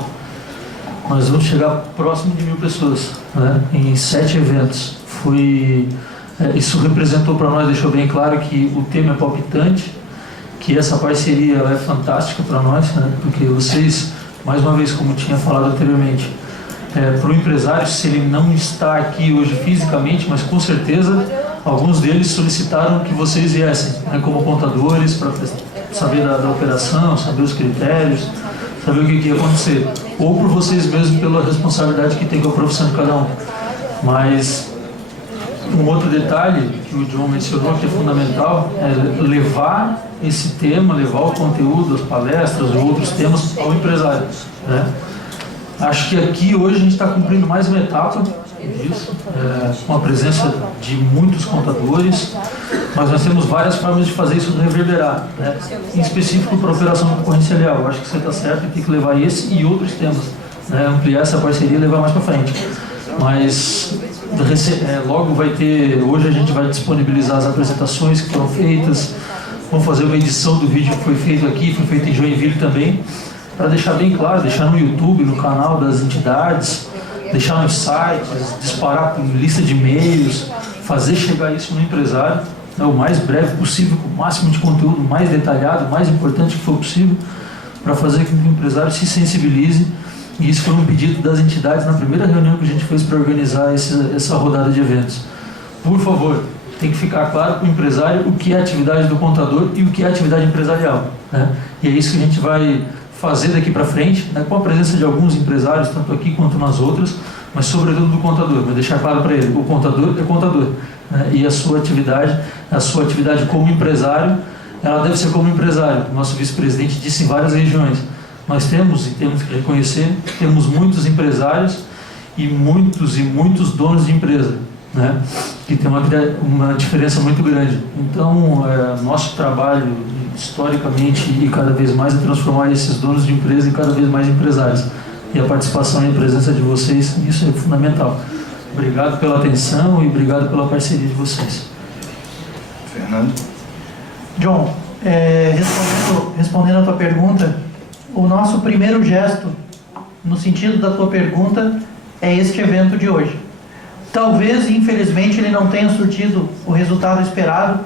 Nós vamos chegar próximo de 1000 pessoas, né, em 7 eventos. Isso representou para nós, deixou bem claro que o tema é palpitante, que essa parceria ela é fantástica para nós, né, porque vocês, mais uma vez, como tinha falado anteriormente, para o empresário, se ele não está aqui hoje fisicamente, mas com certeza alguns deles solicitaram que vocês viessem, né, como contadores, para saber da operação, saber os critérios, saber o que ia acontecer, ou por vocês mesmos pela responsabilidade que tem com a profissão de cada um. Mas Um outro detalhe que o John mencionou que é fundamental é levar esse tema, levar o conteúdo, as palestras e outros temas ao empresário, né? Acho que aqui hoje a gente está cumprindo mais uma etapa disso, com a presença de muitos contadores, mas nós temos várias formas de fazer isso reverberar, né? Em específico para a operação de concorrência leal. Acho que você está certo e tem que levar esse e outros temas, né? Ampliar essa parceria e levar mais para frente. Mas logo vai ter, hoje a gente vai disponibilizar as apresentações que foram feitas, vamos fazer uma edição do vídeo que foi feito aqui, foi feito em Joinville também, para deixar bem claro, deixar no YouTube, no canal das entidades, deixar nos sites, disparar por lista de e-mails, fazer chegar isso no empresário, né, o mais breve possível, com o máximo de conteúdo, mais detalhado, mais importante que for possível, para fazer com que o empresário se sensibilize. E isso foi um pedido das entidades na primeira reunião que a gente fez para organizar essa rodada de eventos. Por favor, tem que ficar claro para o empresário o que é a atividade do contador e o que é a atividade empresarial, né? E é isso que a gente vai fazer daqui para frente, né, com a presença de alguns empresários, tanto aqui quanto nas outras, mas sobretudo do contador. Vai deixar claro para ele, o contador é contador, né? E a sua atividade como empresário, ela deve ser como empresário. O nosso vice-presidente disse em várias regiões. Nós temos, e temos que reconhecer, temos muitos empresários e muitos donos de empresa, né? Que tem uma diferença muito grande. Então, nosso trabalho, historicamente e cada vez mais, é transformar esses donos de empresa em cada vez mais empresários. E a participação e a presença de vocês, isso é fundamental. Obrigado pela atenção e obrigado pela parceria de vocês. Fernando. John, respondendo a tua pergunta, o nosso primeiro gesto, no sentido da tua pergunta, é este evento de hoje. Talvez, infelizmente, ele não tenha surtido o resultado esperado,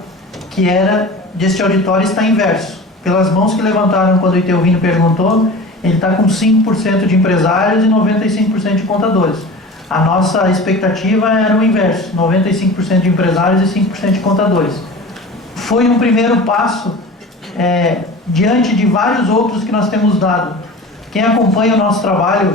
que era deste auditório estar inverso. Pelas mãos que levantaram quando o Iteovino perguntou, ele está com 5% de empresários e 95% de contadores. A nossa expectativa era o inverso, 95% de empresários e 5% de contadores. Foi um primeiro passo diante de vários outros que nós temos dado. Quem acompanha o nosso trabalho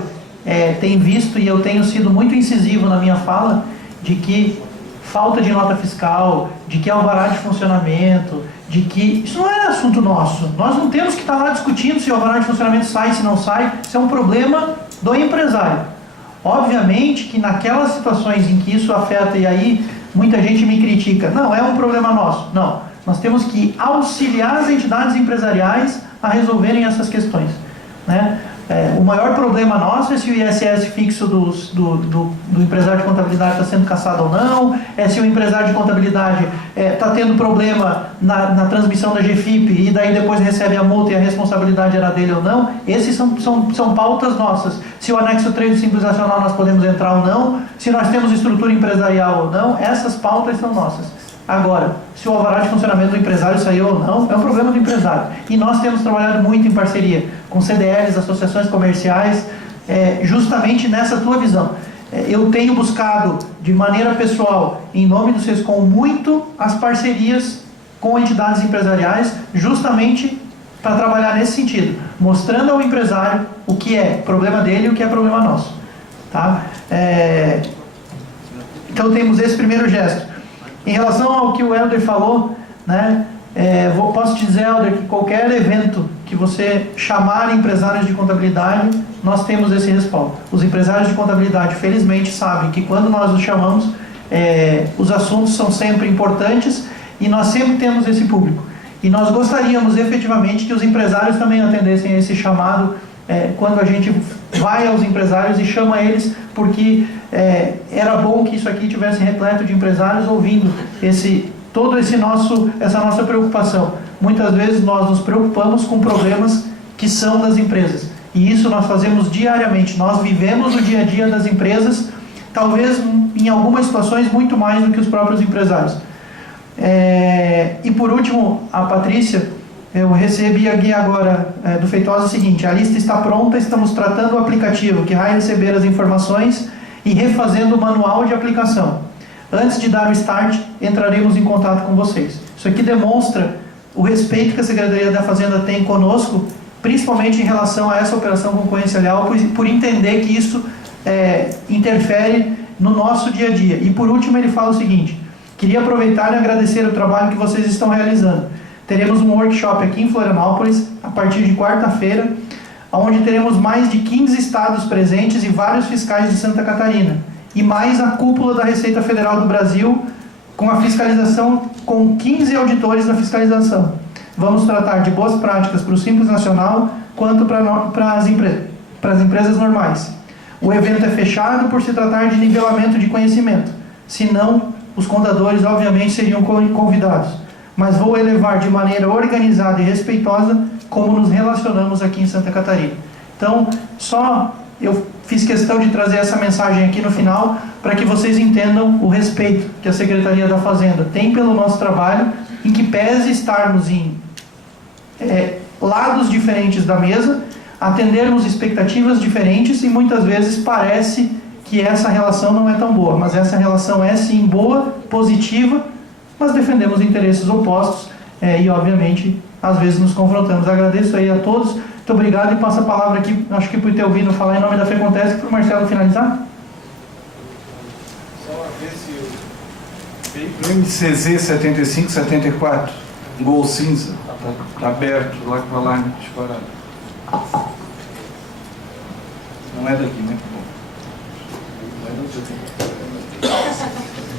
tem visto, e eu tenho sido muito incisivo na minha fala, de que falta de nota fiscal, de que alvará de funcionamento, de que isso não é assunto nosso. Nós não temos que estar lá discutindo se o alvará de funcionamento sai, se não sai. Isso é um problema do empresário. Obviamente que naquelas situações em que isso afeta, e aí muita gente me critica, não, é um problema nosso. Não, nós temos que auxiliar as entidades empresariais a resolverem essas questões, né? O maior problema nosso é se o ISS fixo do empresário de contabilidade está sendo cassado ou não, se o empresário de contabilidade está tendo problema na transmissão da GFIP e daí depois recebe a multa e a responsabilidade era dele ou não. Esses são pautas nossas. Se o anexo 3 do Simples Nacional nós podemos entrar ou não, se nós temos estrutura empresarial ou não, essas pautas são nossas. Agora, se o alvará de funcionamento do empresário saiu ou não, é um problema do empresário. E nós temos trabalhado muito em parceria com CDLs, associações comerciais, justamente nessa tua visão. Eu tenho buscado, de maneira pessoal, em nome do SESCOM, muito as parcerias com entidades empresariais, justamente para trabalhar nesse sentido, mostrando ao empresário o que é problema dele e o que é problema nosso. Tá? Então temos esse primeiro gesto. Em relação ao que o Helder falou, né, posso te dizer, Helder, que qualquer evento que você chamar empresários de contabilidade, nós temos esse respaldo. Os empresários de contabilidade, felizmente, sabem que quando nós os chamamos, os assuntos são sempre importantes e nós sempre temos esse público. E nós gostaríamos efetivamente que os empresários também atendessem a esse chamado quando a gente vai aos empresários e chama eles, porque era bom que isso aqui tivesse repleto de empresários ouvindo essa nossa preocupação. Muitas vezes nós nos preocupamos com problemas que são das empresas, e isso nós fazemos diariamente. Nós vivemos o dia a dia das empresas, talvez em algumas situações muito mais do que os próprios empresários. E por último, a Patrícia, eu recebi aqui agora do Feitosa o seguinte: a lista está pronta, estamos tratando o aplicativo que vai receber as informações e refazendo o manual de aplicação. Antes de dar o start, entraremos em contato com vocês. Isso aqui demonstra o respeito que a Secretaria da Fazenda tem conosco, principalmente em relação a essa operação concorrência leal, por entender que isso interfere no nosso dia a dia. E por último ele fala o seguinte: Queria aproveitar e agradecer o trabalho que vocês estão realizando. Teremos um workshop aqui em Florianópolis, a partir de quarta-feira, onde teremos mais de 15 estados presentes e vários fiscais de Santa Catarina. E mais a cúpula da Receita Federal do Brasil, com a fiscalização, com 15 auditores da fiscalização. Vamos tratar de boas práticas para o Simples Nacional, quanto para as empresas normais. O evento é fechado por se tratar de nivelamento de conhecimento. Senão, os contadores, obviamente, seriam convidados. Mas vou elevar de maneira organizada e respeitosa como nos relacionamos aqui em Santa Catarina. Então, eu fiz questão de trazer essa mensagem aqui no final para que vocês entendam o respeito que a Secretaria da Fazenda tem pelo nosso trabalho, em que pese estarmos em lados diferentes da mesa, atendermos expectativas diferentes e muitas vezes parece que essa relação não é tão boa, mas essa relação é sim boa, positiva, mas defendemos interesses opostos e obviamente às vezes nos confrontamos. Agradeço aí a todos, muito obrigado e passo a palavra aqui, acho que por ter ouvido falar em nome da FECONTESC, para o Marcelo finalizar. Só ver se o MCZ 7574, Gol Cinza, está aberto lá com o alarme disparado. Não é daqui, né?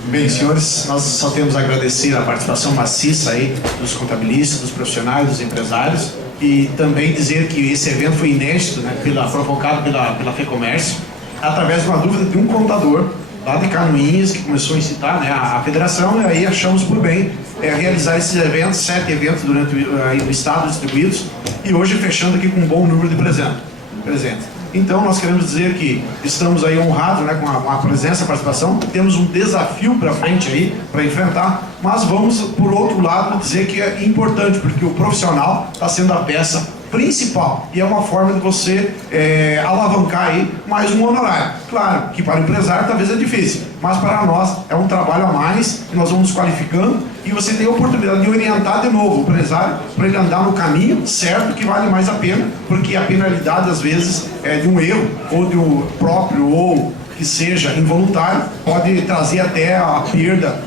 Bem, senhores, nós só temos a agradecer a participação maciça aí dos contabilistas, dos profissionais, dos empresários e também dizer que esse evento foi inédito, né, provocado pela FEComércio, através de uma dúvida de um contador lá de Canoinhas, que começou a incitar, né, a federação, e aí achamos por bem realizar esses eventos, 7 eventos aí no estado distribuídos, e hoje fechando aqui com um bom número de presentes. Então, nós queremos dizer que estamos aí honrados, né, com a presença, a participação, temos um desafio para frente aí, para enfrentar, mas vamos, por outro lado, dizer que é importante, porque o profissional está sendo a peça principal, e é uma forma de você alavancar aí mais um honorário. Claro que para o empresário talvez é difícil, mas para nós é um trabalho a mais, e nós vamos nos qualificando, e você tem a oportunidade de orientar de novo o empresário para ele andar no caminho certo, que vale mais a pena, porque a penalidade às vezes de um erro, ou de um próprio, ou que seja involuntário, pode trazer até a perda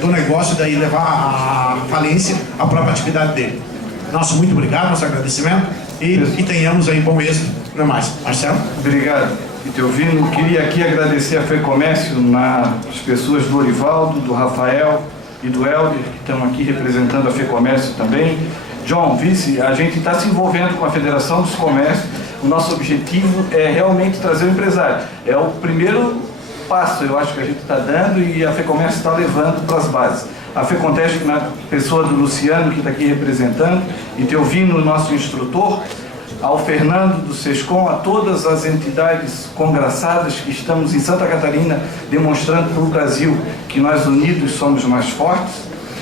do negócio, daí levar à falência a própria atividade dele. Nosso muito obrigado, nosso agradecimento, e tenhamos aí bom êxito. Não é mais. Marcelo? Obrigado. E te ouvindo, queria aqui agradecer a FEComércio, nas pessoas do Orivaldo, do Rafael e do Helder, que estão aqui representando a FEComércio também. John, vice, a gente está se envolvendo com a Federação dos Comércios. O nosso objetivo é realmente trazer o empresário. É o primeiro passo, eu acho que a gente está dando, e a FEComércio está levando para as bases. A FECONTESC, na pessoa do Luciano, que está aqui representando, e te ouvindo o nosso instrutor, ao Fernando do SESCOM, a todas as entidades congraçadas que estamos em Santa Catarina, demonstrando para o Brasil que nós unidos somos mais fortes,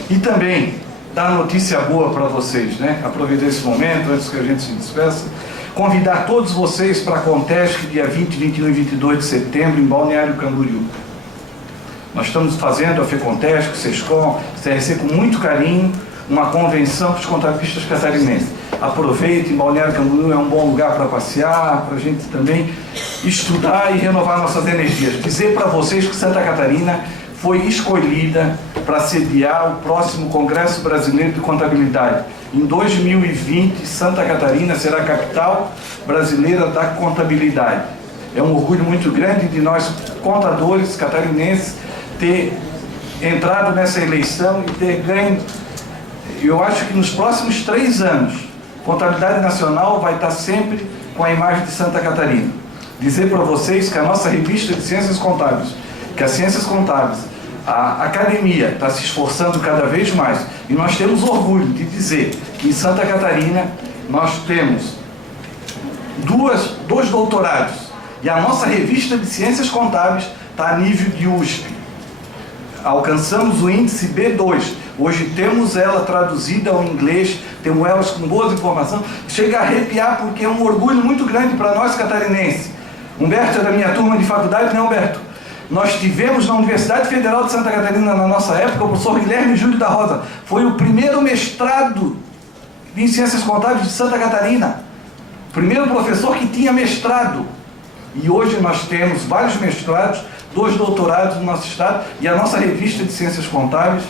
e também dar notícia boa para vocês, né? Aproveitar esse momento, antes que a gente se despeça, convidar todos vocês para a Contesc, dia 20, 21 e 22 de setembro, em Balneário Camboriú. Nós estamos fazendo a FECONTESC, o SESCOM, CRC com muito carinho, uma convenção para os contabilistas catarinenses. Aproveitem, Balneário Camboriú é um bom lugar para passear, para a gente também estudar e renovar nossas energias. Dizer para vocês que Santa Catarina foi escolhida para sediar o próximo Congresso Brasileiro de Contabilidade. Em 2020, Santa Catarina será a capital brasileira da contabilidade. É um orgulho muito grande de nós, contadores catarinenses, ter entrado nessa eleição e ter ganho. Eu acho que nos próximos 3 anos, Contabilidade Nacional vai estar sempre com a imagem de Santa Catarina. Dizer para vocês que a nossa revista de Ciências Contábeis, que as Ciências Contábeis, a academia está se esforçando cada vez mais, e nós temos orgulho de dizer que em Santa Catarina nós temos dois doutorados, e a nossa revista de Ciências Contábeis está a nível de USP. Alcançamos o índice B2. Hoje temos ela traduzida ao inglês, temos elas com boas informações. Chega a arrepiar porque é um orgulho muito grande para nós catarinenses. Humberto é da minha turma de faculdade, né, Humberto? Nós tivemos na Universidade Federal de Santa Catarina, na nossa época, o professor Guilherme Júlio da Rosa. Foi o primeiro mestrado em Ciências Contábeis de Santa Catarina. Primeiro professor que tinha mestrado. E hoje nós temos vários mestrados, 2 doutorados no nosso estado, e a nossa revista de Ciências Contábeis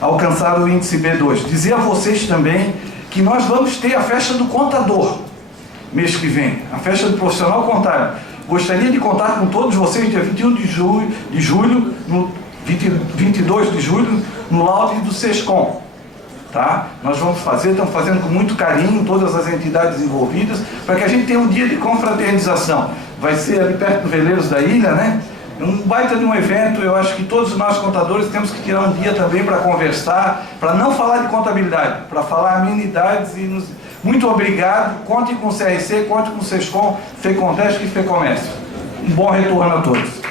alcançaram o índice B2. Dizer a vocês também que nós vamos ter a festa do contador mês que vem, a festa do profissional contábil. Gostaria de contar com todos vocês dia 21 de julho, no 22 de julho, no laude do SESCOM. Tá? Nós vamos fazer, estamos fazendo com muito carinho, todas as entidades envolvidas, para que a gente tenha um dia de confraternização. Vai ser ali perto do Veleiros da Ilha, né? Um baita de um evento. Eu acho que todos nós contadores temos que tirar um dia também para conversar, para não falar de contabilidade, para falar amenidades e nos... Muito obrigado, conte com o CRC, conte com o SESCOM, FECONTESC e FEComércio. Um bom retorno a todos.